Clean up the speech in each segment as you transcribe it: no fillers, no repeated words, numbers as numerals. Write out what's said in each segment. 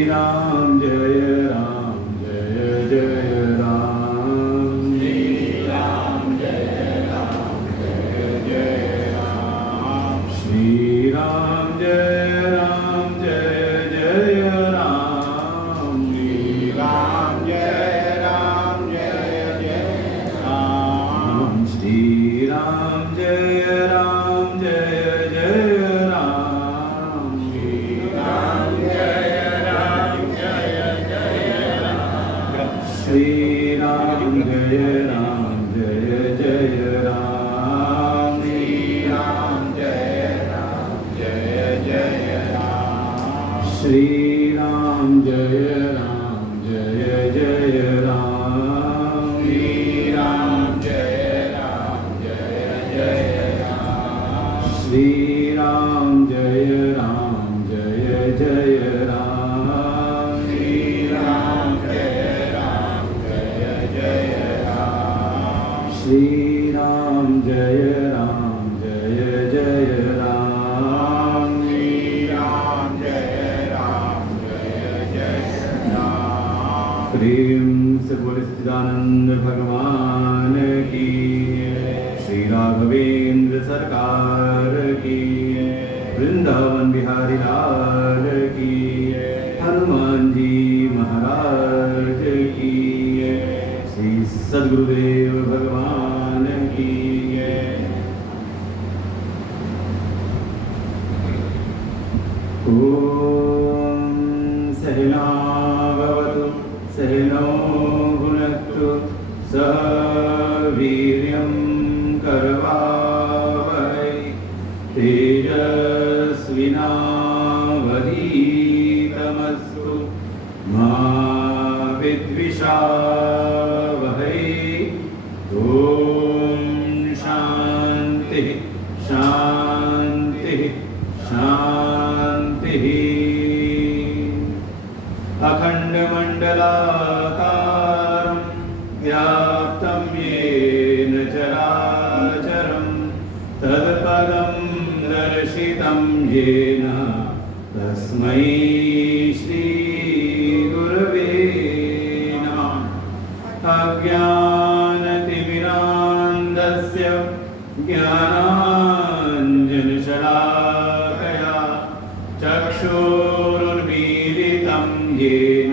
राम जय जय राम, श्री राम जय जय राम, श्री राम जय जय राम, श्री राम जय जय राम, श्री राम जय जय राम, श्री राम श्री राम जय जय राम, श्री राम जय जय राम, श्री राम जय जय राम, श्री राम जय जय राम, श्री राम जय जय राम, श्री राम श्री राम जय जय राम, श्री राम जय जय राम। प्रेम से बोले सच्चिदानंद भगवान की, श्री राघवेंद्र सरकार की, वृंदावन बिहारी लाल की, हनुमान जी महाराज की, श्री सद्गुरुदेव भगवान की। ओम सहना भवतु सहनौ भुनक्तु सह वीर्यं करवावहै तेजस्विनावधीतमस्तु मा विद्विषावहै। ओम शांति शांति शांति। अखंडमंडलाकारं व्याप्तं येन चराचरं तत्पदं दर्शितं येन तस्मै श्री गुरवे नमः। अज्ञानतिमिरान्धस्य ज्ञानाञ्जनशलाकया चक्षुरुन्मीलितं येन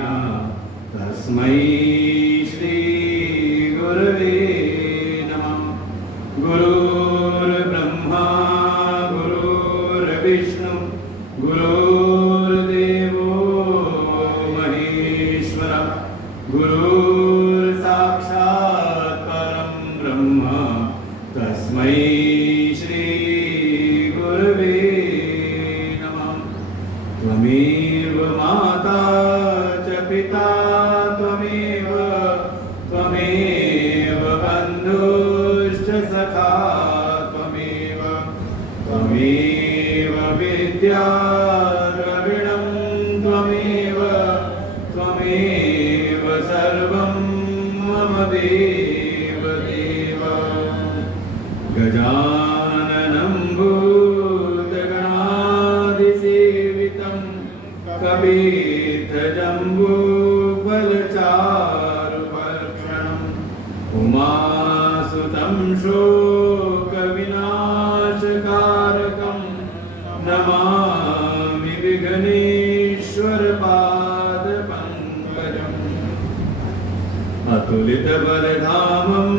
तस्मै श्री गुरवे नमः। गुरुर्ब्रह्मा गुरुर्विष्णु गुरुर्देवो महेश्वरः गुरुर्साक्षात् परं ब्रह्म तस्मै श्री गुरवे नमः। त्वमेव माता च पिता त्वमेव बन्धुश्च सखा त्वमेव विद्या द्रविणं त्वमेव सर्वं मम देव देव। गजाननं भूतगणादिसेवितं कपित्थजम्बूफलचारुभक्षणम् उमासुतं शोकविनाशकारकं नमामि विघ्नेश्वरपादपङ्कजम्। अतुलितबलधामं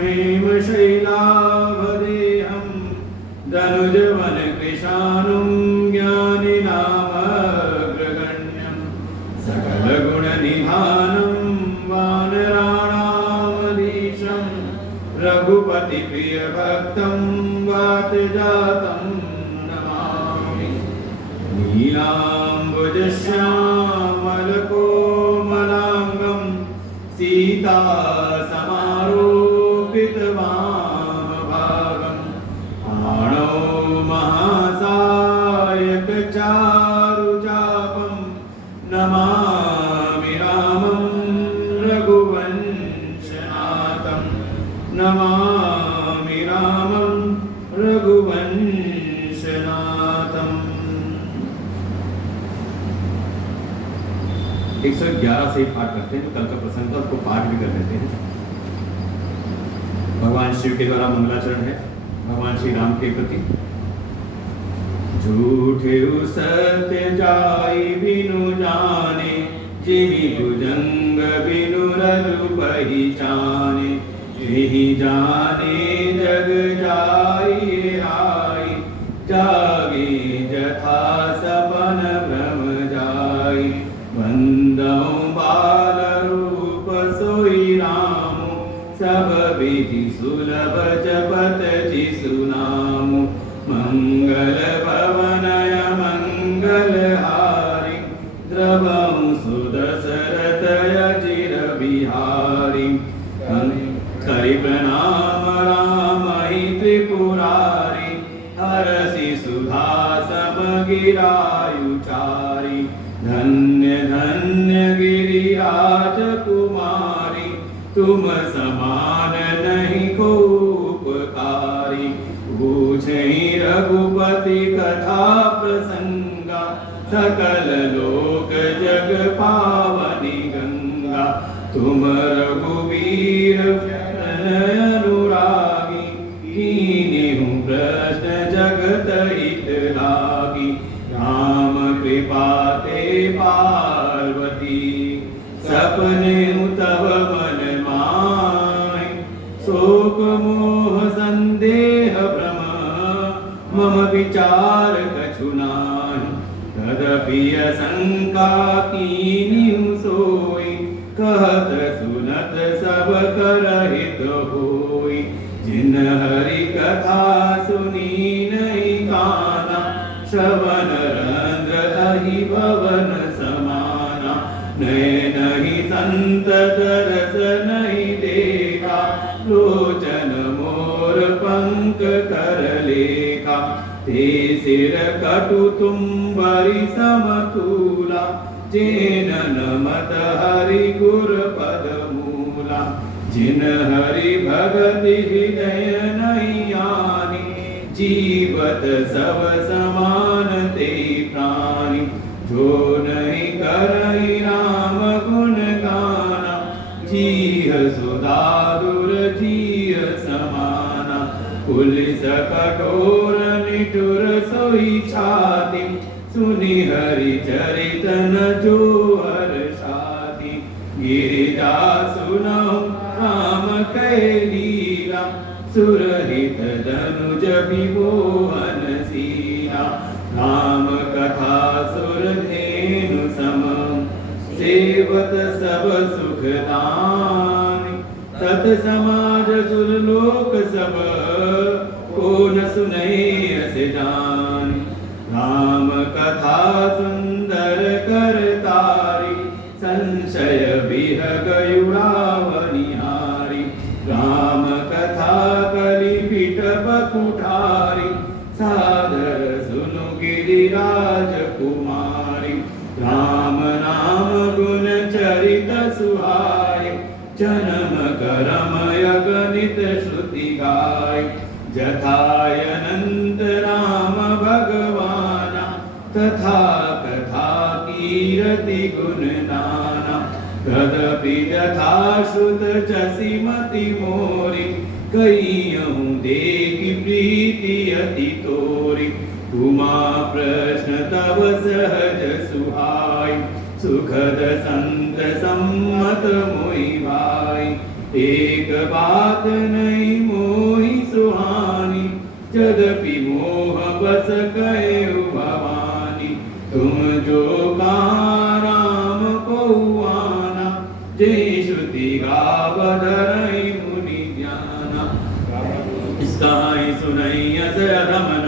हेमशैलाभदेहं दनुजवनकृशानुं ज्ञानिनामग्रगण्यं सकलगुणनिधानं वानराणामधीशं रघुपतिप्रियभक्तं वातजातं नमामि। नीलाम्बुजश्यामलकोमलाङ्गं सीतासमारोपितवामभागं पाणौ महासायकचारुचापं नमामि रामं रघुवंशनाथं नमामि रामं रघुवंशनाथम्। 111 से ही पाठ करते हैं, तो कल का प्रसंग था उसको पाठ भी कर लेते हैं। भगवान शिव के द्वारा मंगलाचरण है भगवान श्री राम के प्रति। झूठे सत्य जाई बिनु जाने, जिहि भुजंग बिनु रजु पहिचाने, यही जाने जग जाई राई, जागे जथा सपन भ्रम जाई। बंदौ बाल रूप सोई राम, सब विधि सुलभ जपत जिसु नाम। मंगल भवनय मंगल हारी, द्रवं सुदशरथ अजिर बिहारी। करि प्रणाम राम ही त्रिपुरारी, हरसि सुधा समगिरायुचारी। धन्य धन्य गिरिराज कुमारी, तुम समान नहीं को उपकारी। पूछहि रघुपति कथा प्रसंगा, सकल लोक जग पावनी गंगा। तुम रघुवीर अनुरागी, कीन्हु प्रश्न जगत हित लागी। राम कृपा ते पार्वती, सपने तव मन माय। शोक मोह संदेह भ्रम, मम विचार कछु नाहि। तदपि शंका कीन्हु सोई, कहत सुनत सब करहित होई। जिन हरि कथा सुनी नहीं काना, श्रवण रंध्र अहि भवन समाना। नयन ही संत दरस नहीं देखा, लोचन मोर पंक कर लेखा। ते सिर कटु तुम्बरि समतूला, जेन नमत हरि गुर पद मूला। जिन हरि भगति हृदय नहीं आनी, जीवत सब समान ते प्राणी। जो नहीं करहि राम गुण गाना, जीह सुधादुर जीह समाना। पुलिस कठोर निठुर सोई छाति, सुनि हरि चरित न जो हर्षाति। गिरिजा सुनहु राम कै लीला, सुरहित धनुज विमोहन सीला। राम कथा सुरधेनु सम, सेवत सब सुखदानि। सत समाज सुरलोक सब, को न सुनहि अस जानि। राम कथा सुंदर करतारी, संशय विहग उड़ावनिहारी। राम कथा कलि पिटप कुठारी, सादर सुनु गिरिराज कुमारी। राम नाम गुण चरित सुहाय, जन्म करम अगणित श्रुति गाय। जथाय अनंत राम भगवाना, तथा कथा कीरति गुण नाना। तदपि जथा श्रुत जसिमति मोरी, कहियहु देखि प्रीति अति तोरी। उमा प्रश्न तव सहज सुहाय, सुखद संत सम्मत मोहि भाई। एक बात नहीं मोहि सुहानी, यद्यपि मोह बस कहेउ भवानी। तुम जो कहा राम को आना, जय श्रुति गावधरहि मुनि ज्ञाना। इसका ही सुनई अस अधमन,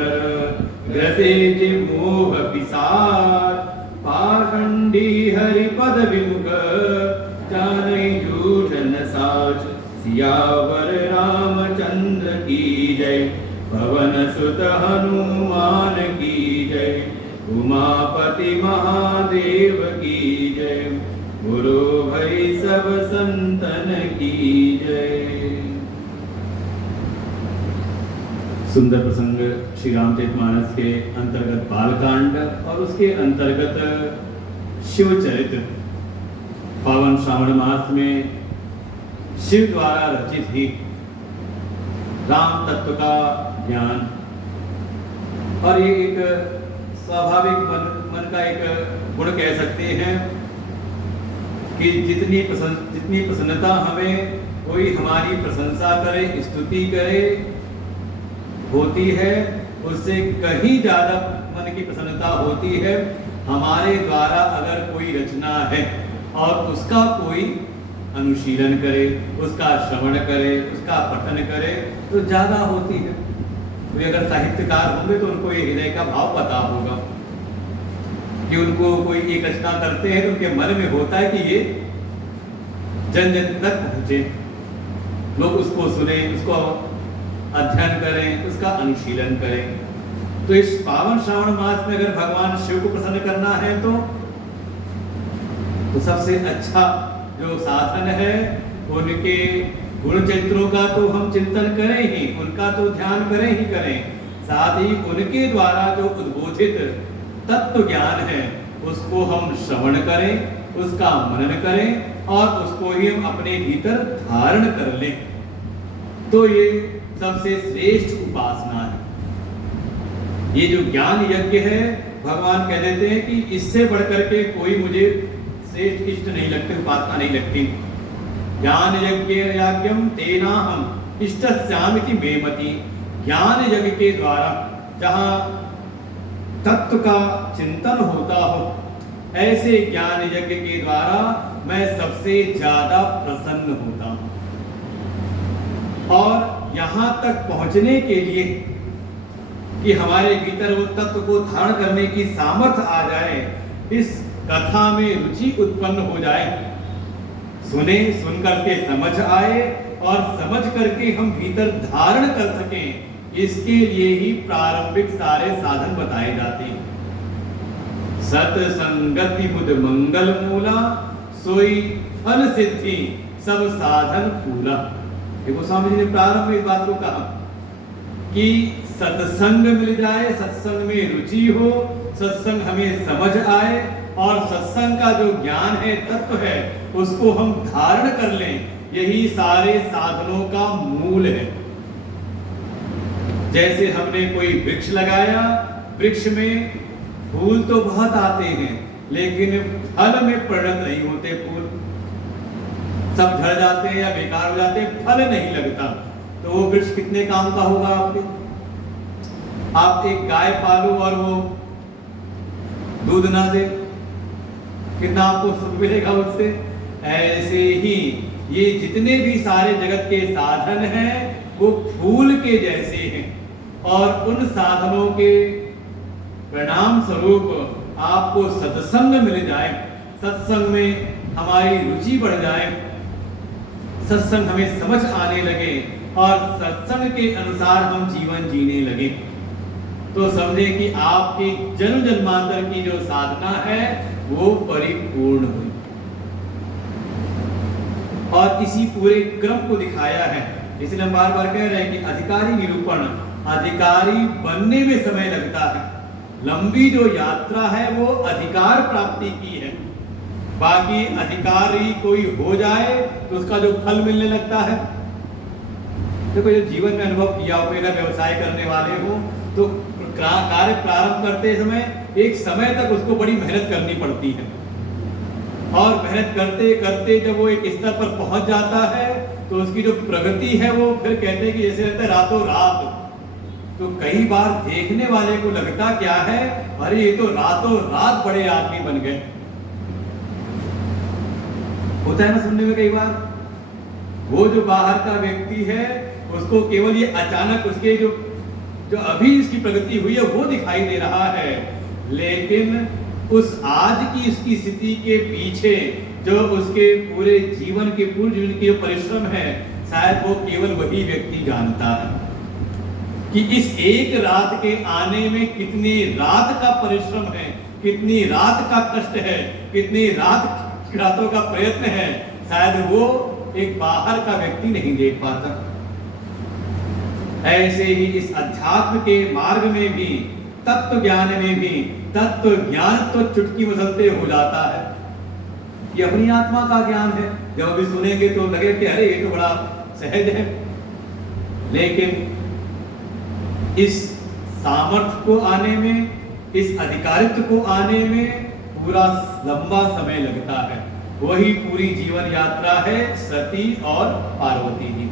ग्रसे जिव मोह पिसाच। पाखंडी हरि पद विमुख, जानहि झूठ न साच। सियावर रामचंद्र की जय, पवन सुत हनुमान की जय। उमापति महादेव की जय, गुरु भई सब संतन की जय। सुंदर प्रसंग श्री रामचरितमानस के अंतर्गत बालकांड और उसके अंतर्गत शिव चरित्र पावन श्रावण मास में शिव द्वारा रचित ही राम तत्व का ज्ञान, और ये एक स्वाभाविक मन का एक गुण कह सकते हैं कि जितनी प्रसन्नता हमें कोई हमारी प्रशंसा करे, स्तुति करे होती है, उससे कहीं ज़्यादा मन की प्रसन्नता होती है हमारे द्वारा अगर कोई रचना है और उसका कोई अनुशीलन करे, उसका श्रवण करे, उसका पठन करे तो ज़्यादा होती है। कोई अगर साहित्यकार होंगे तो उनको ये हृदय का भाव पता होगा कि उनको कोई एक रचना करते हैं तो उनके मन में होता है कि ये जन जन तक पहुँचे, लोग उसको सुने, उसको अध्ययन करें, उसका अनुशीलन करें। तो इस पावन श्रावण मास में अगर भगवान शिव को प्रसन्न करना है तो सबसे अच्छा जो साधन है उनके गुण चरित्रों का तो हम चिंतन करें ही, उनका तो ध्यान करें ही करें, साथ ही उनके द्वारा जो उद्बोधित तत्व ज्ञान है उसको हम श्रवण करें, उसका मनन करें और उसको ही हम अपने भीतर धारण कर लें। तो ये सबसे श्रेष्ठ उपासना है। ये जो ज्ञान यज्ञ है, भगवान कह देते हैं कि इससे बढ़कर के कोई मुझे श्रेष्ठ इष्ट नहीं लगते, उपासना नहीं लगती। ज्ञान यज्ञ याज्ञम तेना हम इष्टस्यामिति मेमति। ज्ञान यज्ञ के द्वारा जहाँ तत्व का चिंतन होता हो, ऐसे ज्ञान यज्ञ के द्वारा मैं सबसे ज्यादा प्रसन्न होता हूँ। और यहाँ तक पहुँचने के लिए कि हमारे भीतर वो तत्व को धारण करने की सामर्थ्य आ जाए, इस कथा में रुचि उत्पन्न हो जाए, सुने, सुन करके समझ आए और समझ करके हम भीतर धारण कर सकें, इसके लिए ही प्रारंभिक सारे साधन बताए जाते हैं। सत्संगति बुध मंगल मूला, सोई फल सिद्धि सब साधन पूरा। देखो स्वामी जी ने प्रारंभ में इस बात को कहा कि सत्संग मिल जाए, सत्संग में रुचि हो, सत्संग हमें समझ आए और सत्संग का जो ज्ञान है, तत्व है, उसको हम धारण कर लें, यही सारे साधनों का मूल है। जैसे हमने कोई वृक्ष लगाया, वृक्ष में फूल तो बहुत आते हैं लेकिन फल में परिणत नहीं होते, फूल सब झड़ जाते हैं या बेकार हो जाते हैं, फल नहीं लगता। तो वो वृक्ष कितने काम का होगा आपके? आप एक गाय पालो और वो दूध ना दे, कितना आपको सुख मिलेगा उससे? ऐसे ही ये जितने भी सारे जगत के साधन हैं वो फूल के जैसे हैं, और उन साधनों के परिणाम स्वरूप आपको सत्संग मिल जाए, सत्संग में हमारी रुचि बढ़ जाए, सत्संग हमें समझ आने लगे और सत्संग के अनुसार हम जीवन जीने लगे, तो समझे कि आपकी जन्म जन्मांतर की जो साधना है वो परिपूर्ण हुई। और इसी पूरे क्रम को दिखाया है, इसलिए हम बार बार कह रहे हैं कि अधिकारी निरूपण, अधिकारी बनने में समय लगता है। लंबी जो यात्रा है वो अधिकार प्राप्ति की है, बाकी अधिकारी कोई हो जाए तो उसका जो फल मिलने लगता है। देखो जो जीवन में अनुभव किया हो, अगर व्यवसाय करने वाले हो तो कार्य प्रारंभ करते समय एक समय तक उसको बड़ी मेहनत करनी पड़ती है, और मेहनत करते करते जब वो एक स्तर पर पहुंच जाता है तो उसकी जो प्रगति है वो फिर कहते हैं कि जैसे रहता है रातों रात। तो कई बार देखने वाले को लगता क्या है, अरे ये तो रातों रात बड़े आदमी बन गए। होता है ना सुनने में कई बार, वो जो बाहर का व्यक्ति है उसको केवल ये अचानक उसके जो अभी इसकी प्रगति हुई है वो दिखाई दे रहा है, लेकिन उस आज की इसकी स्थिति के पीछे जो उसके पूरे जीवन के परिश्रम है, शायद वो केवल वही व्यक्ति जानता है कि इस एक रात के आने में कितनी रात का परिश्रम है, कितनी रात का कष्ट है, कितनी रातों का प्रयत्न है, शायद वो एक बाहर का व्यक्ति नहीं देख पाता। ऐसे ही इस अध्यात्म के मार्ग में भी, तत्व ज्ञान में भी, तत्व ज्ञान तो चुटकी मसलते हो जाता है। ये अपनी आत्मा का ज्ञान है। जब अभी सुनेंगे तो लगे कि अरे ये तो बड़ा सहज है, लेकिन इस सामर्थ्य को आने में, इस अधिकारित्व को आने में पूरा लंबा समय लगता है। वही पूरी जीवन यात्रा है सती और पार्वती की,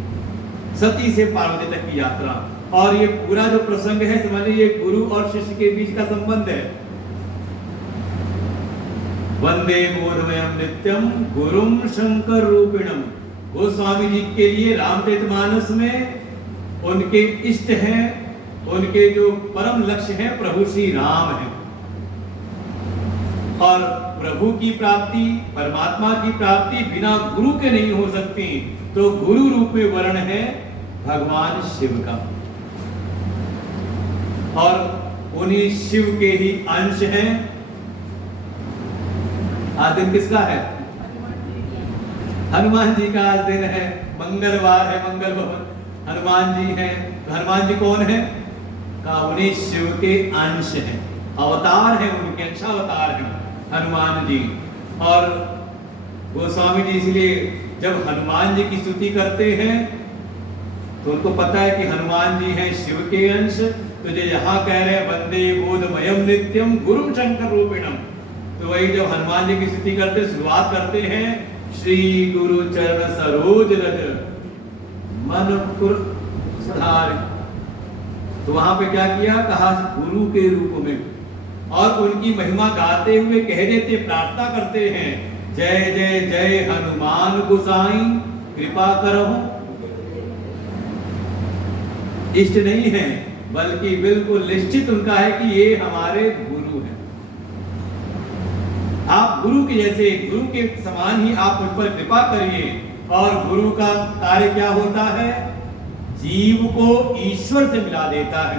सती से पार्वती तक की यात्रा। और ये पूरा जो प्रसंग है समझ लीजिए गुरु और शिष्य के बीच का संबंध है। वंदे बोधमयम नित्यम गुरुम शंकर रूपिणम। गोस्वामी जी के लिए रामचरितमानस में उनके इष्ट हैं, उनके जो परम लक्ष्य हैं प्रभु श्री राम हैं। और प्रभु की प्राप्ति, परमात्मा की प्राप्ति बिना गुरु के नहीं हो सकती। तो गुरु रूप में वर्ण है भगवान शिव का, और उन्हीं शिव के ही अंश हैं। आज दिन किसका है? हनुमान जी का आज दिन है, मंगलवार है, मंगल भवन हनुमान जी हैं। तो हनुमान जी कौन है? का उन्हीं शिव के अंश हैं, अवतार हैं, उनके अंशावतार हैं हनुमान जी। और गोस्वामी जी इसलिए जब हनुमान जी की स्तुति करते हैं तो उनको पता है कि हनुमान जी हैं शिव के अंश। तो जो यहाँ कह रहे हैं वंदे बोधमयम नित्यम गुरुम शंकर रूपिणम, तो वही जब हनुमान जी की स्तुति करते शुरुआत करते हैं श्री गुरु चरण सरोज रज मन सुधार। तो वहां पे क्या किया? कहा गुरु के रूप में, और उनकी महिमा गाते हुए कह देते, प्रार्थना करते हैं जय जय जय हनुमान गोसाई कृपा करहु। इष्ट नहीं है बल्कि बिल्कुल निश्चित उनका है कि ये हमारे गुरु हैं। आप गुरु के जैसे, गुरु के समान ही आप मुझ पर कृपा करिए। और गुरु का कार्य क्या होता है? जीव को ईश्वर से मिला देता है,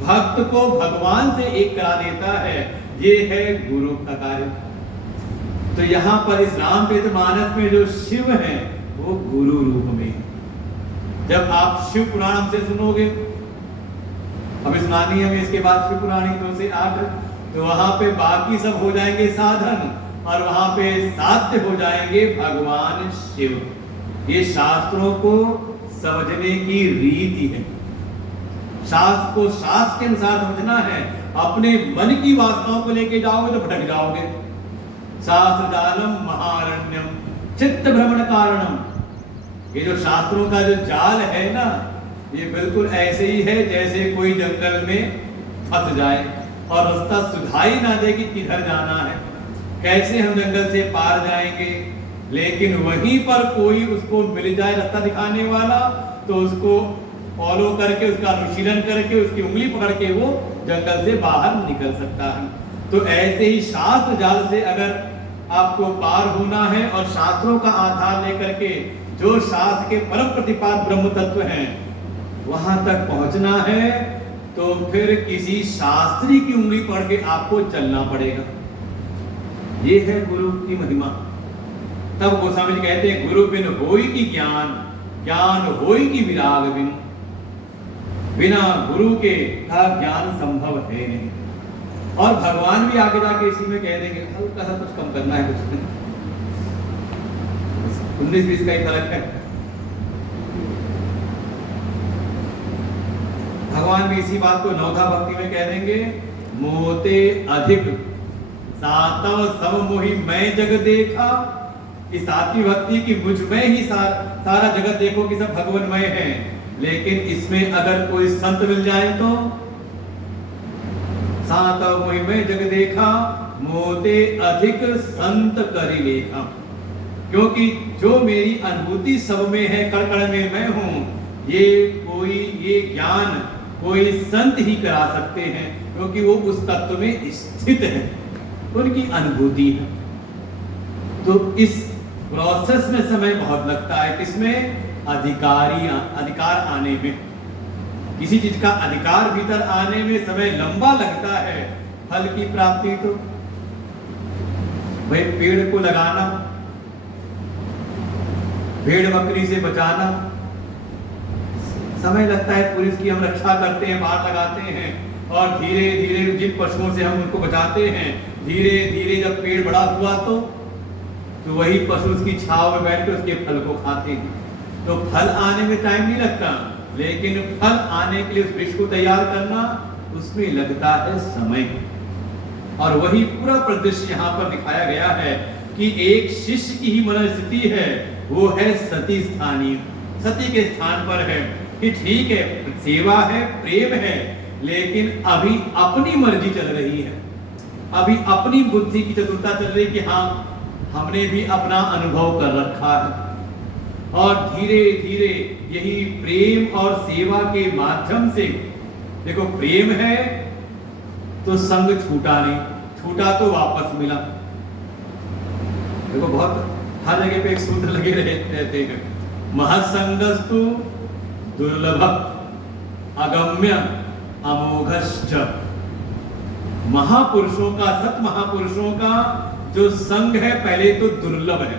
भक्त को भगवान से एक करा देता है। ये है गुरु का कार्य। तो यहाँ पर इस रामचरितमानस में जो शिव हैं वो गुरु रूप में। जब आप शिव पुराण से सुनोगे, अभी सुनानी है हमें इसके बाद शिव पुराण 2 से 8, तो वहां पे बाकी सब हो जाएंगे साधन, और वहां पे साध्य हो जाएंगे भगवान शिव। ये शास्त्रों को समझने की रीति है। शास्त्र को शास्त्र के अनुसार समझना है। अपने मन की वासनाओं को लेके जाओगे तो भटक जाओगे। शास्त्र जालम महारण्यम चित्त भ्रमण कारणम। ये जो शास्त्रों का जो जाल है ना, ये बिल्कुल ऐसे ही है जैसे कोई जंगल में फंस जाए और रास्ता सुझाई ना दे कि किधर जाना है, कैसे हम जंगल से पार जाएंगे। लेकिन वहीं पर कोई उसको मिल जाए रास्ता दिखाने वाला, तो उसको फॉलो करके, उसका अनुशीलन करके, उसकी उंगली पकड़ के वो जंगल से बाहर निकल सकता है। तो ऐसे ही शास्त्र जाल से अगर आपको पार होना है और शास्त्रों का आधार लेकर के जो शास्त्र के परम प्रतिपाद ब्रह्म तत्व हैं वहां तक पहुंचना है, तो फिर किसी शास्त्री की उंगली पकड़ के आपको चलना पड़ेगा। ये है गुरु की महिमा। तब गोस्वामी जी कहते हैं गुरु बिन होई की ज्ञान, ज्ञान होई की विराग बिन। बिना गुरु के का ज्ञान संभव है नहीं। और भगवान भी आगे जाके इसी में कह देंगे, हल्का सा कुछ कम करना है, कुछ 19-20 का ही फर्क है। भगवान भी इसी बात को नवधा भक्ति में कह देंगे, मोते अधिक सातव सब मोहि मैं जग देखा। कि सातवीं भक्ति की मुझ में ही सारा जगत देखो कि सब भगवानमय है। लेकिन इसमें अगर कोई संत मिल जाए तो सातव मोहि मैं जग देखा, मोते अधिक संत करी लेखा। क्योंकि जो मेरी अनुभूति सब में है, कण-कण में मैं हूं, ये ज्ञान कोई संत ही करा सकते हैं, क्योंकि वो उस तत्व में स्थित है, उनकी अनुभूति है। तो इस प्रोसेस में समय बहुत लगता है। किसमें? अधिकार आने में। किसी चीज का अधिकार भीतर आने में समय लंबा लगता है। फल की प्राप्ति तो भाई पेड़ को लगाना, भेड़ बकरी से बचाना, समय लगता है। पुलिस की हम रक्षा करते हैं, बाहर लगाते हैं, और धीरे धीरे जिन पशुओं से हम उनको बचाते हैं, धीरे धीरे जब पेड़ बड़ा हुआ तो तो वही पशु उसकी छाव में बैठ कर उसके फल को खाते हैं। तो फल आने में टाइम नहीं लगता, लेकिन फल आने के लिए उस वृक्ष को तैयार करना, उसमें लगता है समय। और वही पूरा परिदृश्य यहाँ पर दिखाया गया है कि एक शिष्य की ही मनोस्थिति है, वो है सती स्थानीय, सती के स्थान पर है कि ठीक है, सेवा है, प्रेम है, लेकिन अभी अपनी मर्जी चल रही है, अभी अपनी बुद्धि की चतुरता चल रही कि हाँ हमने भी अपना अनुभव कर रखा है। और धीरे धीरे यही प्रेम और सेवा के माध्यम से, देखो प्रेम है तो संग छूटा नहीं, छूटा तो वापस मिला। देखो बहुत हर जगह पे एक सूत्र लगे रहते हैं, महसंगस्तु दुर्लभ अगम्य अमोघश्च। महापुरुषों का, सत महापुरुषों का जो संग है पहले तो दुर्लभ है,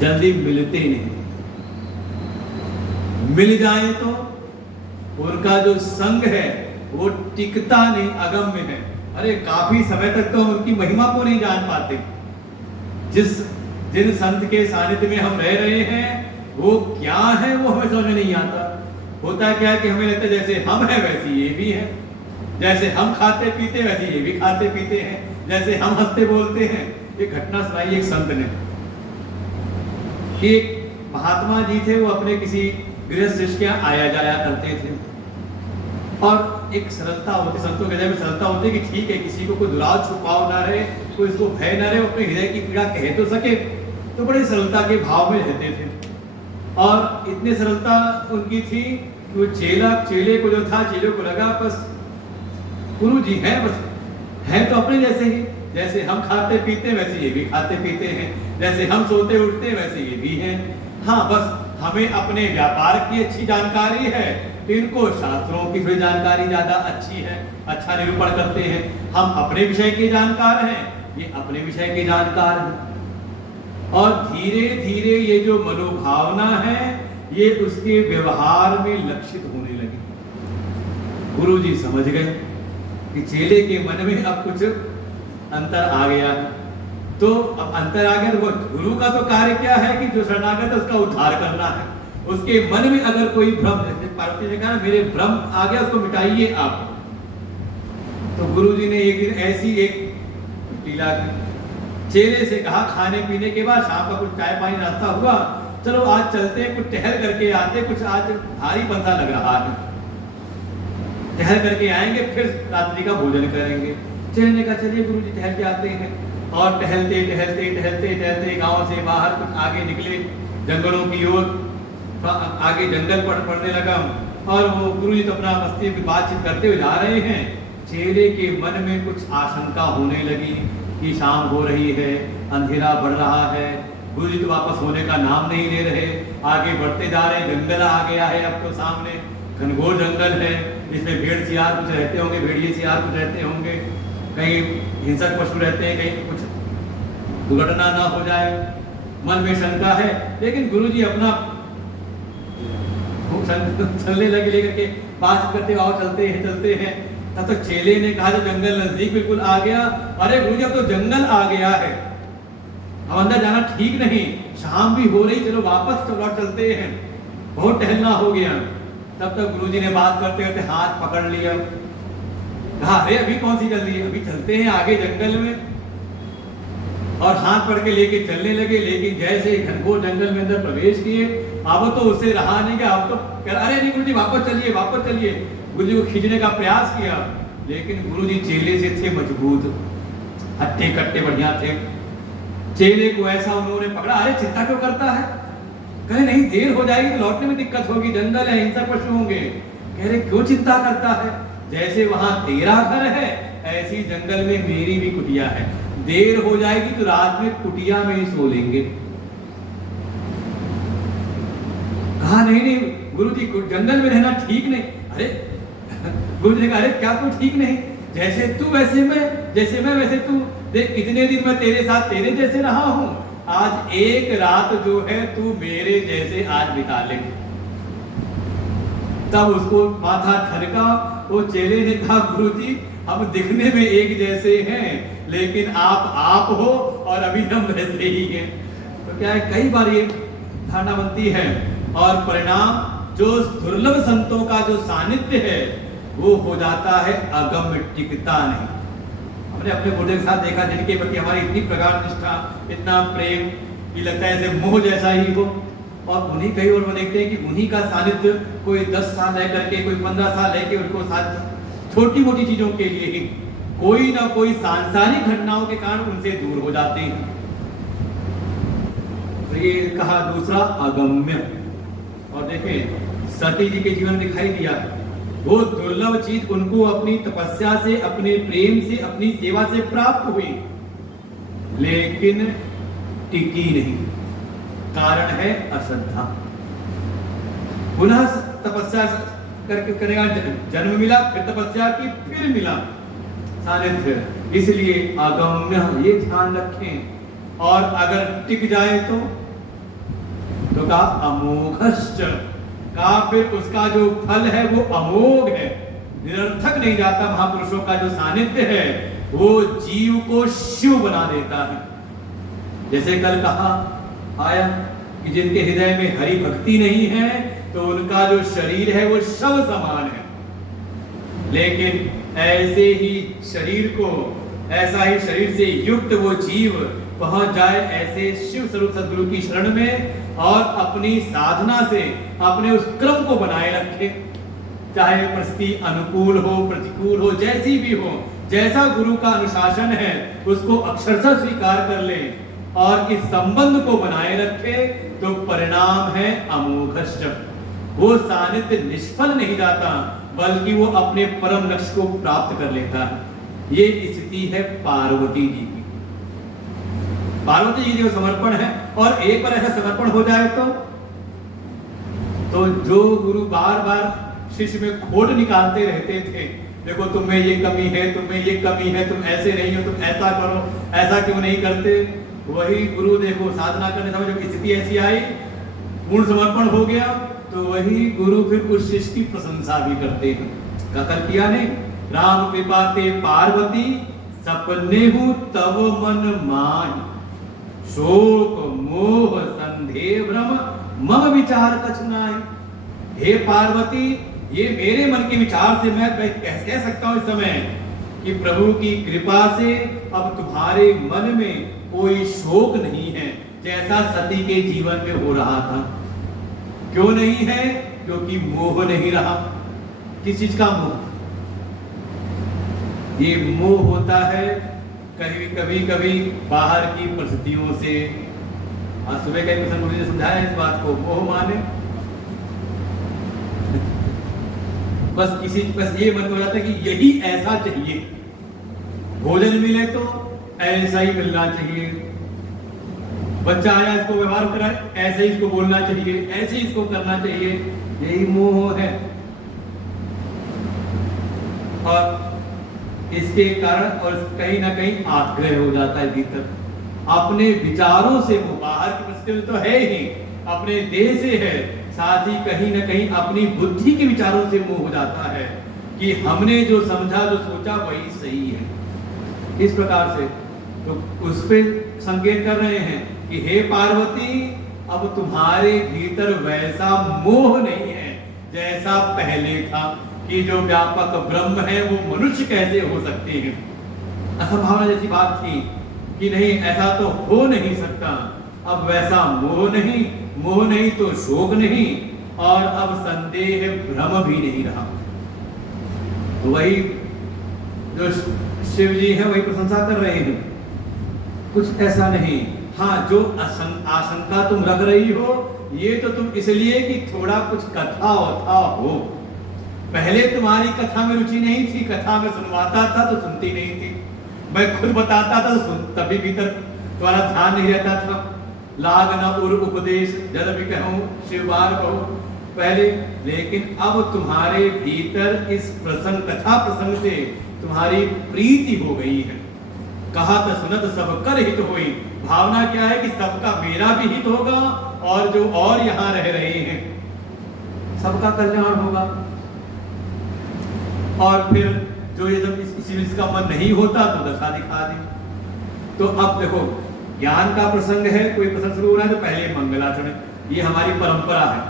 जल्दी मिलते नहीं, मिल जाए तो उनका जो संग है वो टिकता नहीं, अगम्य है। अरे काफी समय तक तो हम उनकी महिमा को नहीं जान पाते। जिन संत के सानिध्य में हम रह रहे हैं वो क्या है वो हमें समझ में नहीं आता। होता क्या है कि हमें लगता है जैसे हम हैं वैसे ये भी है, जैसे हम खाते पीते वैसे ये भी खाते पीते हैं, जैसे हम हंसते बोलते हैं। ये घटना सुनाई एक संत ने कि महात्मा जी थे, वो अपने किसी गृहस्थ शिष्य के यहाँ आया जाया करते थे और एक सरलता होती, संतों के हृदय में सरलता होती है कि ठीक है किसी को कोई दुराव छुपाव ना रहे, कोई इसको भय ना रहे, अपने हृदय की पीड़ा कह तो सके, तो बड़ी सरलता के भाव में रहते थे। और इतनी सरलता उनकी थी कि वो चेले को जो था, चेले को लगा बस गुरु जी हैं, बस हैं तो अपने जैसे ही, जैसे हम खाते पीते वैसे ये भी खाते पीते हैं, जैसे हम सोते उठते वैसे ये भी हैं। हाँ बस हमें अपने व्यापार की अच्छी जानकारी है, इनको शास्त्रों की भी जानकारी ज्यादा अच्छी है, अच्छा निरूपण करते हैं। हम अपने विषय के जानकार हैं, ये अपने विषय के जानकार हैं। और धीरे धीरे ये जो मनोभावना है ये उसके व्यवहार में लक्षित होने लगी। गुरु जी समझ गए कि चेले के मन में अब कुछ अंतर आ गया है। तो अब अंतर आ गया तो गुरु का तो कार्य क्या है कि जो शरणागत है उसका उद्धार करना है। उसके मन में अगर कोई भ्रम, पार्वती ने कहा मेरे भ्रम आ गया उसको मिटाइए आप। तो गुरु जी ने एक दिन ऐसी एक लीला की, चेले से कहा खाने पीने के बाद शाम का कुछ चाय पानी नाश्ता हुआ, चलो आज चलते कुछ टहल करके आते, कुछ आज भारी पंसा लग रहा है, टहल करके आएंगे फिर रात्रि का भोजन करेंगे। चेले ने कहा चलिए गुरु जी टहल के आते हैं। और टहलते टहलते टहलते टहलते गांव से बाहर कुछ आगे निकले जंगलों की ओर, आगे जंगल पड़ने लगा और वो गुरु जी तो अपना मस्ती में बातचीत करते हुए जा रहे हैं। चेले के मन में कुछ आशंका होने लगी कि शाम हो रही है, अंधेरा बढ़ रहा है, गुरु जी तो वापस होने का नाम नहीं ले रहे, आगे बढ़ते जा रहे, जंगल आ गया है अब तो सामने, घनघोर जंगल है, इसमें भेड़ सियार कुछ रहते होंगे, भेड़िए सियार कुछ रहते होंगे, कहीं हिंसक पशु रहते हैं, कहीं कुछ दुर्घटना ना हो जाए, मन में शंका है। लेकिन गुरुजी अपना चलने लगे लेकर के बात करते आओ चलते हैं। तब तो चेले ने कहा जब जंगल नजदीक बिल्कुल आ गया, अरे गुरुजी अब तो जंगल आ गया है, अब अंदर जाना ठीक नहीं, शाम भी हो रही, चलो वापस लौट चलते हैं, बहुत टहलना हो गया। तब तक गुरुजी ने बात करते करते हाथ पकड़ लिया, कहा अरे अभी कौन सी चल रही है, अभी चलते हैं आगे जंगल में। और हाथ पकड़ के लेके चलने लगे। लेकिन जैसे घनघोर जंगल में अंदर प्रवेश किए, अब तो उससे रहा नहीं गया, अब तो कह अरे नहीं गुरुजी वापस चलिए। गुरुजी को खींचने का प्रयास किया, लेकिन गुरुजी चेले से थे मजबूत, हट्टे कट्टे बढ़िया थे। चेले को ऐसा उन्होंने पकड़ा, अरे चिंता क्यों करता है, कहे नहीं देर हो जाएगी तो लौटने में दिक्कत होगी, जंगल है, हिंसक पशु होंगे। कह रहे क्यों चिंता करता है, जैसे वहां तेरा घर है ऐसी जंगल में मेरी भी कुटिया है, देर हो जाएगी तो रात में कुटिया में ही सो लेंगे। कहा नहीं गुरुजी जंगल में रहना ठीक नहीं। अरे गुरुजी ने कहा अरे क्या तू ठीक नहीं, जैसे तू वैसे मैं, जैसे मैं वैसे तू, देख इतने दिन मैं तेरे साथ तेरे जैसे रहा हूं, आज एक रात जो है तू मेरे जैसे आज बिता ले। तब उसको माथा ठनका। वो चेले ने कहा गुरुजी हम दिखने में एक जैसे हैं, लेकिन आप हो और अभी हम वैसे ही हैं। तो क्या है, कई बार ये धारणा बनती है और परिणाम जो दुर्लभ संतों का जो सानिध्य है वो हो जाता है अगम्य, टिकता नहीं। हमने अपने गुरुदेव के साथ देखा जिनके प्रति हमारी इतनी प्रगाढ़ निष्ठा, इतना प्रेम कि लगता है जैसे मोह जैसा ही हो, और उन्हीं कई और में देखते हैं कि उन्हीं का सानिध्य कोई 10 साल रह करके, कोई 15 साल रह के उनको साथ छोटी मोटी चीजों के लिए ही कोई ना कोई सांसारिक घटनाओं के कारण उनसे दूर हो जाते हैं। तो ये कहा दूसरा अगम्य। और देखें सती जी के जीवन में दिखाई दिया, वो दुर्लभ चीज उनको अपनी तपस्या से, अपने प्रेम से, अपनी सेवा से प्राप्त हुई, लेकिन टिकी नहीं। कारण है अश्रद्धा। पुनः तपस्या करके करेगा, जन्म मिला, फिर तपस्या की, फिर मिला सानिध्य। इसलिए अगम्य ये ध्यान रखें। और अगर टिक जाए तो कहा अमोघश्च, कहा फिर उसका जो फल है वो अमोघ है, निरर्थक नहीं जाता। महापुरुषों का जो सानिध्य है वो जीव को शिव बना देता है। जैसे कल कहा आया कि जिनके हृदय में हरि भक्ति नहीं है तो उनका जो शरीर है वो शव समान है। लेकिन ऐसे ही शरीर को, ऐसा ही शरीर से युक्त वो जीव पहुंच जाए ऐसे शिव स्वरूप सद्गुरु की शरण में और अपनी साधना से अपने उस क्रम को बनाए रखे, चाहे परिस्थिति अनुकूल हो, प्रतिकूल हो, जैसी भी हो, जैसा गुरु का अनुशासन है उसको अक्षरशः स्वीकार कर ले और इस संबंध को बनाए रखे, तो परिणाम है अमोघश्च। वो सानिध्य निष्फल नहीं जाता, बल्कि वो अपने परम लक्ष्य को प्राप्त कर लेता है। ये स्थिति है पार्वती जी की। पार्वती जी जो समर्पण है, और एक बार ऐसा समर्पण हो जाए तो जो गुरु बार बार शिष्य में खोट निकालते रहते थे, देखो तुम में ये कमी है, तुम में ये कमी है, तुम ऐसे नहीं हो, तुम ऐसा करो, ऐसा क्यों नहीं करते, वही गुरु देखो साधना करने समय जब स्थिति ऐसी आई, पूर्ण समर्पण हो गया, तो वही गुरु फिर उस शिष्य की प्रशंसा भी करते हैं। कल किया नहीं, राम कृपा ते पार्वती सपने हूँ तव मन मान, शोक मोह संदेह भ्रम मम विचार कछ नाहि। हे पार्वती, ये मेरे मन के विचार से मैं कह सकता हूं इस समय कि प्रभु की कृपा से अब तुम्हारे मन में कोई शोक नहीं है, जैसा सती के जीवन में हो रहा था। क्यों नहीं है? क्योंकि मोह नहीं रहा। किस चीज का मोह? ये मोह होता है कभी बाहर की परिस्थितियों से। आज सुबह का प्रसंग मुझे समझाया इस बात को। मोह माने बस ये मन हो जाता है कि यही ऐसा चाहिए, भोजन मिले तो ऐसा ही मिलना चाहिए, बच्चा आया इसको व्यवहार कराए ऐसे ही इसको बोलना चाहिए, ऐसे ही इसको करना चाहिए, यही मोह है। और इसके कारण और कहीं ना कहीं आग्रह हो जाता है भीतर, अपने विचारों से वो बाहर की परिस्थिति तो है ही, अपने देह से है, साथ ही कहीं ना कहीं अपनी बुद्धि के विचारों से मोह हो जाता है कि हमने जो समझा जो सोचा वही सही है। इस प्रकार से तो उस पे संकेत कर रहे हैं कि हे पार्वती, अब तुम्हारे भीतर वैसा मोह नहीं है जैसा पहले था कि जो व्यापक ब्रह्म है वो मनुष्य कैसे हो सकते हैं। असंभावना जैसी बात थी कि नहीं ऐसा तो हो नहीं सकता। अब वैसा मोह नहीं तो शोक नहीं, और अब संदेह भ्रम भी नहीं रहा। वही जो शिव जी है वही प्रशंसा कर रहे हैं, कुछ ऐसा नहीं। हाँ, जो आशंका तुम रख रही हो ये तो तुम इसलिए कि थोड़ा कुछ कथा वथा हो। पहले तुम्हारी कथा में रुचि नहीं थी, कथा में सुनवाता था तो सुनती नहीं थी, मैं खुद बताता था तो तभी भीतर तुम्हारा ध्यान नहीं रहता था। लाग न उर उपदेश जद भी कहूं शिव बार कहो पहले, लेकिन अब तुम्हारे भीतर इस प्रसंग कथा प्रसंग से तुम्हारी प्रीति हो गई है। कहा तो सुनत सब कर हित होई, भावना क्या है कि सबका मेरा भी हित होगा और जो और यहाँ रह रहे हैं सबका कल्याण होगा। और फिर जो ये जब इसका मन नहीं होता तो दशा दिखा दी, तो अब देखो ज्ञान का प्रसंग है, कोई प्रसंग शुरू हो रहा है तो पहले मंगलाचरण, ये हमारी परंपरा है।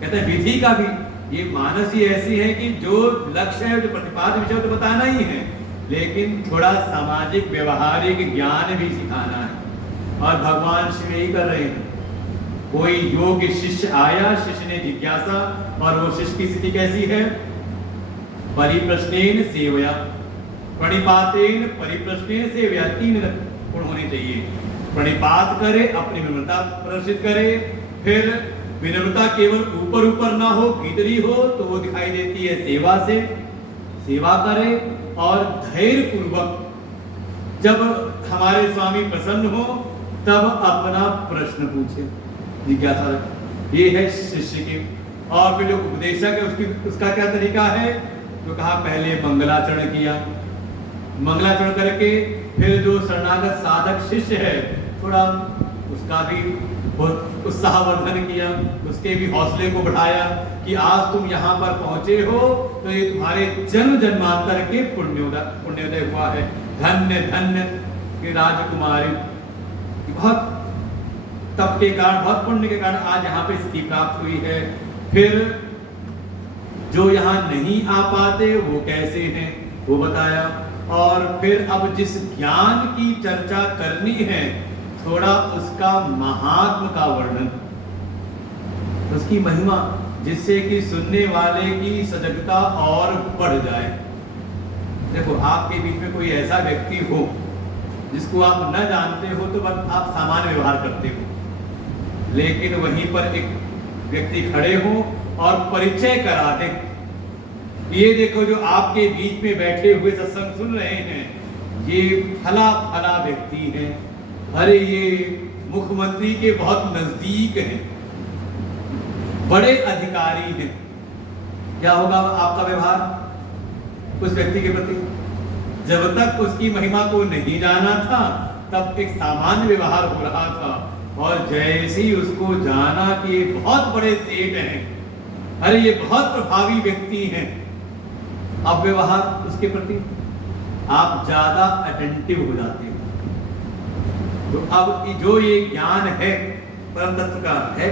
कहते हैं विधि का भी ये मानस ही ऐसी है कि जो लक्ष्य है, जो प्रतिपाद्य विषय तो बताना ही है, लेकिन थोड़ा सामाजिक व्यवहारिक ज्ञान भी सिखाना है। और भगवान शिव यही कर रहे हैं। कोई योग्य शिष्य आया, शिष्य ने जिज्ञासा, और वो शिष्य की स्थिति कैसी है? परिप्रश्नेन सेवया, प्रणिपातेन परिप्रश्नेन सेवया, 3 गुण होने चाहिए। प्रणिपात करे, अपनी विनम्रता प्रदर्शित करे, फिर विनम्रता केवल ऊपर ऊपर ना हो, भीतरी हो, तो वो दिखाई देती है सेवा से। सेवा करे और धैर्य पूर्वक जब हमारे स्वामी प्रसन्न हो तब अपना प्रश्न पूछे, जिज्ञासा रखे। ये है शिष्य की। और फिर जो उपदेशक है उसका क्या तरीका है? तो कहा पहले मंगलाचरण किया, मंगलाचरण करके फिर जो शरणागत साधक शिष्य है थोड़ा उसका भी उत्साहवर्धन किया, उसके भी हौसले को बढ़ाया कि आज तुम यहाँ पर पहुंचे हो तो ये तुम्हारे जन्म जन्मांतर के पुण्योदय हुआ है। धन्य धन्य कि राजकुमारी, बहुत तप के कारण, बहुत पुण्य के कारण आज यहाँ पे स्थिति प्राप्त हुई है। फिर जो यहाँ नहीं आ पाते वो कैसे हैं वो बताया। और फिर अब जिस ज्ञान की चर्चा करनी है थोड़ा उसका महात्म का वर्णन, उसकी महिमा, जिससे कि सुनने वाले की सजगता और बढ़ जाए। देखो आपके बीच में कोई ऐसा व्यक्ति हो जिसको आप न जानते हो तो बस आप सामान्य व्यवहार करते हो, लेकिन वहीं पर एक व्यक्ति खड़े हो और परिचय करा दे, ये देखो जो आपके बीच में बैठे हुए सत्संग सुन रहे हैं ये फला फला व्यक्ति है, अरे ये मुख्यमंत्री के बहुत नजदीक हैं, बड़े अधिकारी हैं। क्या होगा आपका व्यवहार उस व्यक्ति के प्रति? जब तक उसकी महिमा को नहीं जाना था तब एक सामान्य व्यवहार हो रहा था, और जैसे ही उसको जाना कि ये बहुत बड़े सेठ हैं, अरे ये बहुत प्रभावी व्यक्ति हैं, अब व्यवहार उसके प्रति आप ज्यादा अटेंटिव हो जाते हो। तो अब जो ये ज्ञान है परम तत्व का है,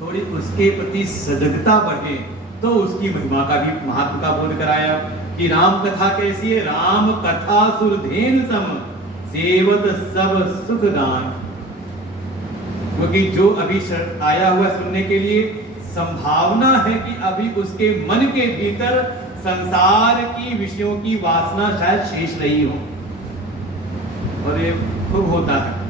थोड़ी उसके प्रति सजगता बढ़े तो उसकी महिमा का भी महत्व का बोध कराया कि राम कथा कैसी है? राम कथा सुरधेन सम सेवत सब सुख दान। क्योंकि जो अभी आया हुआ सुनने के लिए संभावना है कि अभी उसके मन के भीतर संसार की विषयों की वासना शायद शेष रही हो, और ये खूब होता है।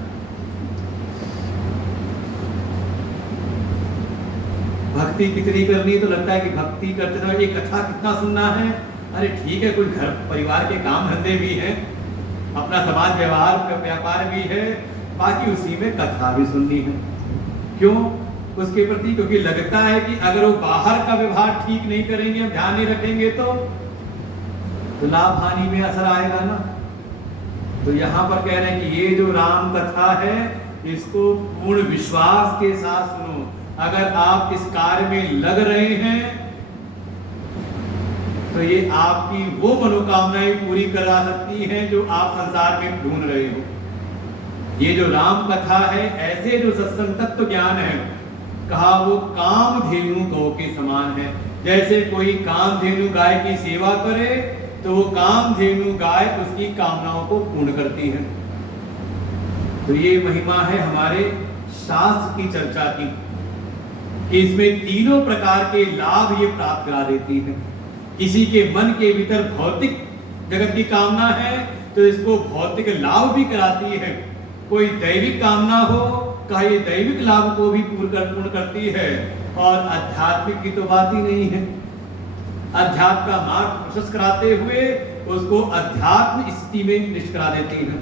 भक्ति कितनी करनी है तो लगता है कि भक्ति करते समय ये कथा कितना सुनना है। अरे ठीक है, कोई घर परिवार के काम धंधे भी हैं, अपना समाज व्यवहार व्यापार भी है, बाकी उसी में कथा भी सुननी है। क्यों? उसके प्रति क्योंकि लगता है कि अगर वो बाहर का व्यवहार ठीक नहीं करेंगे, हम ध्यान नहीं रखेंगे तो लाभ हानि में असर आएगा ना। तो यहाँ पर कह रहे हैं कि ये जो राम कथा है इसको पूर्ण विश्वास के साथ सुनो। अगर आप इस कार्य में लग रहे हैं तो ये आपकी वो मनोकामनाएं पूरी करा सकती हैं जो आप संसार में ढूंढ रहे हो। ये जो राम कथा है, ऐसे जो सत्संग तत्व ज्ञान है, कहा वो कामधेनु गौ के समान है। जैसे कोई कामधेनु गाय की सेवा करे तो वो कामधेनु गाय उसकी कामनाओं को पूर्ण करती है। तो ये महिमा है हमारे शास्त्र की चर्चा की कि इसमें तीनों प्रकार के लाभ ये प्राप्त करा देती है। किसी के मन के भीतर भौतिक जगत की कामना है तो इसको भौतिक लाभ भी कराती है। कोई दैविक कामना हो, कहा ये दैविक लाभ को भी पूर्ण करती है। और आध्यात्मिक की तो बात ही नहीं है। अध्यात्म का मार्ग प्रशस्त कराते हुए उसको अध्यात्म स्थिति में निष्ठ करा देती है।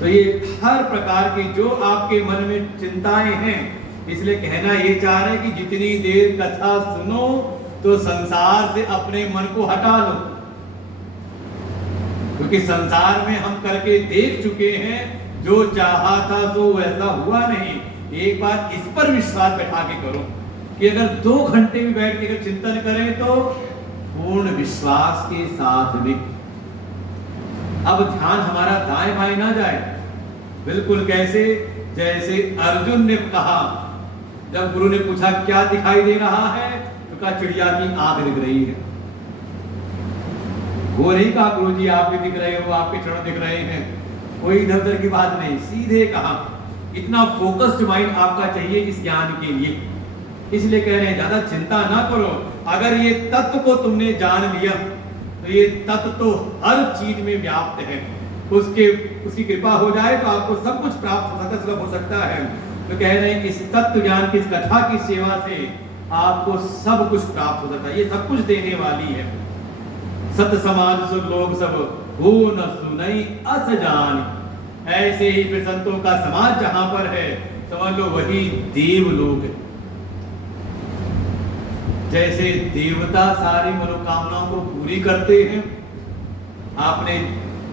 तो ये हर प्रकार की जो आपके मन में चिंताएं हैं, इसलिए कहना ये चाह रहे कि जितनी देर कथा सुनो तो संसार से अपने मन को हटा लो, क्योंकि संसार में हम करके देख चुके हैं, जो चाहा था तो वैसा हुआ नहीं। एक बार इस पर विश्वास बैठा के करो कि अगर 2 घंटे भी बैठ के चिंतन करें तो पूर्ण विश्वास के साथ में अब ध्यान हमारा दाएं बाएं ना जाए। बिल्कुल कैसे, जैसे अर्जुन ने कहा, जब गुरु ने पूछा क्या दिखाई दे रहा है, तो कहा चिड़िया की आंख दिख रही है। वो नहीं कहा गुरु जी आप भी दिख रहे हो, आपके चरण दिख रहे हैं, कोई इधर उधर की बात नहीं, सीधे कहा। इतना फोकस्ड माइंड आपका चाहिए इस ज्ञान के लिए। इसलिए कह रहे हैं ज्यादा चिंता ना करो, अगर ये तत्व को तुमने जान लिया तो ये तत्व तो हर चीज में व्याप्त है, उसकी कृपा हो जाए तो आपको सब कुछ प्राप्त हो सकता है, सुलभ हो सकता है। तो कह रहे हैं इस तत्व ज्ञान की, इस कथा की सेवा से आपको सब कुछ प्राप्त हो सकता है, ये सब कुछ देने वाली है। सत समाज सुर लोग सब हो न सुनई अस जान, ऐसे ही फिर संतों का समाज जहां पर है समझ लो वही देवलोक है। जैसे देवता सारी मनोकामनाओं को पूरी करते हैं, आपने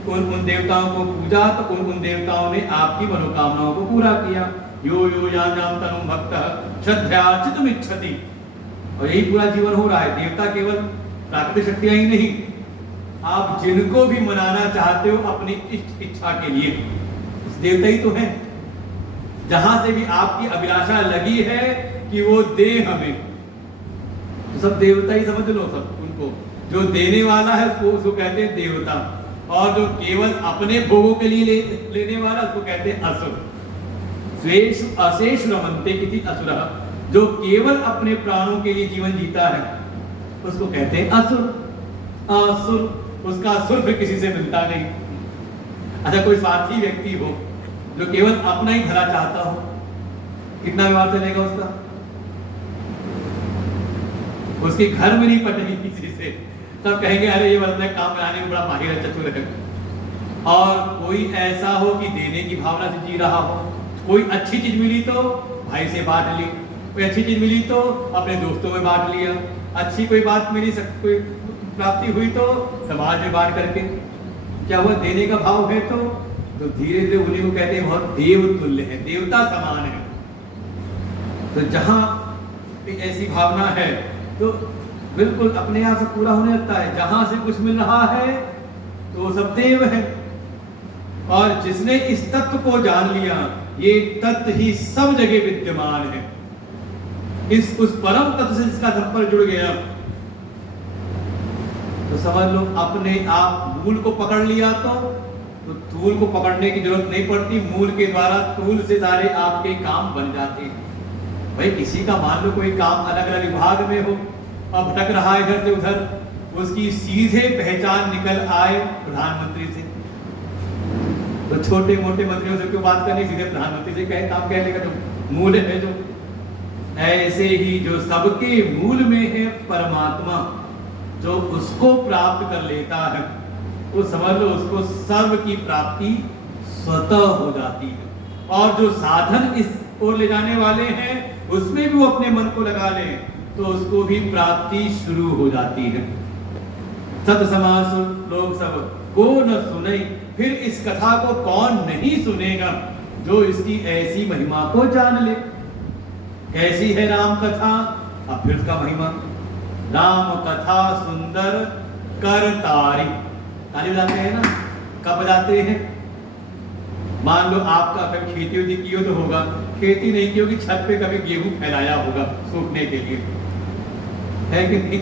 उन देवताओं को पूजा तो उन देवताओं ने आपकी मनोकामनाओं को पूरा किया। यो यो यान्याम तनुम भक्तः श्रद्धयार्चितुम इच्छति, और यही पूरा जीवन हो रहा है। देवता केवल प्राकृतिक शक्तियां ही नहीं, आप जिनको भी मनाना चाहते हो अपनी इच्छा के लिए, देवता ही तो है। जहां से भी आपकी अभिलाषा लगी है कि वो दे हमें, तो सब देवता ही समझ लो। सब उनको जो देने वाला है उसको कहते हैं देवता, और जो केवल अपने भोगों के लिए लेने वाला उसको कहते हैं असुर। स्वेषु अशेष रमन्ते किति असुरः, जो केवल अपने प्राणों के लिए जीवन जीता है उसको कहते हैं असुर। असुर, उसका सुर फिर किसी से मिलता नहीं। अच्छा कोई स्वार्थी व्यक्ति हो जो केवल अपना ही भला चाहता हो, कितना व्यवहार चलेगा उसका? उसके घर में नहीं पटेगी किसी से, सब कहेंगे अरे ये बंदा काम बनाने में बड़ा माहिर है, चतुर है। और कोई ऐसा हो कि देने की भावना से जी रहा हो, कोई अच्छी चीज मिली तो भाई से बांट ली, कोई अच्छी चीज मिली तो अपने दोस्तों में बांट लिया, अच्छी कोई बात मिली, कोई प्राप्ति हुई तो समाज में बांट करके, क्या वो देने का भाव है तो धीरे धीरे उन्हीं को कहते हैं बहुत देव तुल्य है, देवता समान है। तो जहां ऐसी भावना है तो बिल्कुल अपने आप से पूरा होने लगता है। जहां से कुछ मिल रहा है तो सब देव है, और जिसने इस तत्व को जान लिया, ये तत्व ही सब जगह विद्यमान है। उस परम तत्व से जिसका संपर्क जुड़ गया तो समझ लो अपने आप मूल को पकड़ लिया, तो तूल को पकड़ने की जरूरत नहीं पड़ती, मूल के द्वारा तूल से सारे आपके काम बन जाते हैं। भाई किसी का मान लो कोई काम अलग अलग विभाग में हो और भटक रहा है इधर से उधर, उसकी सीधे पहचान निकल आए प्रधानमंत्री से, तो छोटे मोटे मंत्रियों से क्यों बात करनी, सीधे प्रधानमंत्री से कहे काम कह लेगा, जो मूल है। जो ऐसे ही जो सबके मूल में है परमात्मा, जो उसको प्राप्त कर लेता है वो समझ लो उसको सर्व की प्राप्ति स्वतः हो जाती है। और जो साधन इस ओर ले जाने वाले हैं उसमें भी वो अपने मन को लगा ले तो उसको भी प्राप्ति शुरू हो जाती है। सत समाज लोग सब को न सुने, फिर इस कथा को कौन नहीं सुनेगा जो इसकी ऐसी महिमा को जान ले। कैसी है राम कथा, अब फिर उसका महिमा। राम कथा सुंदर कर तारी, ताली बजाते हैं ना, कब बजाते हैं? मान लो आपका कभी खेती उती की हो तो होगा, खेती नहीं की होगी, छत पे कभी गेहूं फैलाया होगा सूखने के लिए, है कि नहीं?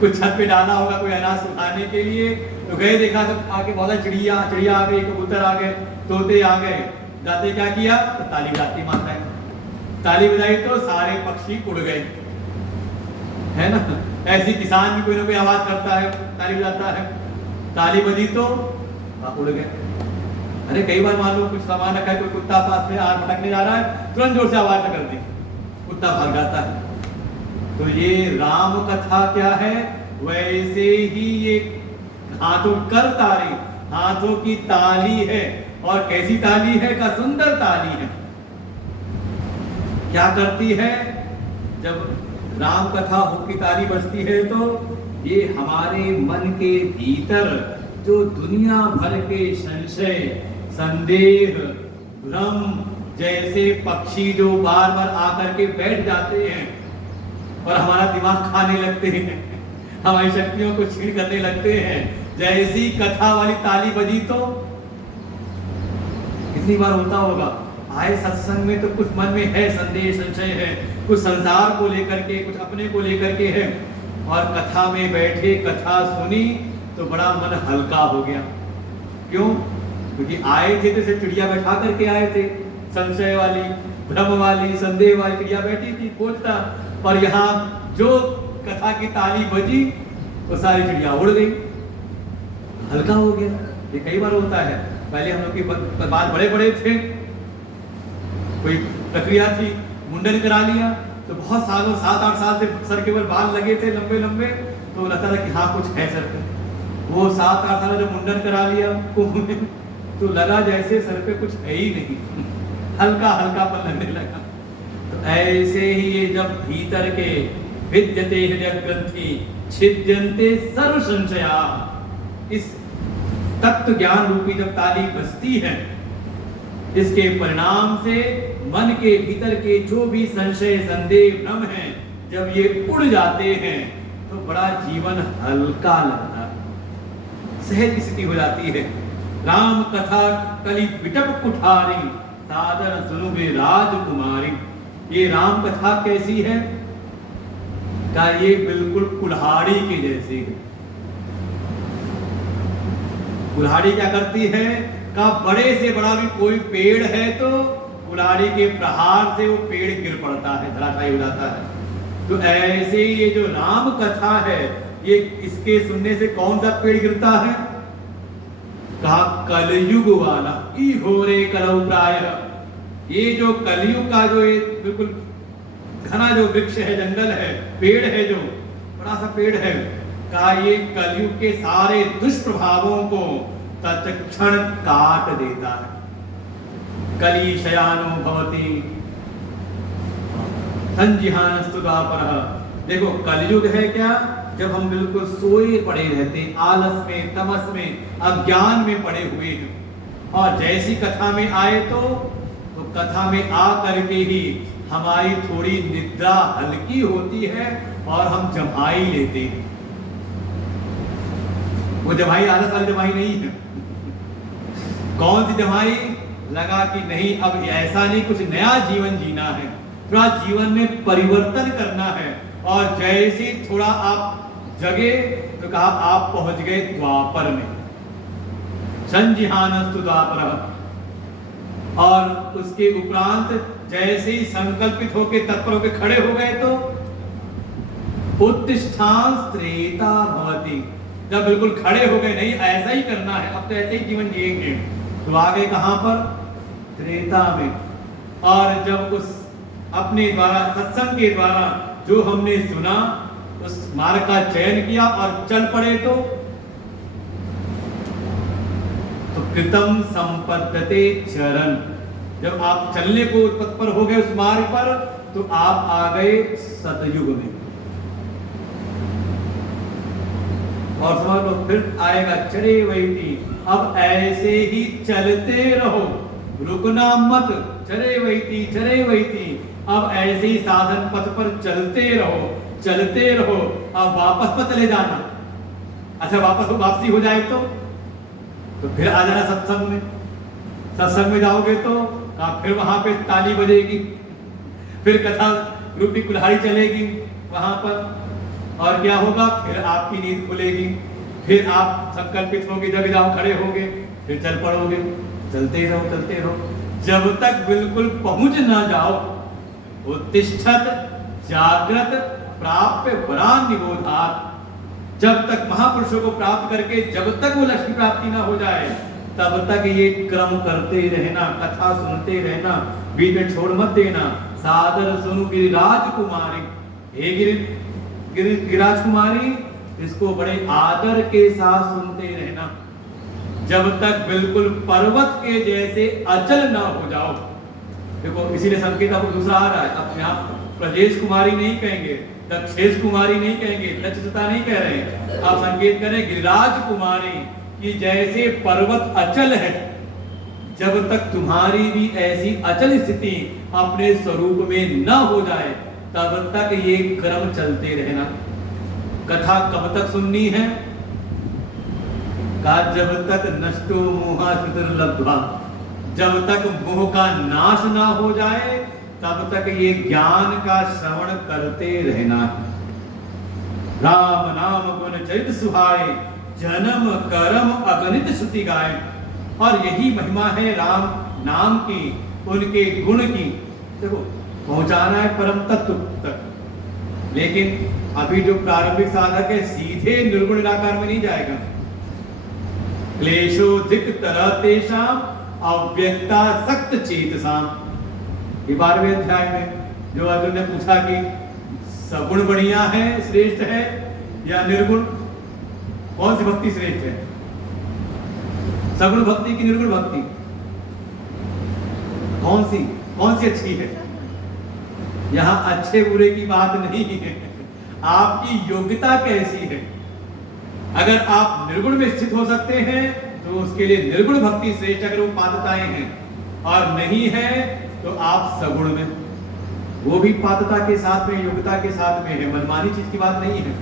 कुछ छत पे डाला होगा कोई अनाज सुखाने के लिए, तो गए देखा तो आके बहुत चिड़िया आ गई, कबूतर आ गए, तोते आ गए, जाते क्या किया तो ताली बजाती माता है, ताली बजाई तो सारे पक्षी उड़ गए, है ना? ऐसी किसान भी कोई ना कोई आवाज करता है, ताली बजाता है, ताली बजी तो उड़ गए। अरे कई बार मान लो कुछ सामान रखा है, कोई कुत्ता पास में आर भटकने जा रहा है, तुरंत जोर से आवाज कर दी, कुत्ता भाग जाता है। तो ये राम कथा क्या है, वैसे ही ये हाथों कर तारी, हाथों की ताली है। और कैसी ताली है का सुंदर ताली है। क्या करती है, जब राम कथा हो की ताली बजती है तो ये हमारे मन के भीतर जो दुनिया भर के संशय, संदेह, भ्रम जैसे पक्षी जो बार बार आकर के बैठ जाते हैं और हमारा दिमाग खाने लगते हैं, हमारी शक्तियों को छीन करने लगते हैं, जैसी कथा वाली ताली बजी तो कितनी बार होता होगा, आए सत्संग में तो कुछ मन में है संदेह संशय है, कुछ संसार को लेकर के, कुछ अपने को लेकर के है, और कथा में बैठे कथा सुनी तो बड़ा मन हल्का हो गया। क्यों? क्योंकि आए थे तो सिर्फ चिड़िया बैठा करके आए थे, संशय वाली, भ्रम वाली, संदेह वाली चिड़िया बैठी थी खोजता, और यहाँ जो कथा की ताली बजी तो सारी चिड़िया उड़ गई, हल्का हो गया। ये कई बार होता है। पहले हम लोग की बाल बड़े बड़े थे, कोई प्रक्रिया थी, मुंडन करा लिया तो बहुत सालों 7-8 साल से सर के ऊपर बाल लगे थे लंबे लंबे, तो लगता था कि हाँ कुछ है सर पे। वो 7-8 साल जब मुंडन करा लिया तो लगा जैसे सर पे कुछ है ही नहीं, हल्का हल्कापन लगने लगा। तो ऐसे ही ये जब भीतर के विद्यते हृदय ग्रंथि छिद्यन्ते सर्व संशया, इस तत्व ज्ञान रूपी जब ताली बजती है, इसके परिणाम से मन के भीतर के जो भी संशय संदेह भ्रम है, जब ये उड़ जाते हैं तो बड़ा जीवन हल्का लगता है, सहज स्थिति हो जाती है। राम कथा कली विटप कुठारी सादर सुनुबे राजकुमारी। ये राम कथा कैसी है? का ये बिल्कुल कुल्हाड़ी के जैसी है। कुल्हाड़ी क्या करती है? का बड़े से बड़ा भी कोई पेड़ है तो कुल्हाड़ी के प्रहार से वो पेड़ गिर पड़ता है, धराशायी हो जाता है। तो ऐसे ये जो राम कथा है, ये इसके सुनने से कौन सा पेड़ गिरता है? कहा कलयुग वाला ई हो रे कलौ प्रायः। ये जो कलयुग का जो ये बिल्कुल घना जो वृक्ष है, जंगल है, पेड़ है, जो बड़ा सा पेड़ है, कहा ये कलयुग के सारे दुष्प्रभावों को तत्क्षण काट देता है। कली शयानो भवति संजिहानस्तु द्वापरः। देखो कलयुग है क्या? जब हम बिल्कुल सोए पड़े रहते, आलस में, तमस में, अज्ञान में पड़े हुए हैं, और जैसी कथा में आए तो कथा में आ करके ही हमारी थोड़ी निद्रा हल्की होती है और हम जमाई लेते हैं। वो जमाई आलस वाली जमाई नहीं है। कौन सी जमाई? लगा कि नहीं अब ऐसा नहीं, कुछ नया जीवन जीना है, थोड़ा जीवन में परिवर्तन करना है, और जैसे थोड़ा आप जगे तो कहा आप पहुंच गए द्वापर में, संजिहानस्तु द्वापरः। और उसके उपरांत जैसे ही संकल्पित होकर तत्पर होकर खड़े हो गए तो उत्तिष्ठान त्रेता भवति। जब बिल्कुल खड़े हो गए, नहीं ऐसा ही करना है, अब तो ऐसे ही जीवन जिएंगे, तो आ गए कहां पर? त्रेता में। और जब उस अपने द्वारा सत्संग के द्वारा जो हमने सुना उस मार्ग का चयन किया और चल पड़े तो कृतम संपद्यते चरण। जब आप चलने को तत्पर हो गए उस मार्ग पर तो आप आ गए सतयुग में। और समझ लो फिर आएगा चढ़े वही थी। अब ऐसे ही चलते रहो, रुकना मत, चले वही थी, चले वही थी। अब ऐसे ही साधन पथ पर चलते रहो, चलते रहो। अब वापस मत चले जाना। अच्छा वापसी हो जाए तो फिर आ जाना सत्संग में। सत्संग में जाओगे तो फिर वहां पे ताली बजेगी, फिर कथा रूपी कुल्हाड़ी चलेगी वहां पर, और क्या होगा? फिर आपकी नींद खुलेगी, फिर आप संकल्पित होगे, जब जाओ खड़े होगे, फिर चल पड़ोगे। चलते रहो, चलते रहो, जब तक बिल्कुल पहुंच ना जाओ। उत्तिष्ठत जागृत प्राप्य वरान निबोधात्। जब तक महापुरुषों को प्राप्त करके जब तक वो लक्ष्मी प्राप्ति ना हो जाए तब तक ये क्रम करते रहना, कथा सुनते रहना, बीच में छोड़ मत देना। सादर सुनु गिरिराज कुमारी। हे गिरिराज कुमारी, इसको बड़े आदर के साथ सुनते रहना, जब तक बिल्कुल पर्वत के जैसे अचल ना हो जाओ। देखो इसीलिए संकेत आपको दूसरा आ रहा है। अपने आप प्रजेश कुमारी नहीं कहेंगे, दक्षेश कुमारी नहीं कहेंगे, लक्षिता नहीं कह रहे, आप संकेत करें गिरिराज कुमारी कि जैसे पर्वत अचल है, जब तक तुम्हारी भी ऐसी अचल स्थिति अपने स्वरूप में न हो जाए तब तक ये क्रम चलते रहना। कथा कब तक सुननी है? कहा जब तक नष्टो मोहा श्रुतिर्लब्ध्वा, जब तक मोह का नाश ना हो जाए तब तक ये ज्ञान का श्रवण करते रहना। राम नाम गुण चरित सुहाए, जन्म कर्म अगणित श्रुति गाए। और यही महिमा है राम नाम की, उनके गुण की। देखो पहुंचाना है परम तत्व तक, लेकिन अभी जो प्रारंभिक साधक है सीधे निर्गुण निराकार में नहीं जाएगा। क्लेशोधिक तरह तेषाम अव्यक्ता सक्त चेतसाम, 12वें अध्याय में जो अर्जुन ने पूछा कि सगुण बढ़िया है, श्रेष्ठ है या निर्गुण, कौन सी भक्ति श्रेष्ठ है, सगुण भक्ति की निर्गुण भक्ति, कौन सी अच्छी है? यहां अच्छे बुरे की बात नहीं है, आपकी योग्यता कैसी है। अगर आप निर्गुण में स्थित हो सकते हैं तो उसके लिए निर्गुण भक्ति श्रेष्ठ, अगर वो पात्रताएं हैं, और नहीं है तो आप सगुण में, वो भी पात्रता के साथ में, योग्यता के साथ में है, मनमानी चीज की बात नहीं है।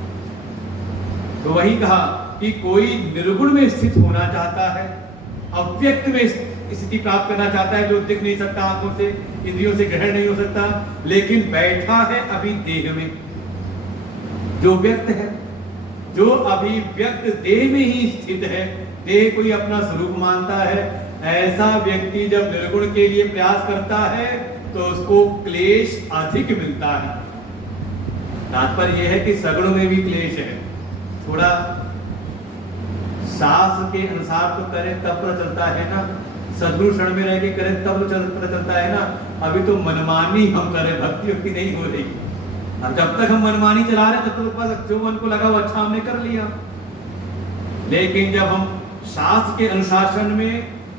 तो वही कहा कि कोई निर्गुण में स्थित होना चाहता है, अव्यक्त में स्थिति प्राप्त करना चाहता है, जो दिख नहीं सकता आंखों से, इंद्रियों से ग्रहण नहीं हो सकता, लेकिन बैठा है अभी देह में, जो व्यक्त है, जो अभी व्यक्त देह में ही स्थित है, देह कोई अपना स्वरूप मानता है, ऐसा व्यक्ति जब निर्गुण के लिए प्रयास करता है तो उसको क्लेश अधिक मिलता है। तात्पर्य यह है कि सगुण में भी क्लेश है, थोड़ा शास्त्र के अनुसार तो करें तब पता चलता है ना, सद्गुरु शरण में रह के करें तब तो पता चलता है ना। अभी तो मनमानी हम करें, भक्ति उक्ति नहीं हो रही, और जब तक हम मनमानी चला रहे तब तक जो मन को लगा वो अच्छा हमने कर लिया। लेकिन जब हम शास्त्र के अनुशासन में,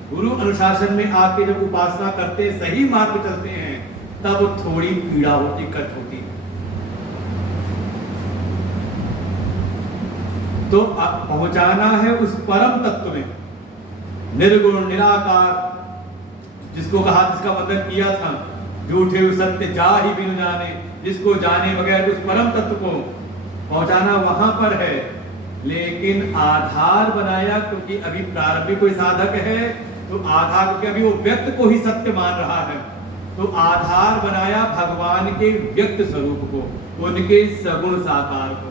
गुरु अनुशासन में आके जब उपासना करते, सही मार्ग पे चलते हैं, तब थोड़ी पीड़ा होती, कष्ट होती है। तो पहुंचाना है उस परम तत्व में, निर्गुण निराकार, जिसको कहा, जिसका वर्णन किया था, झूठे सत्य जा ही बिन जाने, जिसको जाने बगैर उस परम तत्व को पहुंचाना वहां पर है। लेकिन आधार बनाया, क्योंकि अभी प्रारंभिक कोई साधक है तो आधार, क्योंकि अभी वो व्यक्त को ही सत्य मान रहा है, तो आधार बनाया भगवान के व्यक्त स्वरूप को, उनके सगुण साकार को।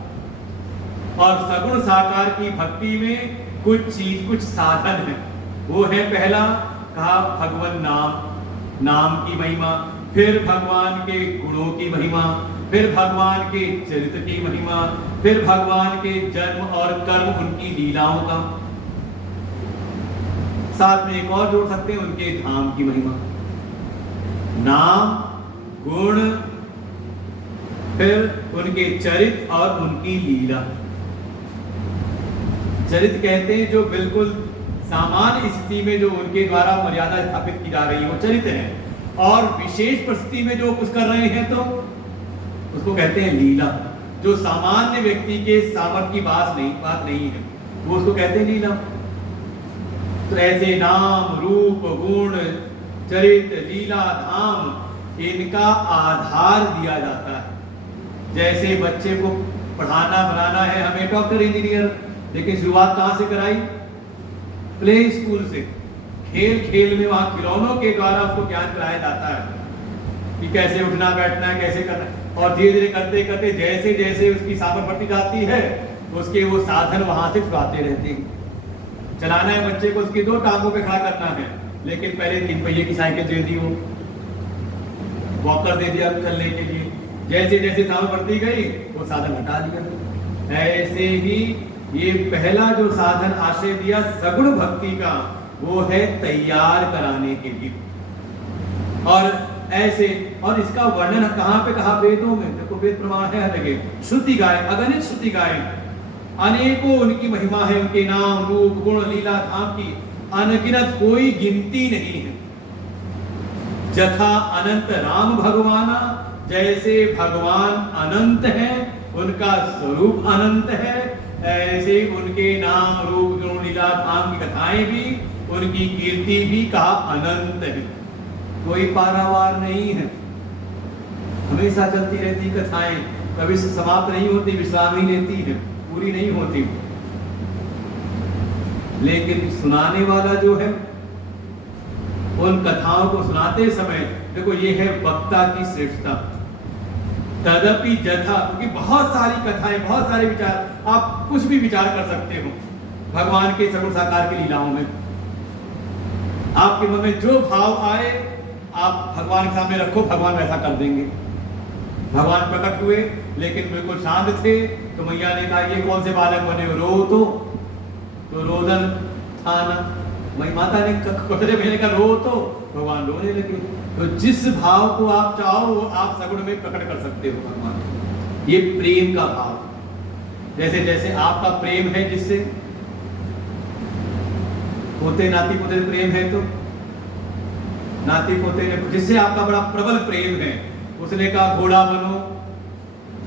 और सगुण साकार की भक्ति में कुछ साधन है। वो है पहला कहा भगवान नाम की महिमा, फिर भगवान के गुणों की महिमा, फिर भगवान के चरित्र की महिमा, फिर भगवान के जन्म और कर्म, उनकी लीलाओं का, साथ में एक और जोड़ सकते हैं उनके धाम की महिमा। नाम, गुण, फिर उनके चरित्र और उनकी लीला। चरित्र कहते हैं जो बिल्कुल सामान्य स्थिति में जो उनके द्वारा मर्यादा स्थापित की जा रही है वो चरित्र है, और विशेष परिस्थिति में जो कुछ कर रहे हैं तो उसको कहते हैं लीला। जो सामान्य व्यक्ति के सामर्थ्य की बात नहीं है, वो उसको कहते हैं लीला। तो ऐसे नाम, रूप, गुण, चरित्र, लीला, धाम, इनका आधार दिया जाता है। जैसे बच्चे को पढ़ाना बनाना है हमें डॉक्टर इंजीनियर, लेकिन शुरुआत कहां से कराई? प्ले स्कूल से। खेल खेल में वहां खिलौनों के द्वारा उसको ज्ञान कराया जाता है कि कैसे उठना बैठना है, कैसे करना है, और धीरे धीरे करते करते जैसे जैसे उसकी सामर्थ्य बढ़ती जाती है उसके वो साधन वहां से छुड़ाते रहते हैं। चलाना है बच्चे को, उसकी 2 टांगों पे खड़ा करना है, लेकिन पहले 3 पहिए की साइकिल दे दी, वो वॉकर दे दिया चलने के लिए, जैसे जैसे सामर्थ्य बढ़ती गई वो साधन हटा दिया। ऐसे ही ये पहला जो साधन आश्रय दिया सगुण भक्ति का, वो है तैयार कराने के लिए। और ऐसे, और इसका वर्णन कहां पे कहा? वेदों में। देखो वेद प्रमाण है हर जगह, श्रुति गाय, अगणित श्रुति गाय, अनेकों उनकी महिमा है, उनके नाम, रूप, गुण, लीला, धाम की अनगिनत, कोई गिनती नहीं है। जथा अनंत राम भगवाना, जैसे भगवान अनंत है, उनका स्वरूप अनंत है, ऐसे उनके नाम, रूप, गुण, लीला, धाम की कथाएं भी, उनकी कीर्ति भी कहा अनंत है, कोई पारावार नहीं है, हमेशा चलती रहती कथाएं, कभी समाप्त नहीं होती, विश्राम ही लेती है, पूरी नहीं होती। लेकिन सुनाने वाला जो है, उन कथाओं को सुनाते समय देखो, ये है वक्ता की श्रेष्ठता। तदपि जथा, क्योंकि बहुत सारी कथाएं, बहुत सारे विचार, आप कुछ भी विचार कर सकते हो भगवान के सगुण साकार की लीलाओं में। आपके मन में जो भाव आए आप भगवान के सामने रखो, भगवान वैसा कर देंगे। भगवान प्रकट हुए लेकिन बिल्कुल शांत थे, तो मैया ने कहा ये कौन से बालक बने हो, रो तो रोदन था ना। मई माता ने कटरे भेजने का रो तो भगवान रोने लगे। तो जिस भाव को आप चाहो वो आप सगुण में प्रकट कर सकते हो भगवान। ये प्रेम का भाव, जैसे जैसे आपका प्रेम है जिससे पोते नाती पोते प्रेम है, तो नाती पोते ने जिससे आपका बड़ा प्रबल प्रेम है, उसने कहा घोड़ा बनो।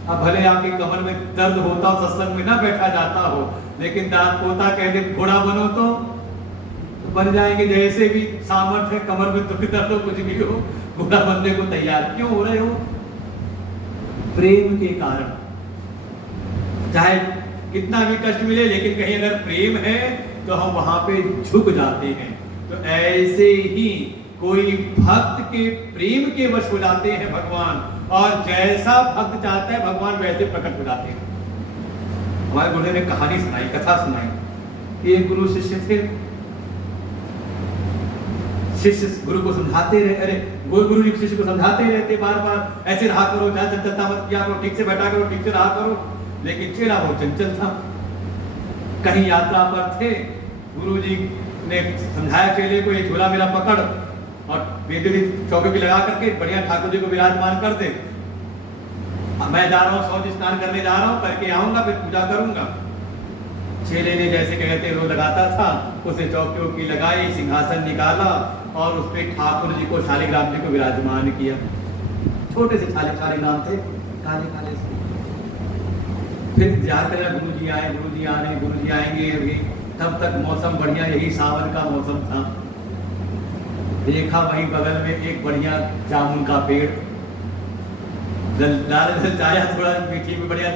अब भले आपकी कमर में दर्द होता हो, सत्संग में ना बैठा जाता हो, लेकिन दांत पोता कह दे घोड़ा बनो तो बन जाएंगे। जैसे भी सामर्थ्य है, कमर में दुख दर्द हो, कुछ भी हो, घोड़ा बनने को तैयार क्यों हो रहे हो? प्रेम के कारण। चाहे कितना भी कष्ट मिले, लेकिन कहीं अगर प्रेम है तो हम वहां पे झुक जाते हैं। तो ऐसे ही कोई भक्त के प्रेम के वश हो जाते हैं भगवान, और जैसा भक्त चाहता है भगवान वैसे प्रकट हो जाते हैं। हमारे गुरु ने कहानी सुनाई, कथा सुनाई। एक गुरु शिष्य थे, शिष्य गुरु को समझाते रहे, अरे गुरु जी शिष्य को समझाते रहते बार बार, ऐसे रहा करो, चलता मत किया करो, ठीक से बैठा करो, ठीक से रहा करो। लेकिन चेला बहुत चंचल था। कहीं यात्रा पर थे, गुरु जी ने समझाया चेले को, ये झोला मेरा पकड़ और वेदी चौके भी लगा करके बढ़िया ठाकुर जी को विराजमान कर दे। मैं जा रहा हूँ, शौच स्नान करने जा रहा हूँ, करके आऊंगा, फिर पूजा करूंगा। चेले ने जैसे कहते वो लगाता था, उसे चौकी की लगाई, सिंहासन निकाला और उस पे ठाकुर जी को, शालिग्राम जी को विराजमान किया। छोटे से शालिग्राम थे, काले काले से। फिर इंतजार कर रहा, गुरु जी आए, गुरु जी आ रहे, गुरु जी आएंगे अभी। तब तक मौसम बढ़िया, यही सावन का मौसम था। देखा वहीं बगल में एक बढ़िया जामुन का पेड़, जाया थोड़ा मीठी में, बढ़िया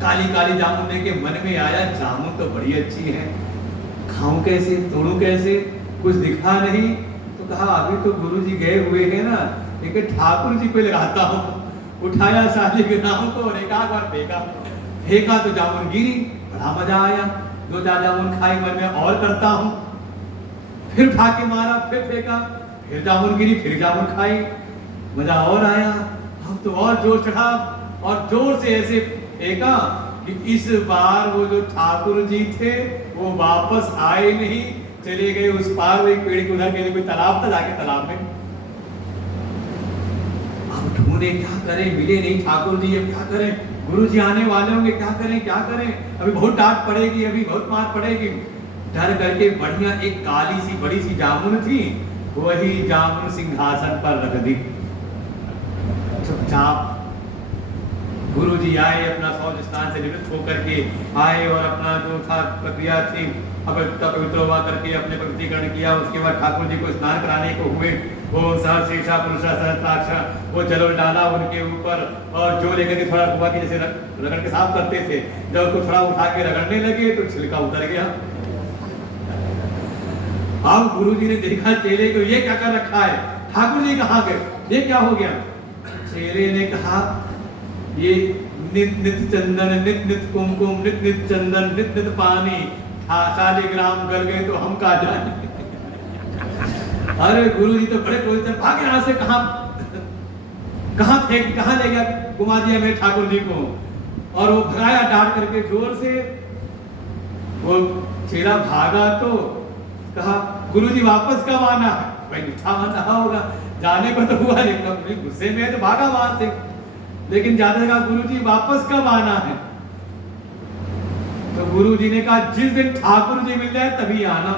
काली काली जामुन देख के मन में आया, जामुन तो बड़ी अच्छी है, खाऊं कैसे, तोड़ूं कैसे, कुछ दिखा नहीं। तो कहा अभी तो गुरु जी गए हुए हैं ना, लेकिन ठाकुर जी को लगाता हूँ। उठाया शालिग्राम को और एक आध बार फेंका तो जामुन गिरी। बड़ा मजा आया, 2-4 जामुन खाई, मन में और करता हूँ। फिर उठा के मारा, फिर फेंका, फिर जामुन गिरी, फिर जामुन खाई, मजा और आया। अब तो और जोर चढ़ा और जोर से ऐसे फेंका कि इस बार वो जो ठाकुर जी थे वो वापस आए नहीं, चले गए उस पार, एक पेड़ के उधर के कोई तालाब था, जाके तालाब में। अब ढूंढे, क्या करें, मिले नहीं ठाकुर जी, अब क्या करें, गुरु जी आने वाले होंगे, क्या करें क्या करें, अभी बहुत डांट पड़ेगी, अभी बहुत मार पड़ेगी। डर करके बढ़िया एक काली सी बड़ी सी जामुन थी, वही जामुन सिंहासन पर रख दी। चुपचाप गुरु जी आए, अपना शौच स्नान से निवृत्त होकर के आए और अपना जो था प्रक्रिया थी पवित्र हुआ करके अपने पवित्रीकरण किया। उसके बाद ठाकुर जी को स्नान कराने को हुए, वो सहस्रीषा पुरुषा सहस्राक्ष वो जल डाला उनके ऊपर, और जो लेकर के थोड़ा हुआ कि जैसे रगड़ के साफ करते थे, जब उसको थोड़ा उठा के रगड़ने लगे तो छिलका उतर गया। अब गुरु जी ने देखा चेले को, ये क्या कर रखा है, ठाकुर जी कहाँ गए, ये क्या हो गया। चेले ने कहा ये नित नित चंदन, नित नित कुमकुम, नित नित चंदन, नित नित पानी, शालिग्राम गल गए तो हम कहा जाए। अरे गुरु जी तो बड़े क्रोधित थे, भागे यहाँ से, कहाँ फेंक, कहाँ ले गया, घुमा दिया मेरे ठाकुर जी को। और वो भगाया डांट करके जोर से। वो चेला भागा तो कहा गुरु जी वापस कब आना है, भाई मीठा मन रहा होगा, जाने को तो हुआ, लेकिन गुस्से में है तो भागा वहां से। लेकिन जाते कहा गुरु जी वापस कब आना है, तो गुरु जी ने कहा जिस दिन ठाकुर जी मिल जाए तभी आना।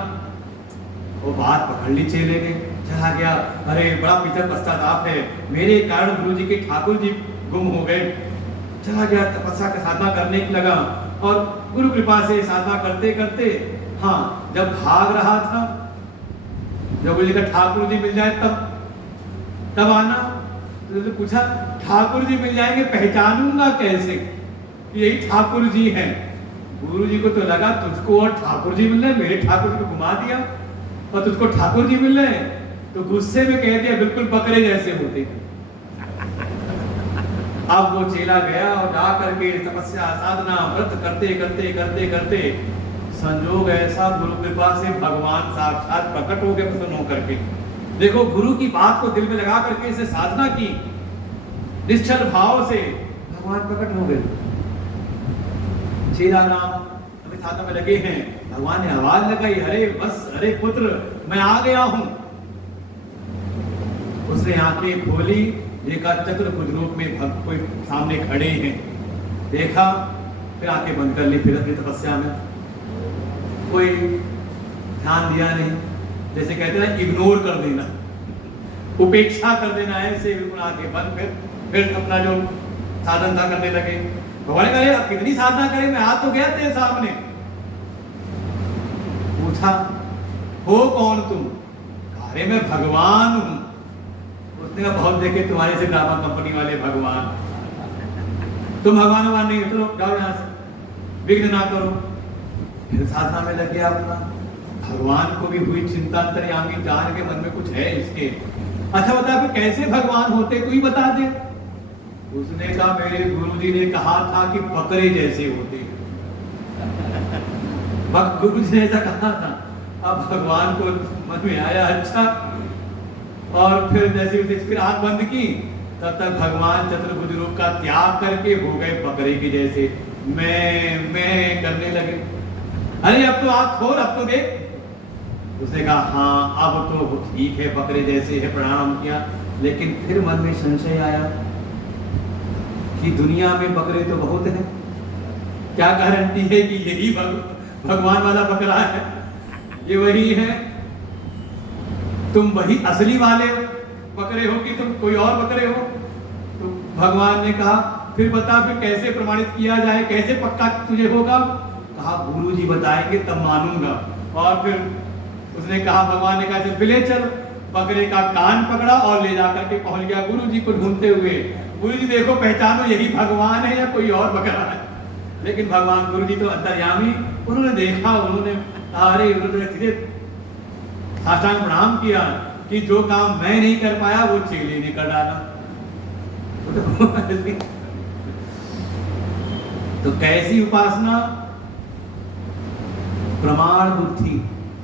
वो बात पकड़ ली चेले ने, चला गया। अरे बड़ा पीछे पश्चाताप है, मेरे कारण गुरु जी के ठाकुर जी गुम हो गए। चला गया, तपस्या का साधना करने लगा, और गुरु कृपा से साधना करते करते, हाँ जब भाग रहा था, जब गुरु जी का ठाकुर जी मिल जाए तब आना। तो पूछा ठाकुर जी मिल जाएंगे, पहचानूंगा कैसे यही ठाकुर जी हैं। गुरु जी को तो लगा तुझको और ठाकुर जी मिल रहे, मेरे ठाकुर जी को घुमा दिया और तुझको ठाकुर जी मिल रहे, तो गुस्से में कह दिया बिल्कुल बकरे जैसे होते हैं। अब वो चेला गया और जा करके तपस्या साधना व्रत करते करते करते करते संजोग ऐसा गुरु कृपा से भगवान साक्षात प्रकट हो गए प्रसन्न होकर के। देखो गुरु की बात को दिल में लगा करके इसे साधना की, निश्चल भाव से भगवान प्रकट हो गए। चेला राम अभी साधना में लगे हैं, भगवान ने आवाज लगाई, अरे बस अरे पुत्र मैं आ गया हूं। उसने आंखें खोली, देखा चतुर्भुज रूप में भक्त कोई सामने खड़े हैं, देखा फिर आंखें बंद कर ली। फिर अपनी तपस्या में कोई ध्यान दिया नहीं, जैसे कहते हैं इग्नोर कर देना, उपेक्षा कर देना है, ऐसे बिल्कुल आंखें बंद। फिर अपना जो साधन था करने लगे। भगवान ने कहा अब कितनी साधना करें, मैं आ तो गया तेरे सामने। पूछा हो कौन तुम? अरे मैं भगवान हूं। उसने कहा बहुत देखे तुम्हारे से ड्रामा कंपनी वाले भगवान, तुम भगवान नहीं, चलो जाओ यहां से, विघ्न ना करो। फिर साधना में लग गया अपना। भगवान को भी हुई चिंता, अंतर्यामी जान के मन में कुछ है इसके। अच्छा बता फिर कैसे भगवान होते, तू ही बता दे। उसने कहा मेरे गुरुजी ने कहा था कि बकरे जैसे होते। गुरु जी ने ऐसा कहा था। अब भगवान को मन में आया अच्छा, और फिर जैसे फिर आंख बंद की, तब तक भगवान चतुर्भुज रूप का त्याग करके हो गए बकरे के जैसे मैं करने लगे। अरे अब तो आंख खोल, अब तो देख। उसने कहा हाँ अब तो ठीक है, बकरे जैसे है, प्रणाम किया। लेकिन फिर मन में संशय आया कि दुनिया में बकरे तो बहुत हैं, क्या गारंटी है कि यही भगवान वाला बकरा है, ये वही है, तुम वही असली वाले बकरे हो कि तुम कोई और बकरे हो? तो भगवान ने कहा फिर बता, फिर कैसे प्रमाणित किया जाए, कैसे पक्का तुझे होगा? कहा गुरु जी बताएंगे तब मानूंगा। और फिर उसने कहा, भगवान ने कहा चल ले चल। बकरे का कान पकड़ा और ले जाकर के पहुंच गया गुरु जी को ढूंढते हुए। गुरु जी देखो पहचानो यही भगवान है या कोई और बकरा है। लेकिन भगवान गुरु जी तो अंतर्यामी, उन्होंने देखा, उन्होंने अरे उन्होंने साष्टांग प्रणाम किया कि जो काम मैं नहीं कर पाया वो चेले ने कर डाला। तो कैसी उपासना? प्रमाण बुद्धि,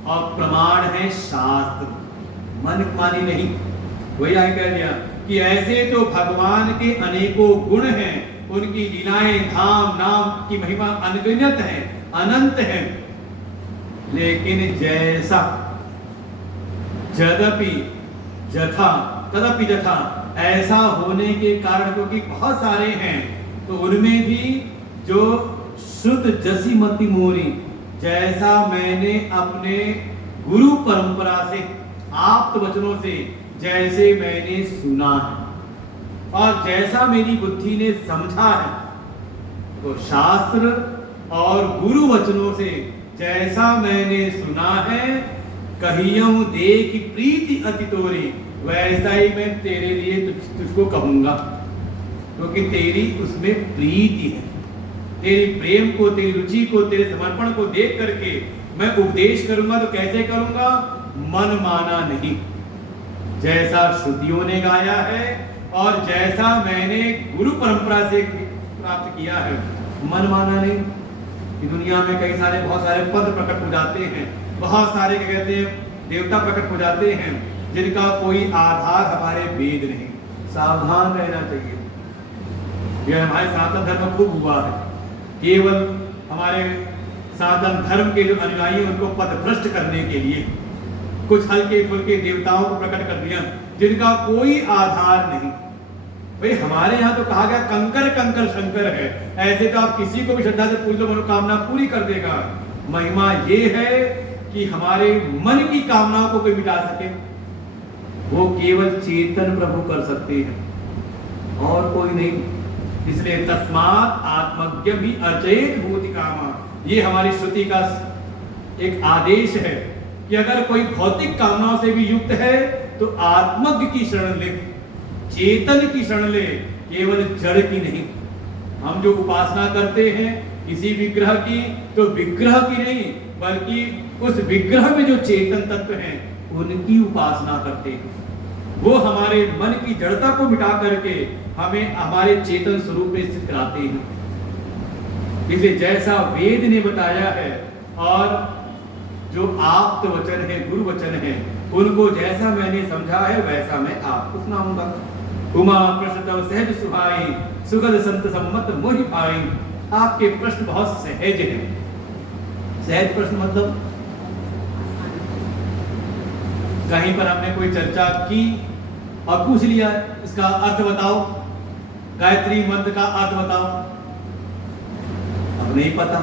और प्रमाण है शास्त्र, मन मानी नहीं। वही आगे कह दिया कि ऐसे तो भगवान के अनेकों गुण हैं, उनकी लीलाएं धाम नाम की महिमा अनगिनत है, अनंत है। लेकिन जैसा यद्यपि जथा तदपि जथा, ऐसा होने के कारण क्योंकि बहुत सारे हैं, तो उनमें भी जो शुद्ध जसी मति मोरी, जैसा मैंने अपने गुरु परंपरा से आप्त वचनों से जैसे मैंने सुना है और जैसा मेरी बुद्धि ने समझा है, तो शास्त्र और गुरु वचनों से जैसा मैंने सुना है, कहियों देख प्रीति अति तोरी, वैसा ही मैं तेरे लिए तुझको कहूंगा, क्योंकि तेरी उसमें प्रीति है। तेरी प्रेम को, तेरी रुचि को, तेरे समर्पण को देख करके मैं उपदेश करूंगा। तो कैसे करूंगा? मन माना नहीं, जैसा श्रुतियों ने गाया है और जैसा मैंने गुरु परंपरा से प्राप्त किया है, मन माना नहीं। कि दुनिया में कई सारे बहुत सारे पद प्रकट हो जाते हैं, बहुत सारे क्या कहते हैं देवता प्रकट हो जाते हैं, जिनका कोई आधार हमारे वेद नहीं। सावधान रहना चाहिए। यह हमारे सनातन धर्म में खूब हुआ है। केवल हमारे सनातन धर्म के जो अनुयायी उनको पथभ्रष्ट करने के लिए कुछ हल्के फुल्के देवताओं को प्रकट कर दिया, जिनका कोई आधार नहीं। भाई हमारे यहाँ तो कहा गया कंकर कंकर शंकर है, ऐसे तो आप किसी को भी श्रद्धा से पूछ लो, मनोकामना पूरी कर देगा। महिमा ये है कि हमारे मन की कामनाओं को कोई मिटा सके, वो केवल चेतन प्रभु कर सकते हैं और कोई नहीं। इसलिए तस्मात् आत्मज्ञ भी अचेत भूति कामा, ये हमारी श्रुति का एक आदेश है कि अगर कोई भौतिक कामनाओं से भी युक्त है तो आत्मज्ञ की शरण ले, चेतन की शरण ले, केवल जड़ की नहीं। हम जो उपासना करते हैं किसी विग्रह की, तो विग्रह की नहीं बल्कि उस विग्रह में जो चेतन तत्व हैं उनकी उपासना करते हैं। वो हमारे मन की जड़ता को मिटा करके हमें हमारे चेतन स्वरूप में स्थित कराते हैं। इसलिए जैसा वेद ने बताया है और जो आप्त वचन है, गुरु वचन है, उनको जैसा मैंने समझा है वैसा मैं आपको सुनाऊंगा। उमा प्रश्न तव सहज सुहाई, सुगध संत सम्मत मोहि भाई। आपके प्रश्न बहुत सहज हैं। सहज प्रश्न मतलब कहीं पर हमने कोई चर्चा की और पूछ लिया इसका अर्थ बताओ, गायत्री मंत्र का अर्थ बताओ, अब नहीं पता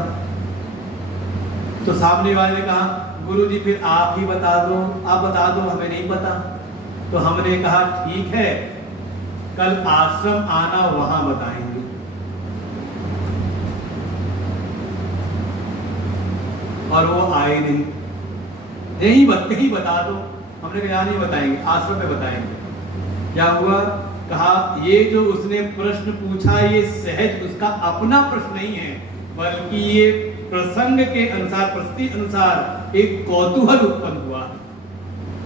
तो सामने वाले ने कहा गुरुजी फिर आप ही बता दो, आप बता दो, हमें नहीं पता। तो हमने कहा ठीक है, कल आश्रम आना, वहां बताएंगे। और वो आए नहीं, नहीं बता दो। हमने कहा नहीं बताएंगे, आश्रम में बताएंगे। क्या हुआ? कहा ये जो उसने प्रश्न पूछा ये सहज उसका अपना प्रश्न नहीं है, बल्कि ये प्रसंग के अनुसार, परिस्थिति अनुसार एक कौतूहल उत्पन्न हुआ।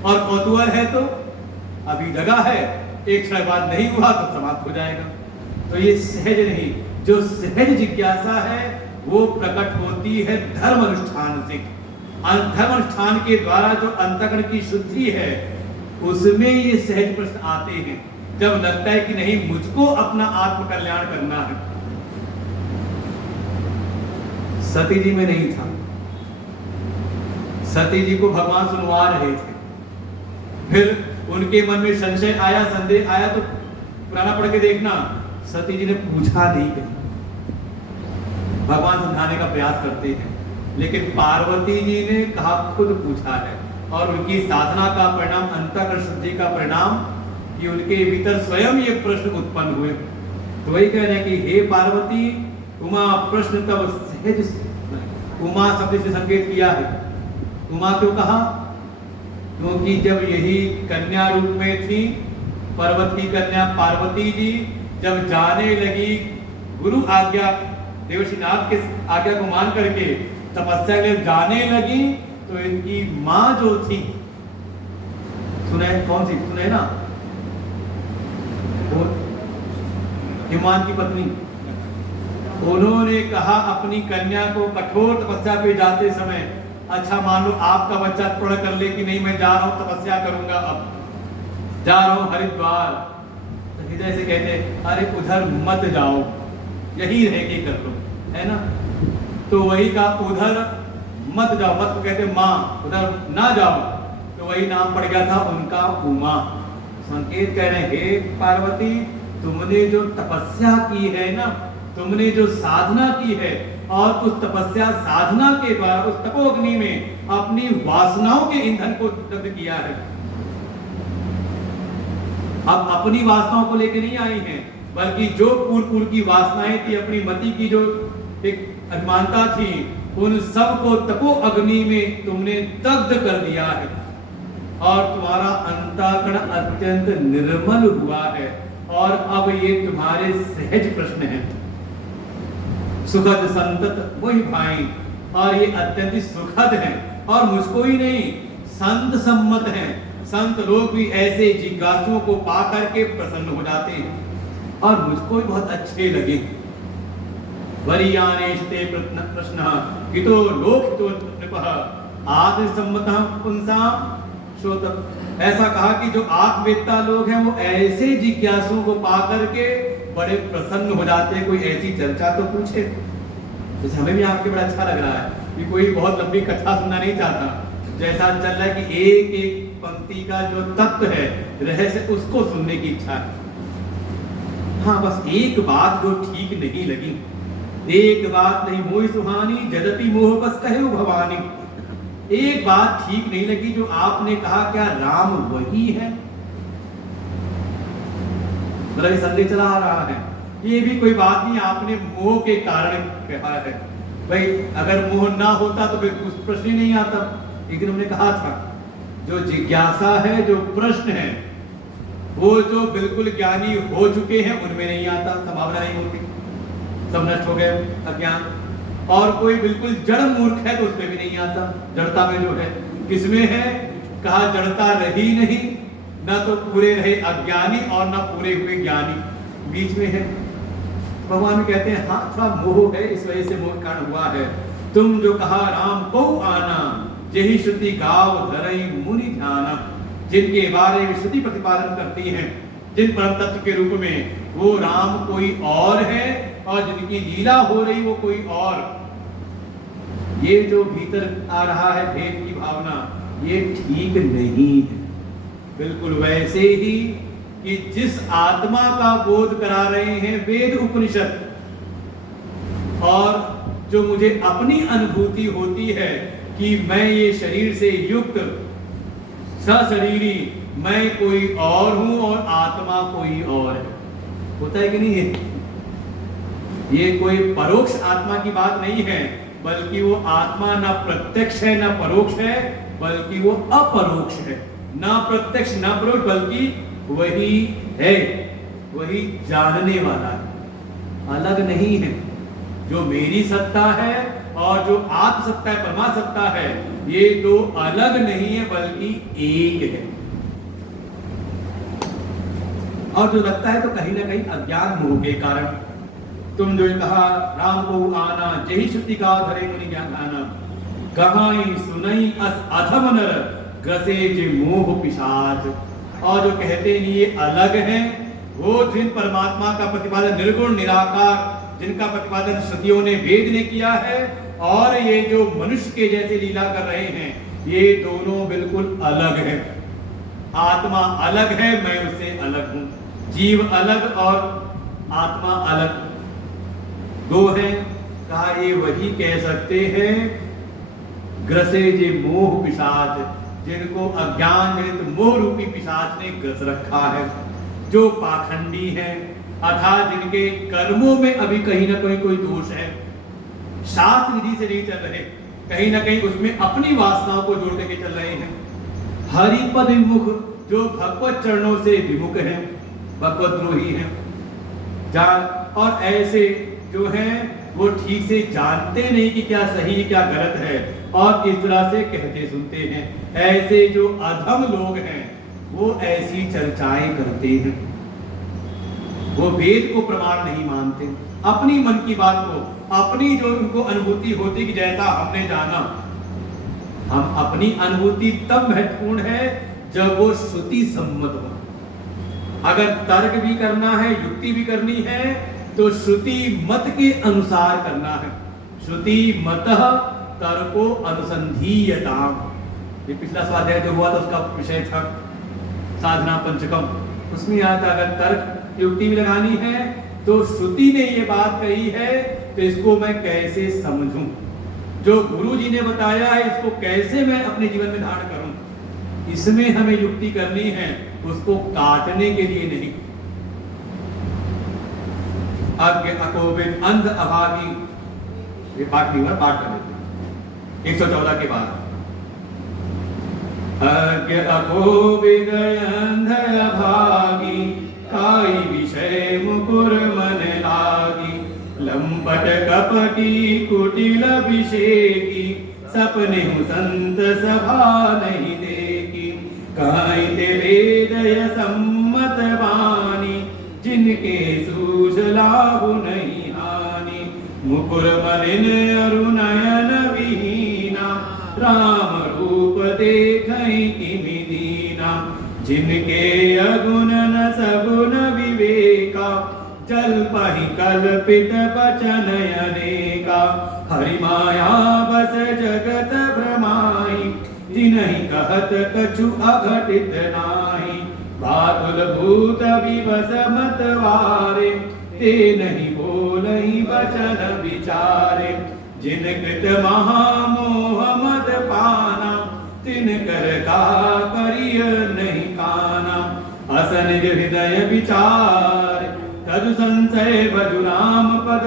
और कौतूहल है तो अभी जगह है, एक क्षण बाद नहीं हुआ तो समाप्त हो जाएगा। तो ये सहज नहीं, जो सहज जिज्ञासा है वो प्रकट होती है धर्म अनुष्ठान से। धर्म अनुष्ठान के द्वारा जो अंतःकरण की शुद्धि है उसमें ये सहज प्रश्न आते हैं, जब लगता है कि नहीं मुझको अपना आत्म कल्याण करना है। सती जी में नहीं था, सती जी को भगवान सुनवा रहे थे, फिर उनके मन में संशय आया, संदेह आया, तो पुराना पढ़ के देखना, सती जी ने पूछा नहीं कहीं। भगवान समझाने का प्रयास करते हैं, लेकिन पार्वती जी ने कहा खुद पूछा है, और उनकी साधना का परिणाम, अंतःकरण शुद्धि का परिणाम कि उनके भीतर स्वयं ये प्रश्न उत्पन्न हुए। तो वही कह रहे हैं कि हे पार्वती, उमा प्रश्न तब सहज, उमा शब्द से संकेत किया है। उमा क्यों कहा? क्योंकि जब यही कन्या रूप में थी, पर्वत की कन्या पार्वती जी जब जाने लगी गुरु आज्ञा, देवर्षि नाथ के आज्ञा को मान करके तपस्या के लिए जाने लगी, तो इनकी माँ जो थी, सुने कौन सी, सुने ना, वो हिमवान की पत्नी, उन्होंने कहा अपनी कन्या को कठोर तपस्या पे जाते समय, अच्छा मान लो आपका बच्चा थोड़ा कर ले कि नहीं मैं जा रहा हूं तपस्या करूंगा, अब जा रहा हूं हरिद्वार, तो हृदय से कहते अरे उधर मत जाओ, यही रह के कर लो, है ना। तो वही का उधर मत जाओ, मत को कहते माँ, उधर ना जाओ, तो वही नाम पड़ गया था उनका उमा। संकेत कह रहे हैं हे पार्वती, तुमने जो तपस्या की है ना, तुमने जो साधना की है, और उस तपस्या साधना के द्वारा उस तपोअग्नि में अपनी वासनाओं के ईंधन को दग्ध किया है। अब अपनी वासनाओं को लेकर नहीं आई हैं, बल्कि जो पूर्व की वासनाएं थी, अपनी मति की जो एक अभिमानता थी, उन सब को तपो अग्नि में तुमने दग्ध कर दिया है, और तुम्हारा अंतःकरण अत्यंत निर्मल हुआ है। और अब ये तुम्हारे सहज प्रश्न हैं, सुखद संतत वही भाई, और ये अत्यंत सुखद है, और मुझको ही नहीं संत सम्मत है। संत लोग भी ऐसे जिज्ञासुओं को पा करके प्रसन्न हो जाते हैं, और मुझको भी बहुत अच्छे लगे। वरीयानेष्टे प्रश्न हितो लोकहितो नृपः आदि सम्मतः पुंसाम श्रोतः। ऐसा कहा कि जो आत्मवेत्ता लोग हैं वो ऐसे जिज्ञासुओं को पा करके बड़े प्रसन्न हो जाते हैं। कोई ऐसी चर्चा तो पूछे, जैसे हमें भी आपके बड़ा अच्छा लग रहा है कि कोई बहुत लंबी कथा सुनना नहीं चाहता, जैसा चल रहा है कि एक एक पंक्ति का जो तत्व है, रहस्य, उसको सुनने की इच्छा है। हाँ, बस एक बात जो ठीक नहीं लगी, एक बात नहीं मोहि सुहानी, जदपि मोह बस कहे भवानी। एक बात ठीक नहीं लगी जो आपने कहा, क्या राम वही है? मतलब संदेह चला आ रहा है, ये भी कोई बात नहीं, आपने मोह के कारण कहा है। भाई अगर मोह ना होता तो फिर कुछ प्रश्न ही नहीं आता। लेकिन हमने कहा था जो जिज्ञासा है, जो प्रश्न है, वो जो बिल्कुल ज्ञानी हो चुके हैं उनमें नहीं आता, संभावना नहीं होती, सब नष्ट हो गए अज्ञान। और कोई बिल्कुल जड़ मूर्ख है तो उसमें भी नहीं आता। जड़ता में जो है किसमें है? कहा जड़ता रही नहीं, ना तो पूरे रहे अज्ञानी और ना पूरे हुए ज्ञानी, बीच में है। भगवान कहते हैं हाँ थोड़ा मोह है, इस वजह से मोह कारण हुआ है। तुम जो कहा राम को आना, यही श्रुति गाव धरई मुनि ध्याना, जिनके बारे में श्रुति प्रतिपादन करती है, जिन परम तत्व के रूप में वो राम कोई और है और जिनकी लीला हो रही वो कोई और। ये जो भीतर आ रहा है भेद की भावना, ये ठीक नहीं है। बिल्कुल वैसे ही कि जिस आत्मा का बोध करा रहे हैं वेद उपनिषद, और जो मुझे अपनी अनुभूति होती है कि मैं ये शरीर से युक्त सशरीरी, मैं कोई और हूं और आत्मा कोई और है। होता है कि नहीं है? ये कोई परोक्ष आत्मा की बात नहीं है, बल्कि वो आत्मा ना प्रत्यक्ष है ना परोक्ष है, बल्कि वो अपरोक्ष है। ना प्रत्यक्ष ना परोक्ष, बल्कि वही है, वही जानने वाला है, अलग नहीं है। जो मेरी सत्ता है और जो आत्म सत्ता है, परमा सत्ता है, ये दो अलग नहीं है बल्कि एक है। और जो लगता है तो कहीं ना कहीं अज्ञान मोह के कारण। तुम जो कहा राम को आना, यही श्रुति का धरे मुनि ज्ञान आना, कहाई सुनई अस अधम नर, ग्रसे जे मोह पिशाच। और जो कहते हैं ये अलग हैं, वो जिन परमात्मा का प्रतिपादन निर्गुण निराकार, जिनका प्रतिपादन श्रुतियों ने वेद ने किया है, और ये जो मनुष्य के जैसे लीला कर रहे हैं, ये दोनों बिल्कुल अलग है। आत्मा अलग है, मैं उससे अलग हूं। जीव अलग और आत्मा अलग, दो हैं। कहा ये वही कह सकते हैं ग्रसे जे मोह पिशाच, जिनको अज्ञान जनित मोह रूपी पिशाच ने ग्रस रखा है, जो पाखंडी हैं, अर्थात जिनके कर्मों में अभी कहीं ना कहीं कोई दोष है, शास्त्र विधि से नहीं चल रहे, कहीं ना कहीं उसमें अपनी वासनाओं को जोड़ करके चल रहे हैं। हरिपद विमुख, जो भगवत चरणों से विमुख हैं, भगवत द्रोही हैं। और ऐसे जो हैं वो ठीक से जानते नहीं कि क्या सही क्या गलत है, और इस तरह से कहते सुनते हैं। ऐसे जो अधम लोग हैं वो ऐसी चर्चाएं करते हैं, वो वेद को प्रमाण नहीं मानते, अपनी मन की बात को, अपनी जो उनको अनुभूति होती कि जैसा हमने जाना। हम अपनी अनुभूति तब महत्वपूर्ण है जब वो श्रुति सम्मत हो। अगर तर्क भी करना है, युक्ति भी करनी है, तो श्रुति मत के अनुसार करना है। श्रुति मतः तर्को अनुसंधीयताम, ये पिछला स्वाध्याय जो हुआ था उसका विषय था साधना पंचकम, उसमें यहाँ था अगर तर्क युक्ति भी लगानी है तो श्रुति ने ये बात कही है तो इसको मैं कैसे समझूं, जो गुरु जी ने बताया है इसको कैसे मैं अपने जीवन में धारण करूं, इसमें हमें युक्ति करनी है, उसको काटने के लिए नहीं। अज्ञ अकोपित अंध अभागी, ये पाठ नहीं हुआ, पाठ कर लेते 114 के बाद। अज्ञ अकोपित अंध अभागी, काई विषय मुकुर मन लागी, लंपट कपटी कुटिल अभिषेकी, सपने संत सभा नहीं देखी, काई ते वेदय सम्मत वाणी, जिनके सूझ लाभु नहीं हानि, मुकुर मलिन अरुनयन विहीना, राम रूप देखई किमि दीना, जिनके अगुण न सगुण विवेका, चल पहि कल्पित वचन अनेका, हरि माया बस जगत भ्रमाई, तिनहि कहत कछु अघटित नाहि, बातुल भूत विवश मतवारे, ते नहीं बोलहि वचन विचारे, जिन कृत महामोह मद पाना, तिन कर का करिय नहीं काना, असन हृदय विचार, तदु संशय भजु राम पद,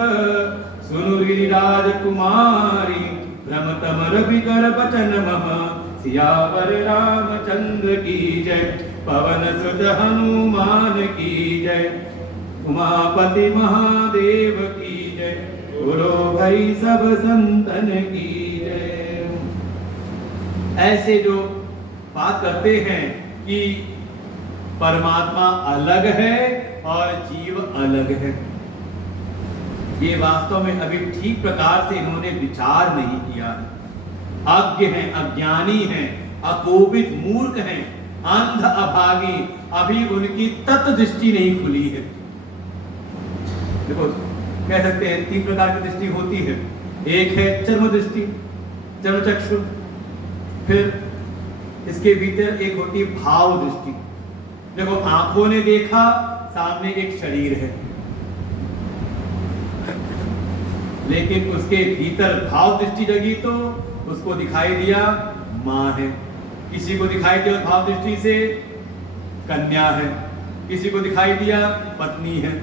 सुनु राजकुमारी, भ्रमतम रवि कर बचन मम, सियावर रामचंद्र की जय, पवन सुत हनुमान की जय, उमापति महादेव की जय, बोलो भाई सब संतन की जय। ऐसे जो बात करते हैं कि परमात्मा अलग है और जीव अलग है, ये वास्तव में अभी ठीक प्रकार से इन्होंने विचार नहीं किया। अज्ञ हैं, अज्ञानी हैं, अकोपित मूर्ख हैं, अंध अभागी, अभी उनकी तत्व दृष्टि नहीं खुली है। देखो कह सकते हैं 3 प्रकार की दृष्टि होती है। एक है चर्म दृष्टि, चर्म चक्षु, फिर इसके भीतर एक होती है भाव दृष्टि। देखो आंखों ने देखा सामने एक शरीर है, लेकिन उसके भीतर भाव दृष्टि जगी तो उसको दिखाई दिया माँ है, किसी को दिखाई दिया भाव दृष्टि से कन्या है, किसी को दिखाई दिया पत्नी है।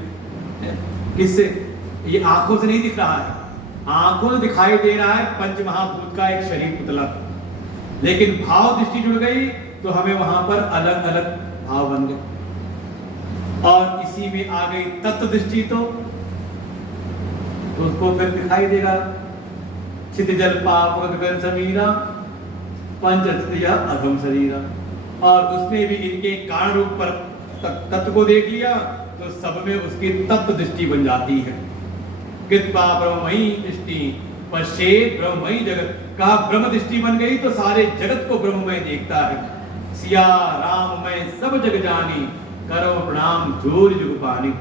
किससे? ये आंखों से नहीं दिख रहा है, आंखों से दिखाई दे रहा है पंच महाभूत का एक शरीर पुतला, लेकिन भाव दृष्टि जुड़ गई तो हमें वहां पर अलग अलग भाव बन गए। और इसी में आ गई तत्व दृष्टि तो उसको फिर दिखाई देगा छित जल पाप समीरा पंच अधम शरीरा, और उसमें भी इनके कारण रूप पर तत्व को देख लिया तो सब में उसकी तत्व दृष्टि बन जाती है। कृत्वा ब्रह्ममयी दृष्टि पश्चेत ब्रह्ममयी जगत का ब्रह्म दृष्टि बन गई तो सारे जगत को ब्रह्ममय देखता है। सिया राम मैं सब जग जानी करो प्रणाम जोर जुग पानी।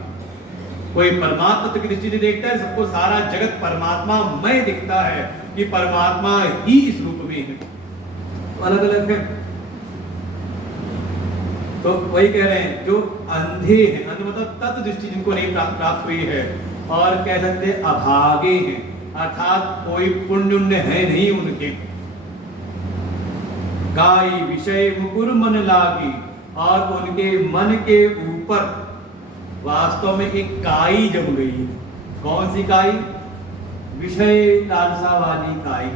कोई परमात्मा की दृष्टि से देखता है, सबको सारा जगत परमात्मा मय दिखता है कि परमात्मा ही इस रूप में है, अलग अलग है। तो वही कह रहे हैं जो अंधे हैं, अंध मतलब तत्व दृष्टि जिनको नहीं प्राप्त हुई है, और कह सकते हैं अभागे हैं, अर्थात कोई पुण्य है नहीं उनके। काई विषय मुकुर मन लागी, और उनके मन के ऊपर वास्तव में एक काई जम गई है। कौन सी काई? विषय लालसा वाली काई।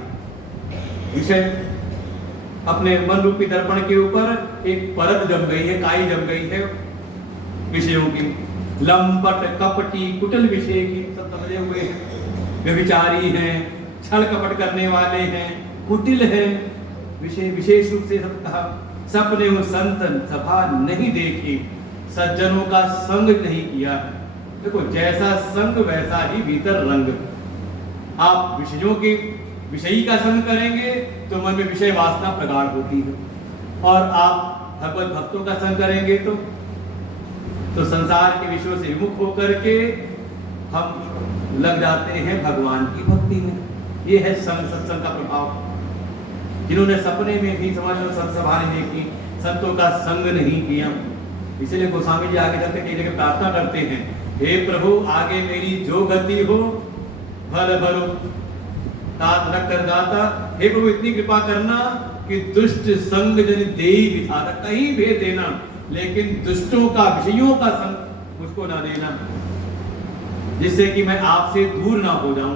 विषय अपने मन रूपी दर्पण के ऊपर एक परत जम गई है, काई जम गई है विषयों की। लंपट कपटी कुटिल विषय की सब समझे हुए हैं, व्यभिचारी हैं, छल कपट करने वाले हैं, कुटिल हैं, विषय विशेष रूप से सब कहा। सपने में संतन सभा नहीं देखी, सज्जनों का संग नहीं किया। देखो जैसा संग वैसा ही भीतर रंग। आप विषयों के विषयी का संग करेंगे तो मन में विषय वासना प्रगाढ़ होती है, और आप भगवत भक्तों का संग करेंगे तो संसार के विषयों से विमुख होकर के हम लग जाते हैं भगवान की भक्ति में। ये है संग, सत्संग का प्रभाव। जिन्होंने सपने में भी समझ लो सत्सभा नहीं देखी, संतों का संग नहीं किया, इसलिए गोस्वामी जी आगे जाकर के जगह प्रार्थना करते हैं, हे प्रभु आगे मेरी जो गति हो भल भलो तात न कर दाता। हे प्रभु इतनी कृपा करना कि दुष्ट संग जन देई विधाता, कहीं भेज देना, लेकिन दुष्टों का विषयों का संग मुझको ना देना, जिससे कि मैं आपसे दूर ना हो जाऊं।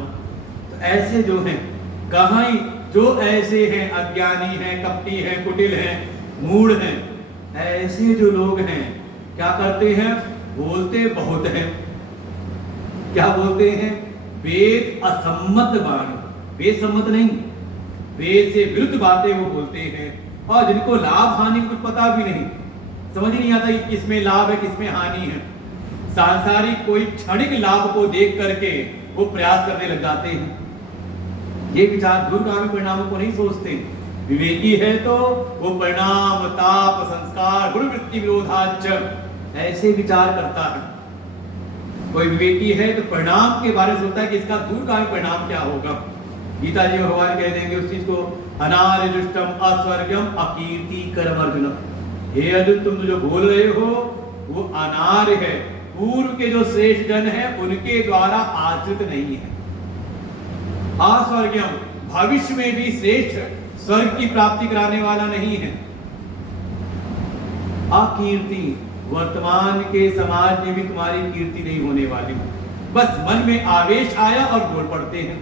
तो ऐसे जो हैं कहाँ ही जो ऐसे हैं अज्ञानी हैं, कपटी हैं, कुटिल हैं, मूढ़ हैं, ऐसे जो लोग हैं क्या करते हैं? बोलते बहुत हैं। क्या बोलते हैं? वेद असम्मत वाणी, वेद सम्मत नहीं, वेद से विरुद्ध बातें वो बोलते हैं, और जिनको लाभ हानि कुछ पता भी नहीं, समझ नहीं आता कि किसमें लाभ है किसमें हानि है। सांसारिक कोई क्षणिक लाभ को देख करके वो प्रयास करने लग जाते हैं। ये विचार दूरगामी परिणामों को नहीं सोचते। विवेकी है तो वो परिणाम ताप संस्कार गुण वृत्ति विरोधाच ऐसे विचार करता है। कोई विवेकी है तो परिणाम के बारे में सोचता है कि इसका दूरगामी परिणाम क्या होगा। गीता जी भगवान कह देंगे उस चीज को, अनार्य दुष्टम अस्वर्गम अकीर्ति कर्म अर्जुन। हे अर्जुन तुम जो बोल रहे हो वो अनार्य है, पूर्व के जो श्रेष्ठ जन है उनके द्वारा आचरित नहीं है। अस्वर्गम भविष्य में भी श्रेष्ठ स्वर्ग की प्राप्ति कराने वाला नहीं है। अकीर्ति वर्तमान के समाज में भी तुम्हारी कीर्ति नहीं होने वाली, बस मन में आवेश आया और बोल पड़ते हैं।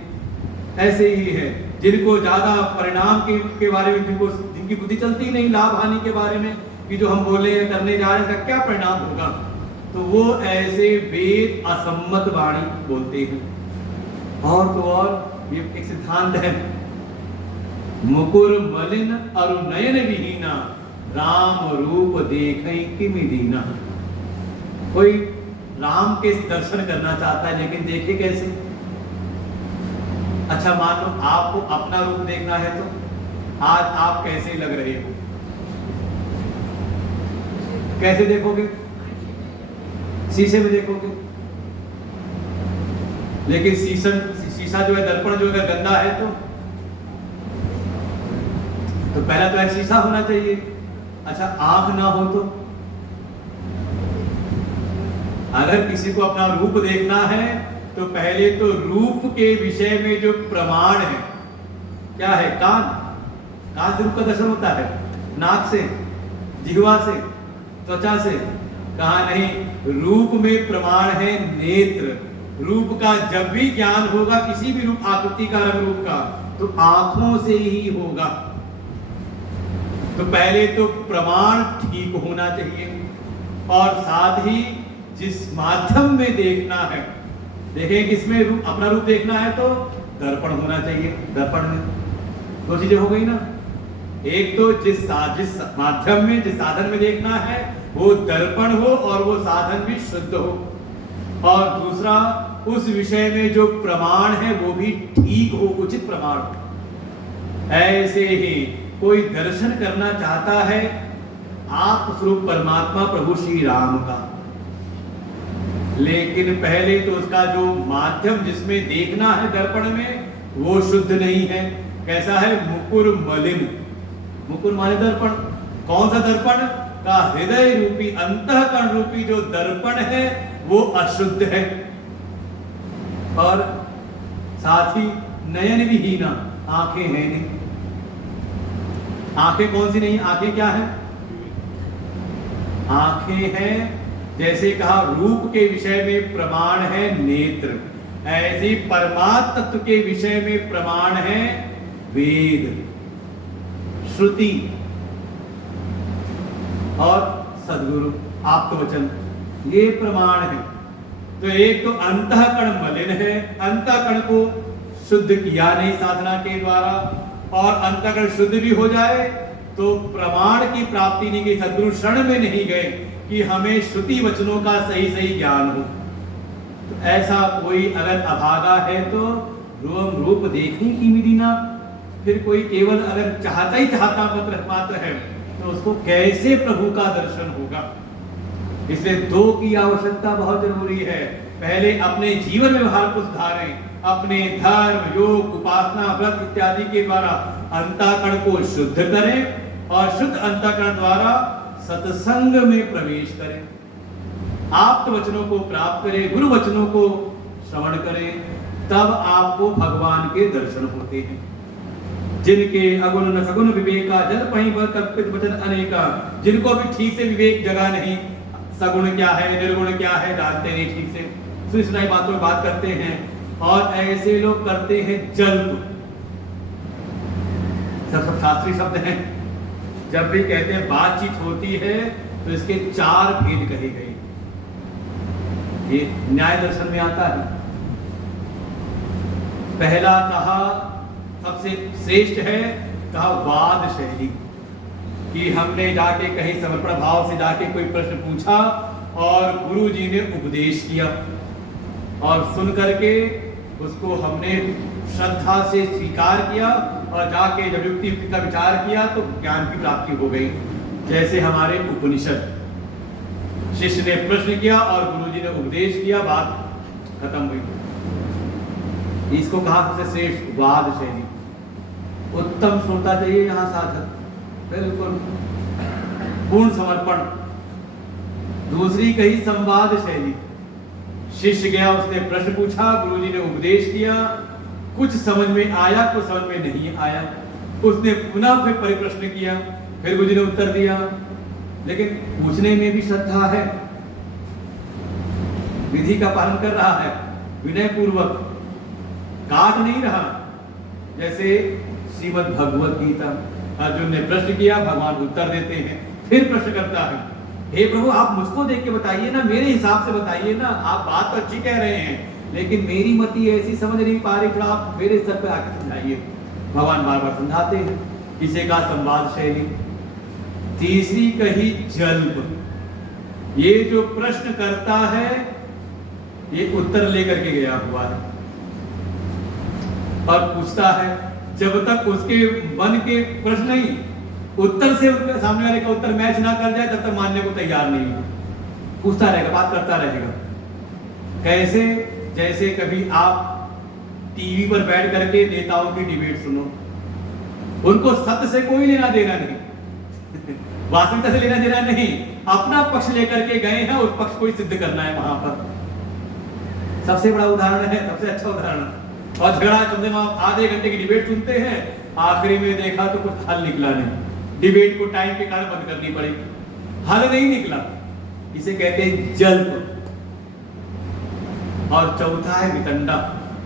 ऐसे ही है जिनको ज्यादा परिणाम के बारे में जिनकी बुद्धि चलती नहीं, लाभ हानि के बारे में कि जो हम बोले करने जा रहे हैं क्या परिणाम होगा, तो वो ऐसे वेद असम्मत वाणी बोलते हैं। और तो और ये एक सिद्धांत है, मुकुर मलिन अरु नयन विहीना, राम रूप देखई किमि दीना। कोई राम के दर्शन करना चाहता है लेकिन देखे कैसे? अच्छा मान लो आपको अपना रूप देखना है, तो आज आप कैसे लग रहे हो? कैसे देखोगे? शीशे में देखोगे। लेकिन शीशा जो है, दर्पण जो अगर गंदा है तो पहला तो शीशा होना चाहिए। अच्छा आंख ना हो तो? अगर किसी को अपना रूप देखना है तो पहले तो रूप के विषय में जो प्रमाण है, क्या है? कान से रूप का दर्शन होता है, नाक से, जिह्वा से, त्वचा से। कहा नहीं, रूप में प्रमाण है नेत्र। रूप का जब भी ज्ञान होगा, किसी भी रूप, आकृति का, रंग रूप का, तो आंखों से ही होगा। तो पहले तो प्रमाण ठीक होना चाहिए, और साथ ही जिस माध्यम में देखना है, देखें किसमें रूप, अपना रूप देखना है तो दर्पण होना चाहिए। दर्पण में दो चीजें हो गई ना, एक तो जिस माध्यम में, जिस साधन में देखना है वो दर्पण हो और वो साधन भी शुद्ध हो, और दूसरा उस विषय में जो प्रमाण है वो भी ठीक हो, उचित प्रमाण हो। ऐसे ही कोई दर्शन करना चाहता है आत्म स्वरूप परमात्मा प्रभु श्री राम का, लेकिन पहले तो उसका जो माध्यम जिसमें देखना है दर्पण में वो शुद्ध नहीं है। कैसा है? मुकुर मलिन। मुकुर माने दर्पण। कौन सा दर्पण? का हृदय रूपी, अंतःकरण रूपी जो दर्पण है वो अशुद्ध है। और साथ ही नयन विहीना, आंखें हैं नहीं। आंखें कौन सी नहीं? आंखें क्या है? आंखें हैं, जैसे कहा रूप के विषय में प्रमाण है नेत्र, ऐसे परमात्म तत्व के विषय में प्रमाण है वेद, श्रुति और सद्गुरु, आप्तवचन, ये प्रमाण है। तो एक तो अंतःकरण मलिन है, अंतःकरण को शुद्ध किया नहीं साधना के द्वारा, और अंतःकरण शुद्ध भी हो जाए तो प्रमाण की प्राप्ति नहीं गई, सद्गुरु शरण में नहीं गए कि हमें श्रुति वचनों का सही सही ज्ञान हो। तो ऐसा कोई अगर अभागा है तो रूप देखने की मिलीना, फिर कोई केवल अगर चाहता ही चाहता मात्र है तो उसको कैसे प्रभु का दर्शन होगा? इसलिए दो की आवश्यकता बहुत जरूरी है। पहले अपने जीवन व्यवहार को सुधारें, अपने धर्म, योग, उपासना, व्रत इत्यादि के द्वारा अंतःकरण को शुद्ध करें, और शुद्ध अंतःकरण द्वारा सत्संग में प्रवेश करें, आप्त वचनों को प्राप्त करें, गुरु वचनों को श्रवण करें, तब आपको भगवान के दर्शन होते हैं। जिनके अगुण न सगुण विवेका, जल पहीं पर कल्पित वचन अनेका। जिनको भी ठीक से विवेक जगा नहीं, सगुण क्या है, निर्गुण क्या है जानते नहीं ठीक से, सुनी सुनाई बातों में बात करते हैं, और ऐसे लोग करते हैं जल्प। सब शास्त्रीय शब्द हैं। जब भी कहते हैं बातचीत होती है तो इसके चार भेद कहे गए, ये न्याय दर्शन में आता है। पहला कहा सबसे श्रेष्ठ है, कहा वाद शैली, कि हमने जाके कहीं समर्पण भाव से जाके कोई प्रश्न पूछा और गुरु जी ने उपदेश किया, और सुन करके उसको हमने श्रद्धा से स्वीकार किया, और जाके जब युक्ति का विचार किया तो ज्ञान की प्राप्ति हो गई। जैसे हमारे उपनिषद, शिष्य ने प्रश्न किया और गुरु जी ने उपदेश किया, बात खत्म हुई। इसको कहा सबसे श्रेष्ठ वाद शैली। उत्तम श्रोता चाहिए यहाँ साधक, बिल्कुल पूर्ण समर्पण। दूसरी कही संवाद शैली, शिष्य गया, उसने प्रश्न पूछा, गुरुजी ने उपदेश किया, कुछ समझ में आया, कुछ समझ में नहीं आया, उसने पुनः फिर परिप्रश्न किया, फिर गुरुजी ने उत्तर दिया, लेकिन पूछने में भी श्रद्धा है, विधि का पालन कर रहा है, विनय पूर्वक, काट नहीं रहा। जैसे श्रीमद् भगवत गीता, अर्जुन ने प्रश्न किया, भगवान उत्तर देते हैं, फिर प्रश्न करता है, हे प्रभु आप मुझको देख के बताइए ना, मेरे हिसाब से बताइए ना, आप बात तो अच्छी कह रहे हैं लेकिन मेरी मति ऐसी समझ नहीं पा रही, थोड़ा आप मेरे स्तर पे आके समझाइए। भगवान बार बार समझाते हैं। इसे का संवाद शैली। तीसरी कही जल्प। ये जो प्रश्न करता है ये उत्तर लेकर के गया हुआ है और पूछता है, जब तक उसके मन के प्रश्न नहीं, उत्तर से उसके सामने वाले का उत्तर मैच ना कर जाए तब तक मानने को तैयार नहीं है। पूछता रहेगा, बात करता रहेगा। कैसे? जैसे कभी आप टीवी पर बैठ करके नेताओं की डिबेट सुनो, उनको सत्य से कोई लेना देना नहीं वास्तविकता से लेना देना नहीं, अपना पक्ष लेकर के गए हैं, उस पक्ष को ही सिद्ध करना है वहां पर। सबसे बड़ा उदाहरण है, सबसे अच्छा उदाहरण। और झगड़ा कम से कम आप आधे घंटे की डिबेट सुनते हैं, आखिरी में देखा तो कुछ हल निकला नहीं, डिबेट को टाइम के कारण बंद करनी पड़ेगी, हल नहीं निकला। इसे कहते हैं जल्प। और चौथा है वितंडा।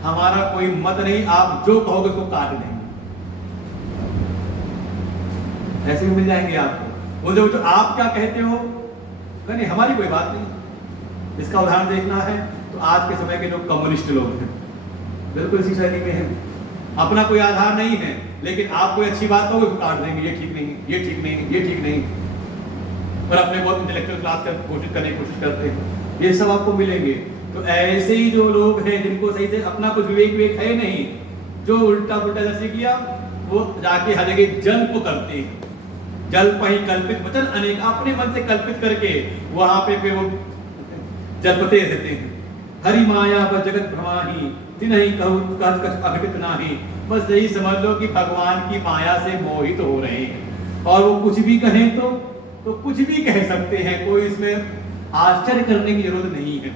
हमारा कोई मत नहीं, आप जो कहोगे उसको काट देंगे। ऐसे भी मिल जाएंगे आपको, वो जो आप क्या कहते हो नहीं, हमारी कोई बात नहीं। इसका उदाहरण देखना है तो आज के समय के जो कम्युनिस्ट लोग हैं बिल्कुल इसी शैली में हैं। अपना कोई आधार नहीं है, लेकिन आप कोई अच्छी बात कहोगे तो काट देंगे, ये ठीक नहीं, ये ठीक नहीं, ये ठीक नहीं, और अपने बहुत इंटेलेक्चुअल क्लास कर कोशिश करने की कोशिश करते हैं। ये सब आपको मिलेंगे। तो ऐसे ही जो लोग हैं जिनको सही से अपना कुछ विवेक है नहीं, जो उल्टा पुल्टा सीख लिया, वो जाके हर जगह जल्प करते हैं। जल्प ही कल्पित वचन अनेक, अपने मन से कल्पित करके वहां पे वो जल्पते रहते हैं। हरि माया पर जगत भ्रमाही, तिन्हीं कहूं कछ कछ अघटित नाही। बस यही समझ लो कि भगवान की माया से मोहित हो रहे हैं, और वो कुछ भी कहें तो कुछ भी कह सकते हैं। कोई इसमें आश्चर्य करने की जरूरत नहीं है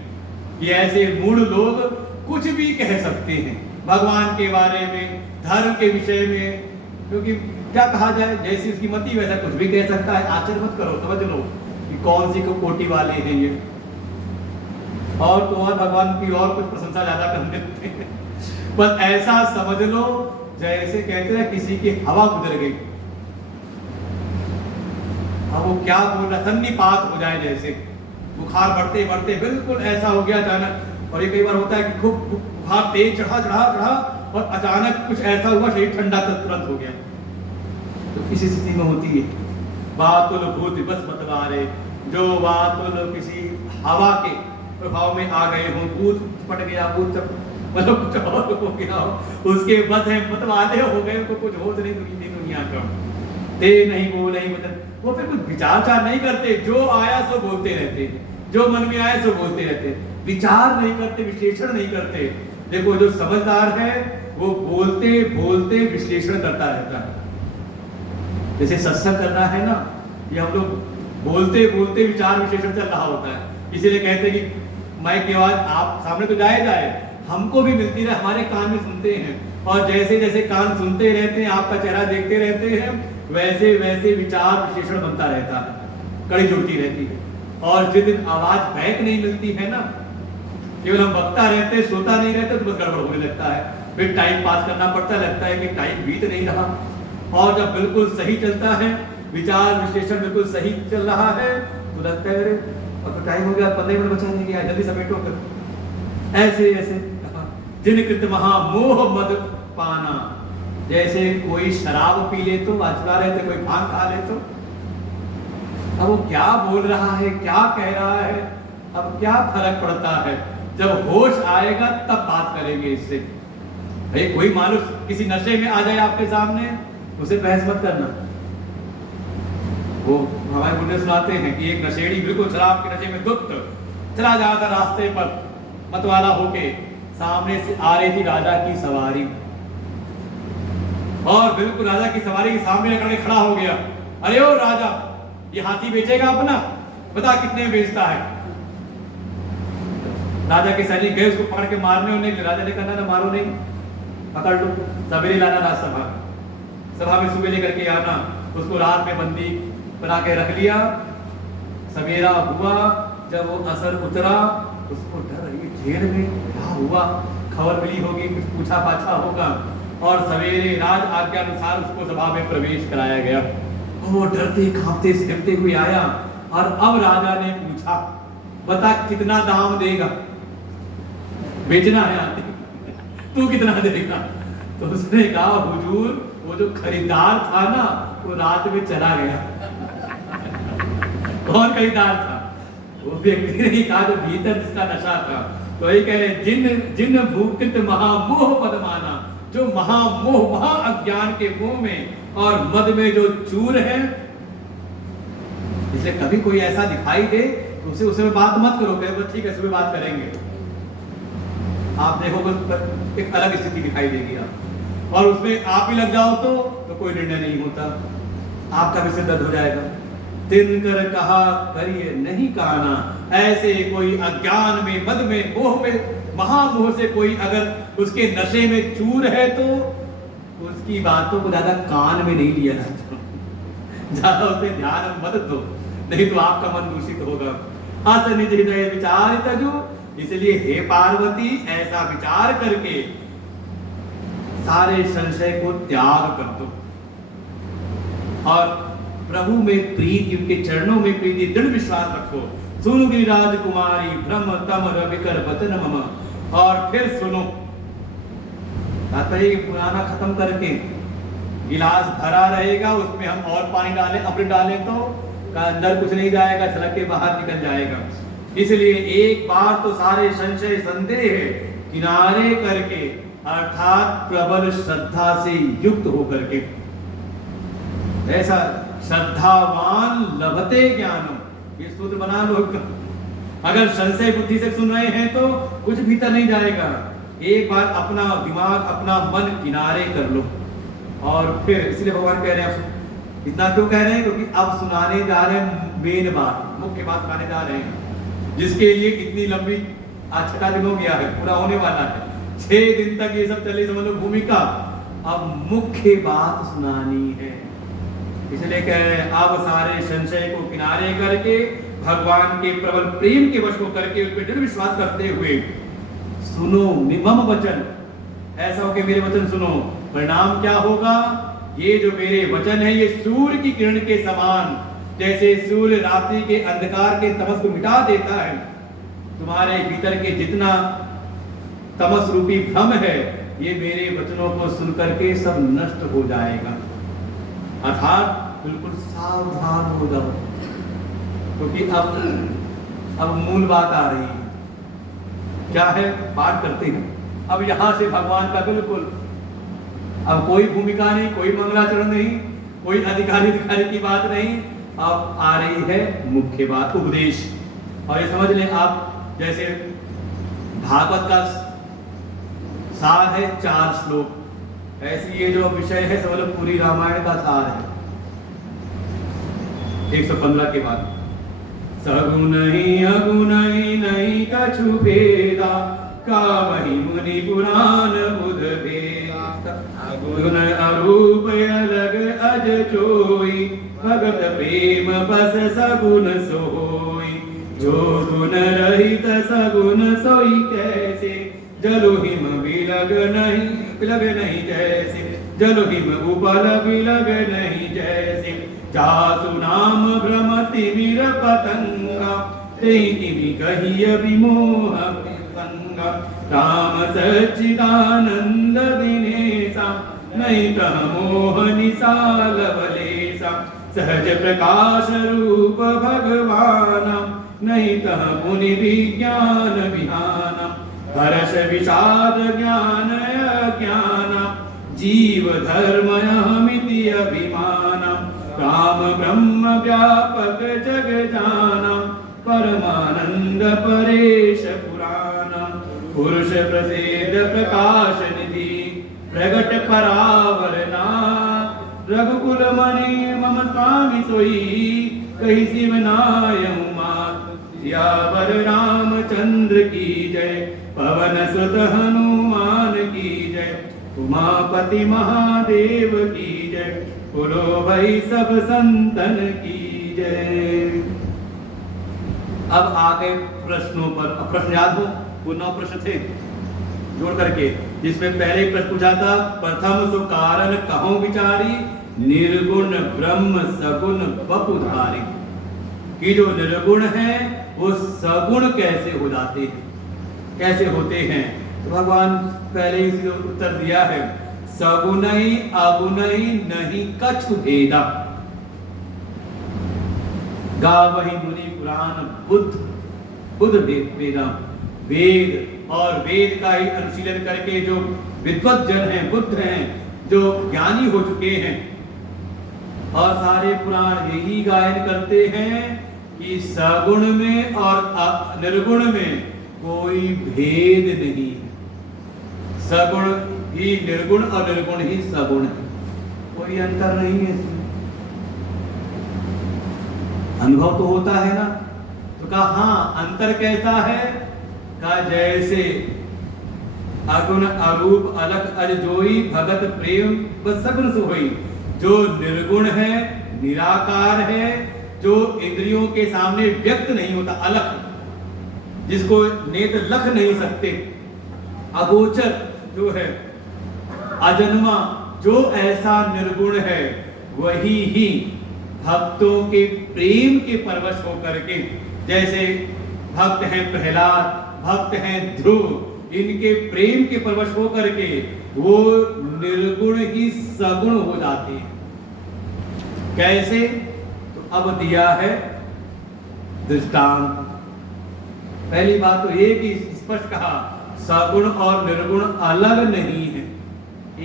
कि ऐसे मूढ़ लोग कुछ भी कह सकते हैं भगवान के बारे में, धर्म के विषय में, क्योंकि क्या कहा जाए, जैसी उसकी मति वैसा कुछ भी कह सकता है। आश्चर्य मत करो, समझ लो कि कौन सी कोटि वाले हैं ये। और तो और भगवान की और कुछ प्रशंसा ज्यादा कर देते हैं। बस ऐसा समझ लो जैसे कहते हैं किसी की हवा गुजर गई, अब वो क्या बोल रहा, सन्निपात हो जाए, जैसे बुखार बढ़ते बढ़ते बिल्कुल ऐसा हो गया अचानक। और ये कई बार होता है कि खूब बुखार तेज चढ़ा और अचानक कुछ ऐसा हुआ, शरीर ठंडा तुरंत हो गया। तो इसी स्थिति में होती है बातुल भूत बस मतवारे, जो बातुल किसी हवा के प्रभाव में आ गए हो, भूत पट गया, भूत मतलब कुछ और हो गया हो, उसके बस है, मतवाले हो गए, उनको कुछ होश नहीं दुनिया का, ते नहीं वो नहीं मतलब, वो फिर कुछ विचार नहीं करते, जो आया सो बोलते रहते, जो मन में आया सो बोलते रहते, विचार नहीं करते, विश्लेषण नहीं करते। देखो जो समझदार है वो बोलते बोलते विश्लेषण करता रहता है। जैसे सत्संग करना है ना, ये हम लोग बोलते बोलते विचार विश्लेषण चल रहा होता है। इसीलिए कहते हैं कि माइक की आवाज आप सामने तो जाए, हमको भी मिलती रहे, हमारे कान में सुनते हैं, और जैसे जैसे कान सुनते रहते हैं, आपका चेहरा देखते रहते हैं, वैसे वैसे विचार विश्लेषण बनता रहता है, कड़ी जुड़ती रहती है। और जिस दिन आवाज बैक नहीं मिलती है ना, केवल हम बकता रहते, सोता नहीं रहते, तो बस गड़बड़ होने लगता है, फिर टाइम पास करना पड़ता, लगता है कि टाइम बीत नहीं रहा। और जब बिल्कुल सही चलता है, विचार विश्लेषण बिल्कुल सही चल रहा है, तो लगता है अरे अब टाइम हो गया, 15 मिनट बचा नहीं गया, जल्दी समेटो कर। ऐसे ऐसे जिन कृत महामोह मद पाना, जैसे कोई शराब पी ले तो अचका रहते, कोई भांग खा ले तो, अब वो क्या बोल रहा है, क्या कह रहा है, अब क्या फर्क पड़ता है। जब होश आएगा तब बात करेंगे इससे। भाई कोई मानुष किसी नशे में आ जाए आपके सामने, उसे बहस मत करना। वो हमारे बुढ़े सुनाते हैं कि एक नशेड़ी बिल्कुल शराब के नशे में धुत चला जा था रास्ते पर, मतवाला होके, सामने से आ रही थी राजा की सवारी, और बिल्कुल राजा की सवारी के सामने आकर खड़ा हो गया। अरे ओ राजा, ये हाथी बेचेगा अपना, बता कितने में बेचता है। राजा के सैनिक गए उसको पकड़ के मारने, उन्हें राजा ने कहा ना मारो नहीं, पकड़ लो, सवेरे लाना राजसभा, सभा में सुबह लेकर के आना। उसको रात में बंदी बना के रख लिया। सवेरा हुआ, जब वो असर उतरा, उसको डर, ये जेल में क्या हुआ, खबर मिली होगी, कुछ पूछा पाछा होगा, और सवेरे राज आज्ञा अनुसार उसको सभा में प्रवेश कराया गया। वो डरते कांपते सिमटते हुए आया, और अब राजा ने पूछा बता कितना दाम देगा। बेचना है हाथी, तू कितना देगा? तो उसने कहा हुजूर वो जो खरीदार था ना वो रात में चला गया। कौन खरीदार था? वो व्यक्ति ने कहा जो भीतर जिसका नशा था। तो यही कह रहे जिन भूकृत महामोह पदमाना, जो महामोह महा अज्ञान के मोह में और मद में जो चूर है, इसे कभी कोई ऐसा दिखाई दे तो उसे उसमें बात मत करो, कहो ठीक है सुबह बात करेंगे। आप देखोगे एक अलग स्थिति दिखाई देगी आप, और उसमें आप ही लग जाओ तो कोई निर्णय नहीं होता, आपका भी सिर दर्द हो जाएगा। तिनकर कहा करिए नहीं कहना, ऐसे कोई अज्ञान में मद में मोह में महामोह से कोई अगर उसके नशे में चूर है तो उसकी बातों को ज्यादा कान में नहीं लिया जाता, ज्यादा उसे ध्यान मत दो, नहीं तो आपका मन दूषित होगा। अस निज हृदय विचार तजु, इसलिए हे पार्वती ऐसा विचार करके सारे संशय को त्याग कर दो और प्रभु में प्रीति, उनके चरणों में प्रीति, दृढ़ विश्वास रखो। सुनो गिरिराज कुमारी ब्रह्म तम रविकर वचन मम, और फिर सुनो, तात्पर्य पुराना खत्म करके गिलास भरा रहेगा, उसमें हम और पानी डालें, अमृत डालें तो अंदर कुछ नहीं जाएगा, छलक के बाहर निकल जाएगा। इसलिए एक बार तो सारे संशय संदेह किनारे करके, अर्थात प्रबल श्रद्धा से युक्त होकर के, ऐसा श्रद्धावान लभते ज्ञानम, ये सूत्र बना लो। अगर संशय बुद्धि से सुन रहे हैं तो कुछ भीतर नहीं जाएगा, एक बार अपना दिमाग अपना मन किनारे कर लो। और फिर इसलिए भगवान कह रहे हैं, इतना क्यों कह रहे हैं? क्योंकि अब सुनाने जा रहे हैं मेन बात, मुख्य बात सुनाने जा रहे हैं, जिसके लिए इतनी लंबी आज 6 दिन हो गया है, पूरा होने वाला है, 6 दिन तक ये सब चली समझ लो भूमिका। अब मुख्य बात सुनानी है, इसलिए कह रहे हैं अब सारे संशय को किनारे करके भगवान के प्रबल प्रेम के वश को करके उस पर दृढ़ विश्वास करते हुए सुनो मम वचन, ऐसा हो कि मेरे वचन सुनो। परिणाम क्या होगा? ये जो मेरे वचन है ये सूर्य की किरण के समान, जैसे सूर्य रात्रि के अंधकार के तमस को मिटा देता है, तुम्हारे भीतर के जितना तमस रूपी भ्रम है ये मेरे वचनों को सुन करके सब नष्ट हो जाएगा। अर्थात बिल्कुल सावधान हो जाओ, क्योंकि अब मूल बात आ रही है। क्या है? पाठ करते हैं अब यहां से भगवान का बिल्कुल अब कोई भूमिका नहीं, कोई मंगलाचरण नहीं, कोई अधिकारी की बात नहीं, अब आ रही है मुख्य बात, उपदेश। और ये समझ लें आप, जैसे भागवत का सार है 4 श्लोक, ऐसी ये जो विषय है समझ लो पूरी रामायण का सार है 115 के बाद। सगुन ही अगुन ही नहीं कछु भेदा, कामहि मुनि पुराण बुध भेदा। अगुन अरूप अलग अज जोई, भगत प्रेम बस सगुन सोई। जो गुण रहित सगुन सोई कैसे, जलु हिम बिलग नहीं जैसे। जलु हिम उपल बिलग नहीं जैसे। जासु नाम भ्रमति वीर पतंगा, तेहि तिमि कहिय विमोह संगा। राम सच्चिदानंद दिनेशा, नहीं तह मोह निसाल बलेशा। सहज प्रकाश रूप भगवाना, नहीं तह मुनि विज्ञान विहाना। हर्ष विषाद ज्ञान अज्ञाना, जीव धर्म अहमिति अभिमाना। राम ब्रह्म व्यापक जग जाना, परमानंद परेश पुराना। पुरुष प्रसिद्ध प्रकाश निधि, प्रगट परावरना। रघुकुल मणि मम स्वामी सोई, कही शिवनायऊ मात। सियावर रामचंद्र की जय, पवन सुत हनुमान की जय। उमापति महादेव की जय, बोलो भाई सब संतन की जय। अब आगे प्रश्नों पर, प्रश्न याद हो वो 9 प्रश्न थे जोड़ करके, जिसमें पहले प्रश्न पूछा था प्रथम सो कारण कहो विचारी, निर्गुण ब्रह्म सगुण बपुधारी। कि जो निर्गुण है वो सगुण कैसे हो जाते हैं। कैसे होते हैं? तो भगवान पहले ही इसका उत्तर दिया है, सगुनई अगुनई नहीं कछु भेदा, गावहि मुनि पुराण बुद्ध वेदम। वेद और वेद का ही अनुशीलन करके जो विद्वत जन हैं, बुद्ध हैं, जो ज्ञानी हो चुके हैं, और सारे पुराण यही गायन करते हैं कि सगुण में और निर्गुण में कोई भेद नहीं है। सगुण ही निर्गुण और निर्गुण ही सगुण है, कोई अंतर नहीं है इसमें। अनुभव तो होता है ना। तो कहा हाँ, अंतर कैसा है? कहा जैसे अगुण अरूप अलग अजोई भगत प्रेम बस सगुण सोई। जो निर्गुण है, निराकार है, जो इंद्रियों के सामने व्यक्त नहीं होता, अलग, जिसको नेत्र लख नहीं सकते, अगोचर जो है, अजन्मा, जो ऐसा निर्गुण है, वही ही भक्तों के प्रेम के परवश होकर के, जैसे भक्त हैं प्रहलाद, भक्त हैं ध्रुव, इनके प्रेम के परवश होकर के वो निर्गुण ही सगुण हो जाते हैं। कैसे? तो अब दिया है दृष्टांत। पहली बात तो ये कि स्पष्ट कहा, सगुण और निर्गुण अलग नहीं है,